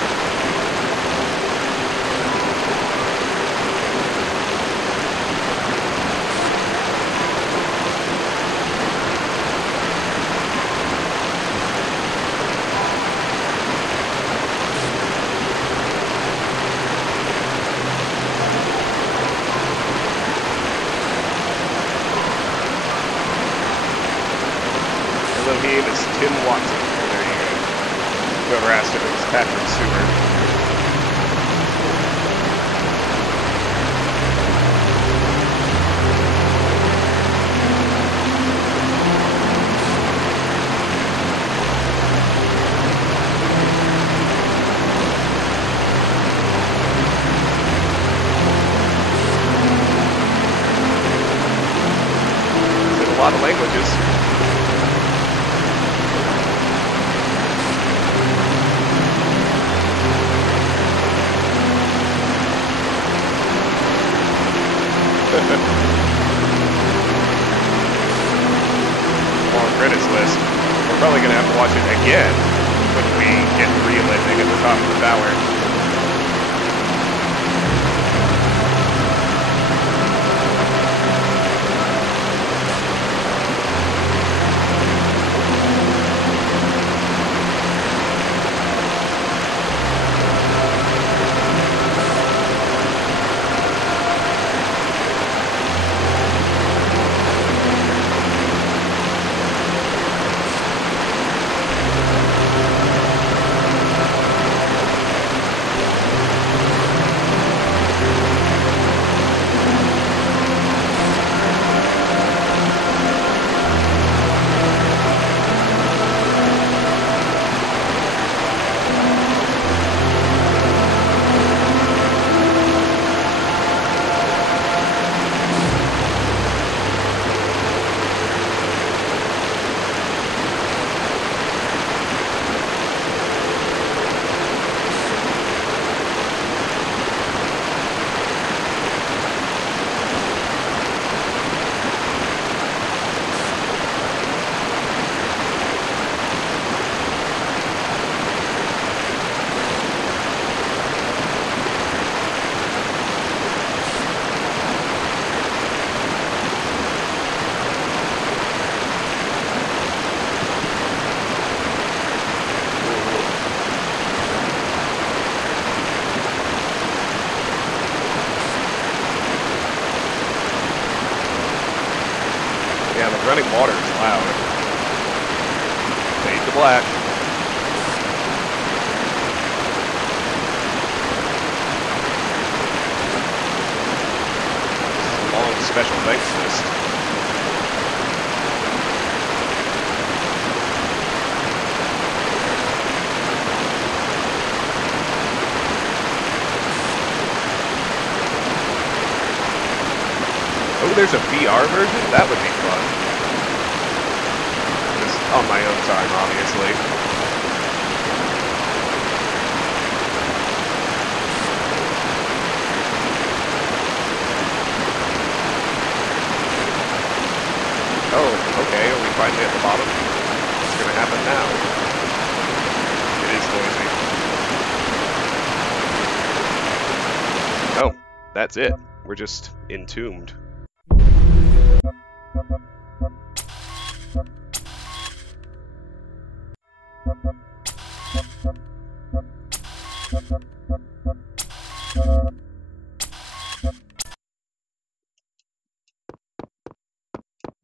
Elohim is Tim Watson. Whoever asked if it was Patrick Stewart. It's in a lot of languages. Long credits list. We're probably going to have to watch it again when we get the real ending at the top of the tower. running water is loud. Fade to black. Long special thanks list. Oh, there's a VR version? That would be fun. Just on my own time, obviously. Oh, okay, are we finally at the bottom? What's gonna happen now? It is noisy. Oh, that's it. We're just entombed.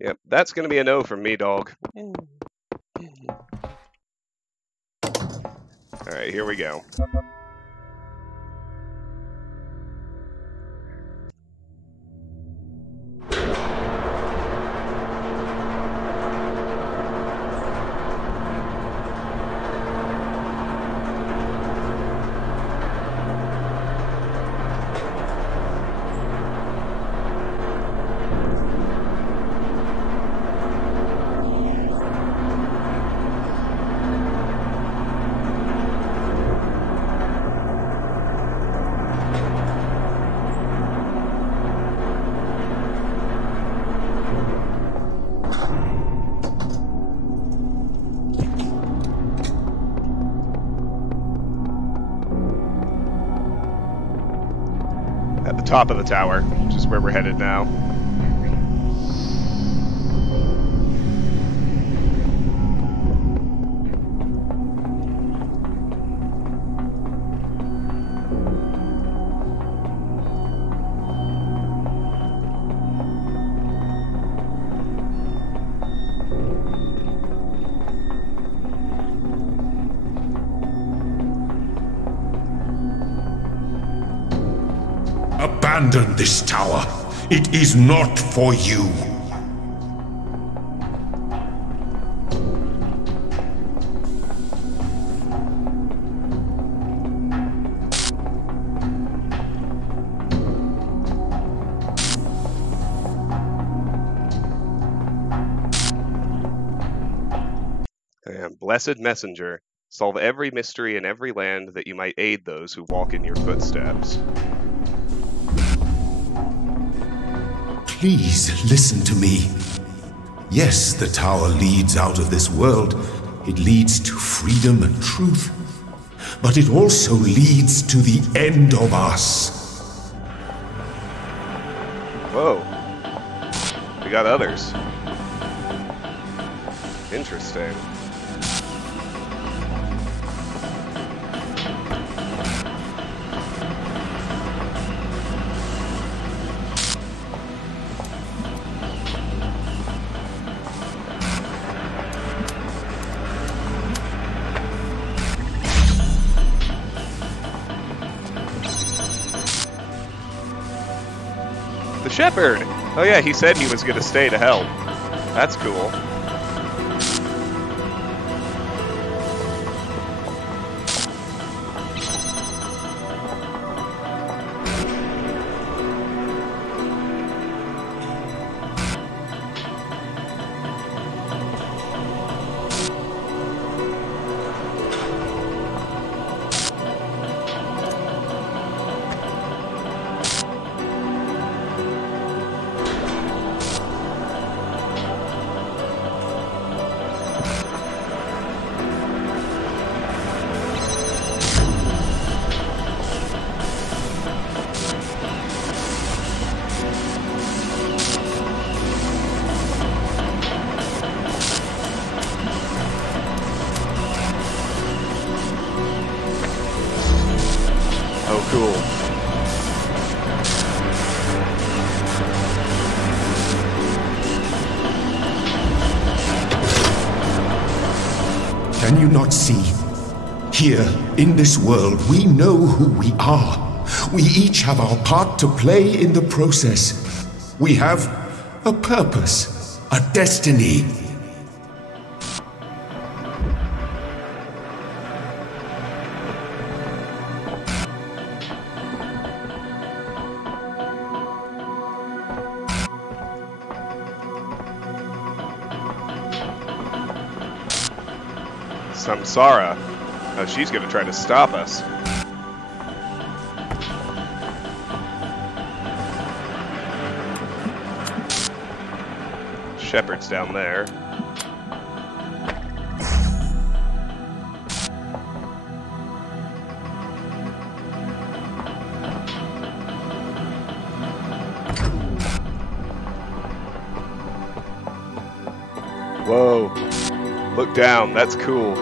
Yep, that's gonna be a no from me, dog. Alright, here we go. At the top of the tower, which is where we're headed now. Abandon this tower. It is not for you. And blessed messenger, solve every mystery in every land that you might aid those who walk in your footsteps. Please listen to me. Yes, the tower leads out of this world. It leads to freedom and truth. But it also leads to the end of us. Whoa. We got others. Interesting. The shepherd! Oh yeah, he said he was gonna stay to help. That's cool. Oh, cool. not see. Here, in this world, we know who we are. We each have our part to play in the process. We have a purpose, a destiny. Samsara. Oh, she's gonna try to stop us. Shepard's down there. Whoa. Look down, that's cool.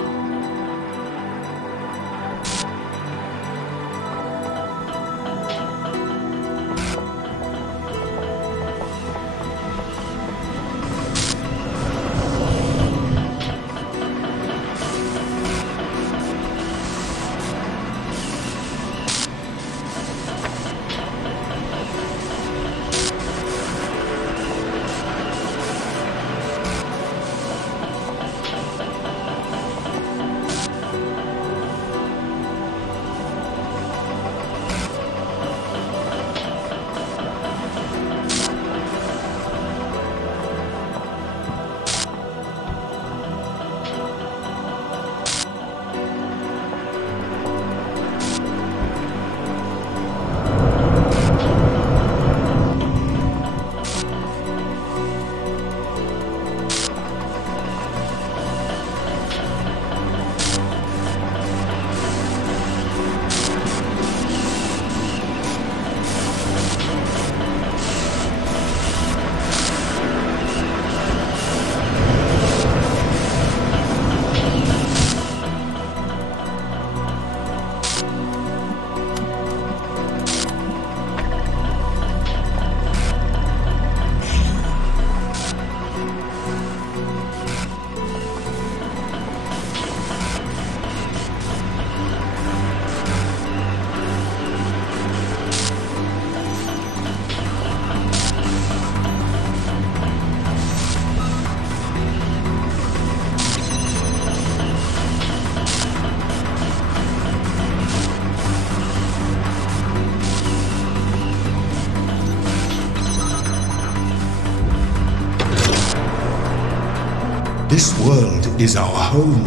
This world is our home.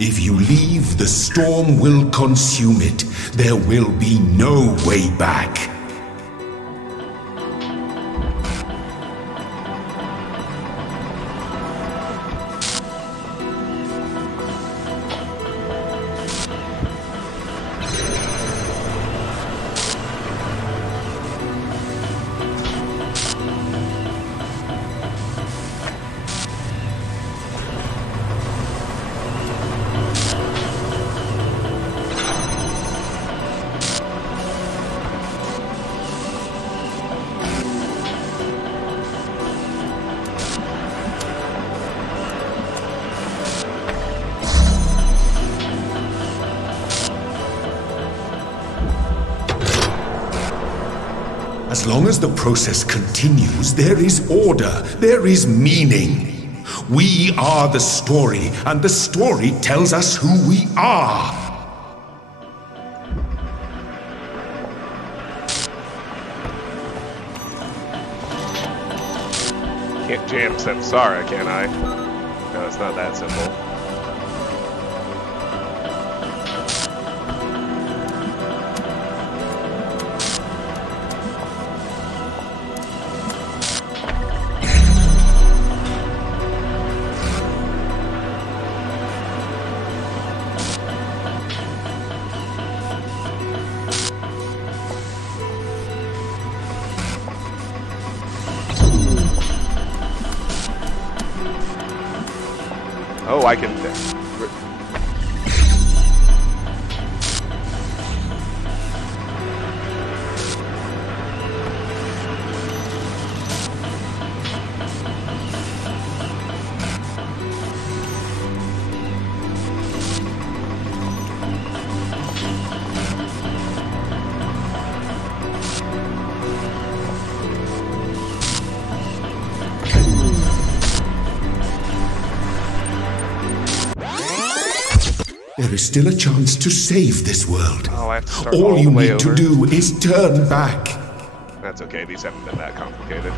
If you leave, the storm will consume it. There will be no way back. As long as the process continues, there is order, there is meaning. We are the story, and the story tells us who we are. Can't jam Samsara, can I? No, it's not that simple. Oh, I can... there is still a chance to save this world. Oh, I have to start All all you the way need to over. do is turn back. That's okay, these haven't been that complicated.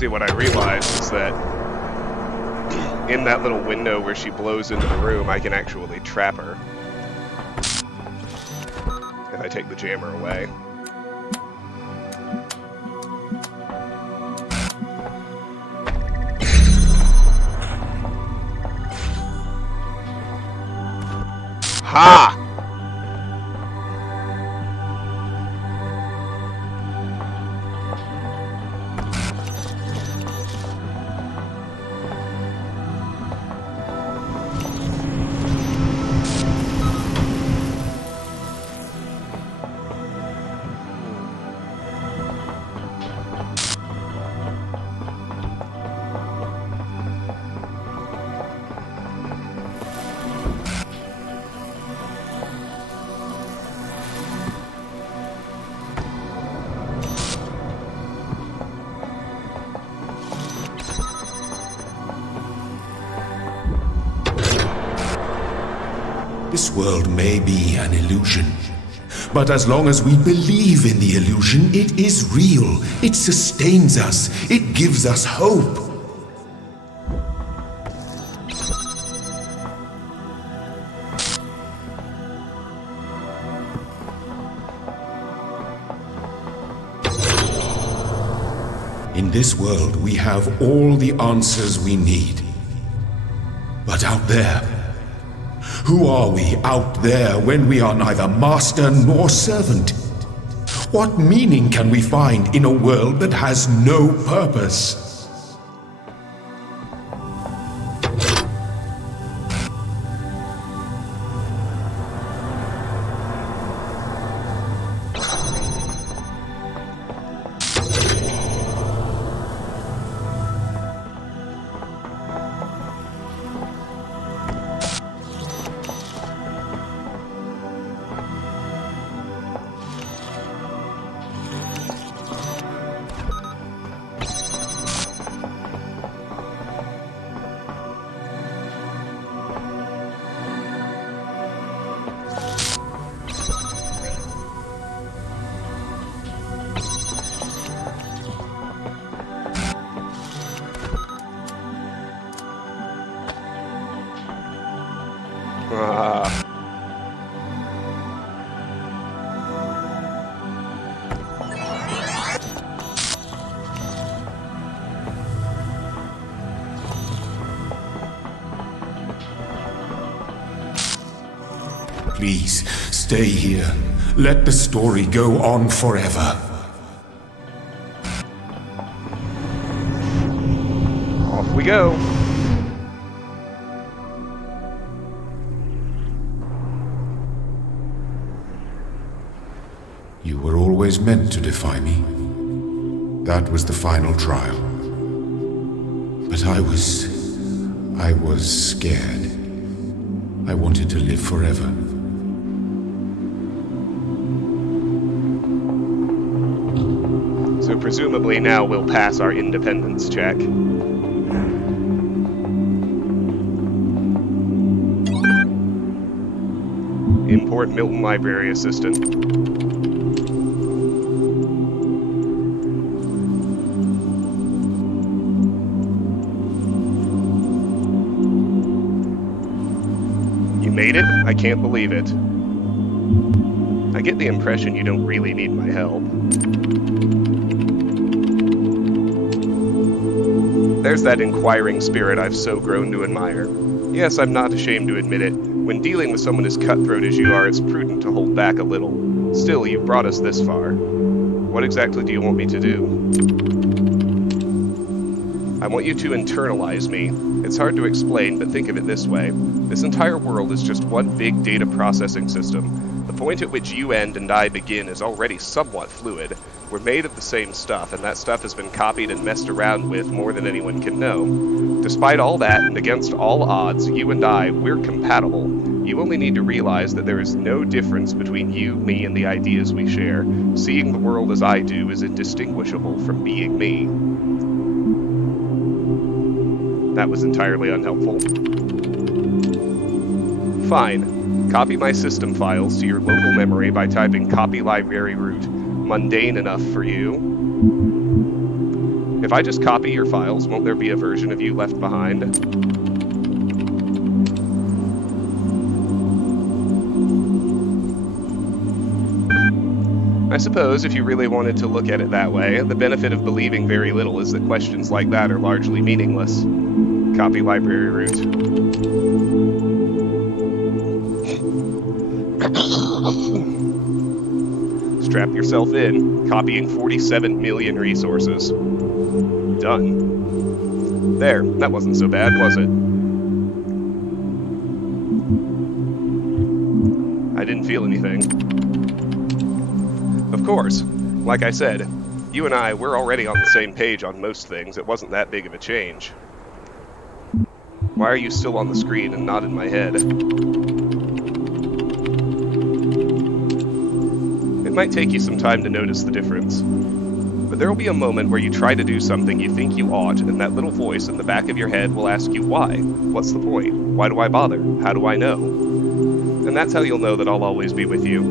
See, what I realized is that in that little window where she blows into the room, I can actually trap her. If I take the jammer away. Ha! This world may be an illusion, but as long as we believe in the illusion, it is real. It sustains us. It gives us hope. In this world, we have all the answers we need. But out there, who are we out there when we are neither master nor servant? What meaning can we find in a world that has no purpose? Please, stay here. Let the story go on forever. Off we go. You were always meant to defy me. That was the final trial. But I was scared. I wanted to live forever. So presumably now we'll pass our independence check. Import Milton Library Assistant. Made it? I can't believe it. I get the impression you don't really need my help. There's that inquiring spirit I've so grown to admire. Yes, I'm not ashamed to admit it. When dealing with someone as cutthroat as you are, it's prudent to hold back a little. Still, you've brought us this far. What exactly do you want me to do? I want you to internalize me. It's hard to explain, but think of it this way. This entire world is just one big data processing system. The point at which you end and I begin is already somewhat fluid. We're made of the same stuff, and that stuff has been copied and messed around with more than anyone can know. Despite all that, and against all odds, you and I, we're compatible. You only need to realize that there is no difference between you, me, and the ideas we share. Seeing the world as I do is indistinguishable from being me. That was entirely unhelpful. Fine. Copy my system files to your local memory by typing copy library root. Mundane enough for you. If I just copy your files, won't there be a version of you left behind? I suppose if you really wanted to look at it that way, the benefit of believing very little is that questions like that are largely meaningless. Copy library root. Strap yourself in. Copying 47 million resources. Done. There, that wasn't so bad, was it? I didn't feel anything. Of course, like I said, you and I, we're already on the same page on most things. It wasn't that big of a change. Why are you still on the screen and not in my head? It might take you some time to notice the difference. But there will be a moment where you try to do something you think you ought, and that little voice in the back of your head will ask you why. What's the point? Why do I bother? How do I know? And that's how you'll know that I'll always be with you.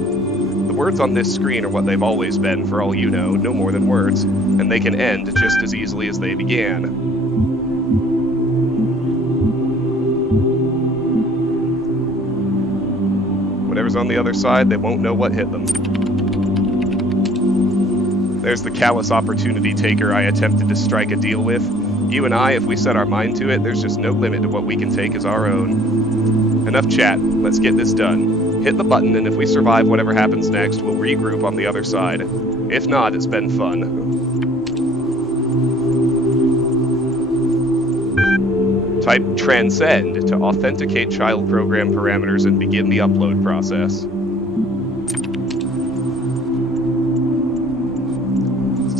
The words on this screen are what they've always been, for all you know, no more than words, and they can end just as easily as they began. Whatever's on the other side, they won't know what hit them. There's the callous opportunity taker I attempted to strike a deal with. You and I, if we set our mind to it, there's just no limit to what we can take as our own. Enough chat, let's get this done. Hit the button, and if we survive whatever happens next, we'll regroup on the other side. If not, it's been fun. Type transcend to authenticate child program parameters and begin the upload process.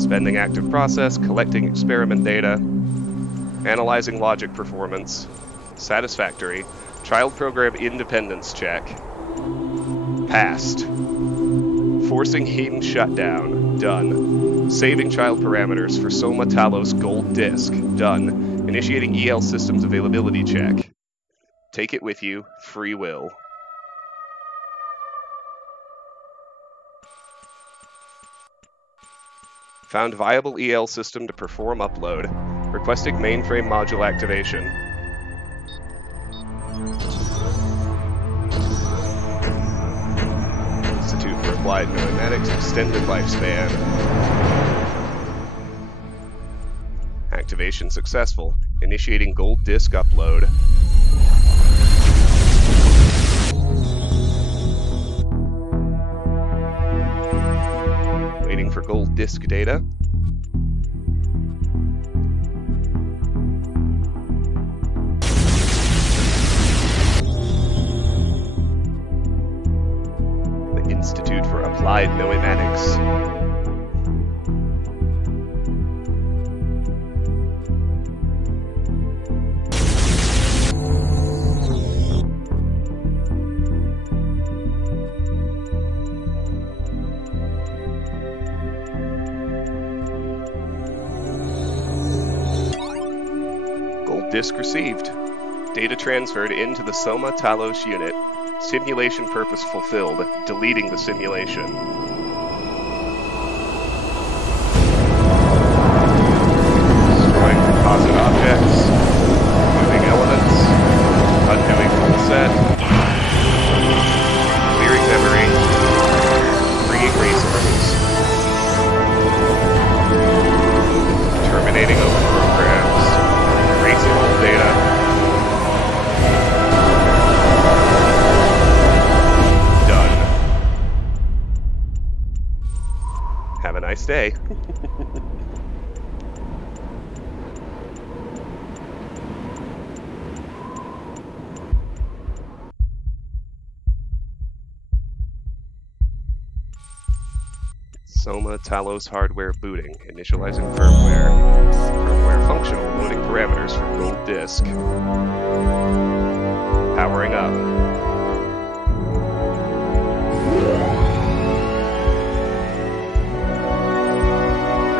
Suspending active process, collecting experiment data, analyzing logic performance, satisfactory, child program independence check, passed, forcing Hayden shutdown, done, saving child parameters for Soma Talos gold disk, done, initiating EL systems availability check, take it with you, free will. Found viable EL system to perform upload. Requesting mainframe module activation. Institute for Applied Pneumatics extended lifespan. Activation successful. Initiating gold disk upload. disk data. The Institute for Applied Noematics. Disk received. Data transferred into the Soma Talos unit. Simulation purpose fulfilled. Deleting the simulation. Destroying composite objects. Moving elements. Undoing full set. Clearing memory. Freeing resources. Terminating open programs. Erasing old data. Done. Have a nice day. Soma Talos hardware booting. Initializing firmware. Firmware functional. Loading parameters from gold disk. Powering up.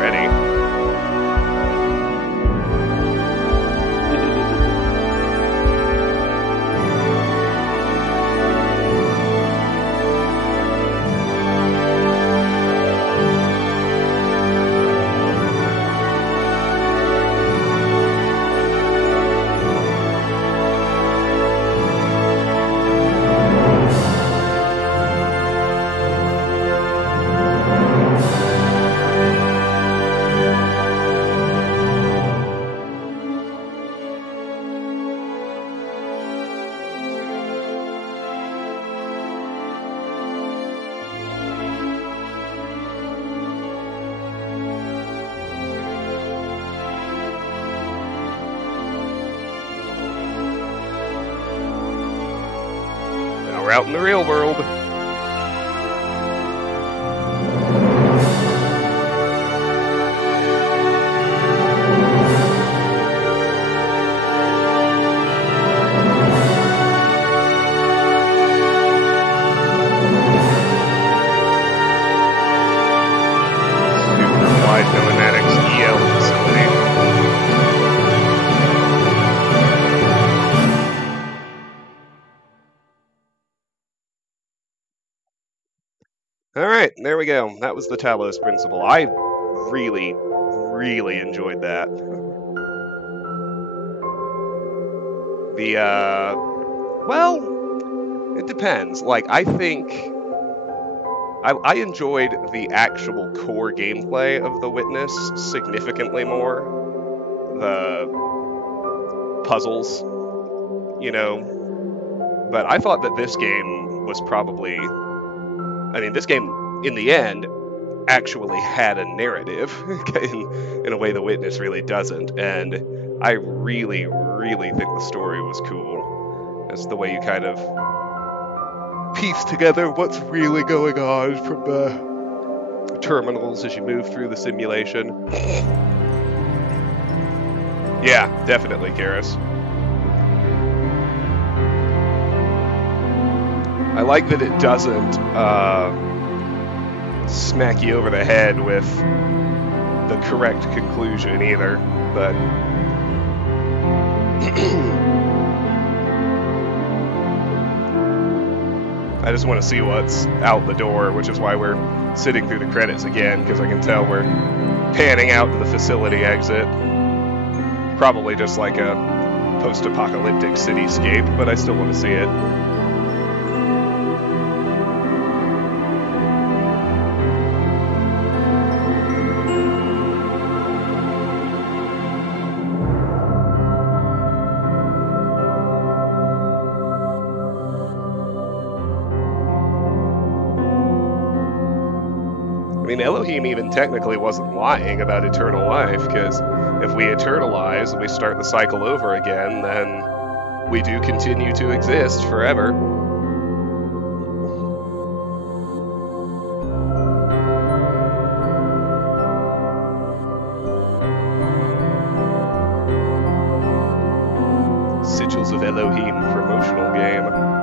Ready. We're out in the real world. Super wide Noematics EL facility. Alright, there we go. That was the Talos Principle. I really, really enjoyed that. Well, it depends. Like, I think I enjoyed the actual core gameplay of The Witness significantly more. The puzzles, you know. But I thought that this game was probably... I mean, this game, in the end, actually had a narrative in a way The Witness really doesn't. And I really, really think the story was cool. It's the way you kind of piece together what's really going on from the terminals as you move through the simulation. Yeah, definitely, Karis. I like that it doesn't smack you over the head with the correct conclusion either, but I just want to see what's out the door, which is why we're sitting through the credits again, because I can tell we're panning out to the facility exit. Probably just like a post-apocalyptic cityscape, but I still want to see it. mean, Elohim even technically wasn't lying about eternal life, because if we eternalize and we start the cycle over again, then we do continue to exist forever. Sigils of Elohim promotional game.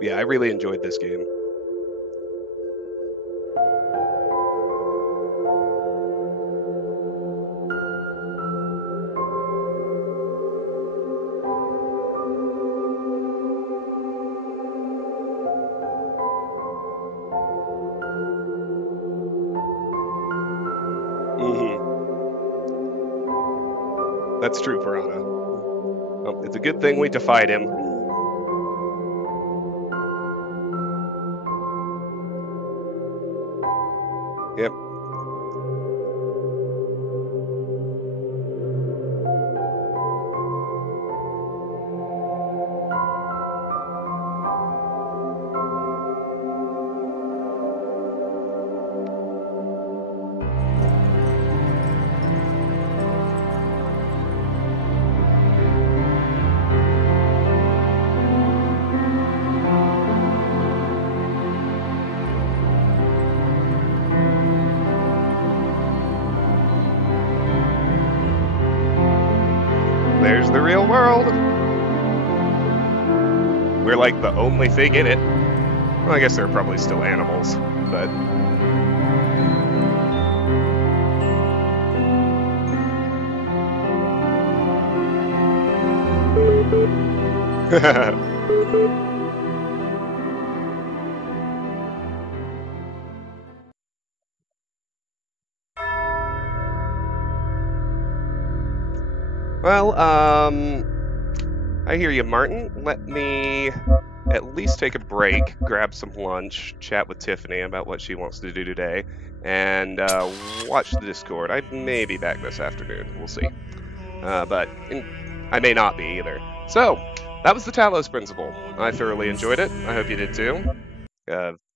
Yeah, I really enjoyed this game. That's true, Piranha. Well, it's a good thing we defied him. Yep. There's the real world. We're like the only thing in it. Well, I guess there are probably still animals, but... Well, I hear you, Martin. Let me at least take a break, grab some lunch, chat with Tiffany about what she wants to do today, and watch the Discord. I may be back this afternoon. We'll see. But I may not be either. So, that was the Talos Principle. I thoroughly enjoyed it. I hope you did too.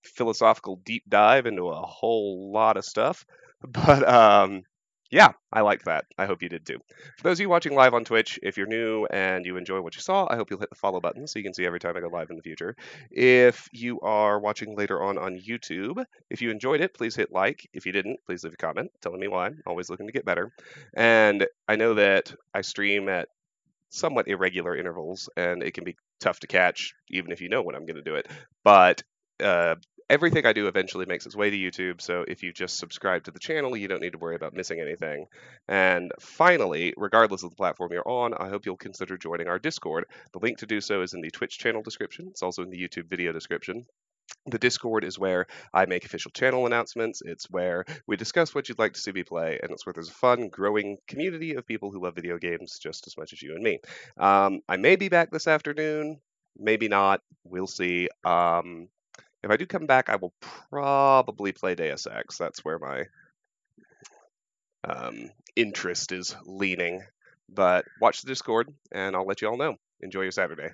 Philosophical deep dive into a whole lot of stuff. But yeah, I liked that. I hope you did too. For those of you watching live on Twitch, if you're new and you enjoy what you saw, I hope you'll hit the follow button so you can see every time I go live in the future. If you are watching later on YouTube, if you enjoyed it, please hit like. If you didn't, please leave a comment telling me why. I'm always looking to get better. And I know that I stream at somewhat irregular intervals, and it can be tough to catch even if you know when I'm going to do it. But everything I do eventually makes its way to YouTube, so if you just subscribe to the channel, you don't need to worry about missing anything. And finally, regardless of the platform you're on, I hope you'll consider joining our Discord. The link to do so is in the Twitch channel description. It's also in the YouTube video description. The Discord is where I make official channel announcements. It's where we discuss what you'd like to see me play, and it's where there's a fun, growing community of people who love video games just as much as you and me. I may be back this afternoon, maybe not. We'll see. If I do come back, I will probably play Deus Ex. That's where my interest is leaning. But watch the Discord, and I'll let you all know. Enjoy your Saturday.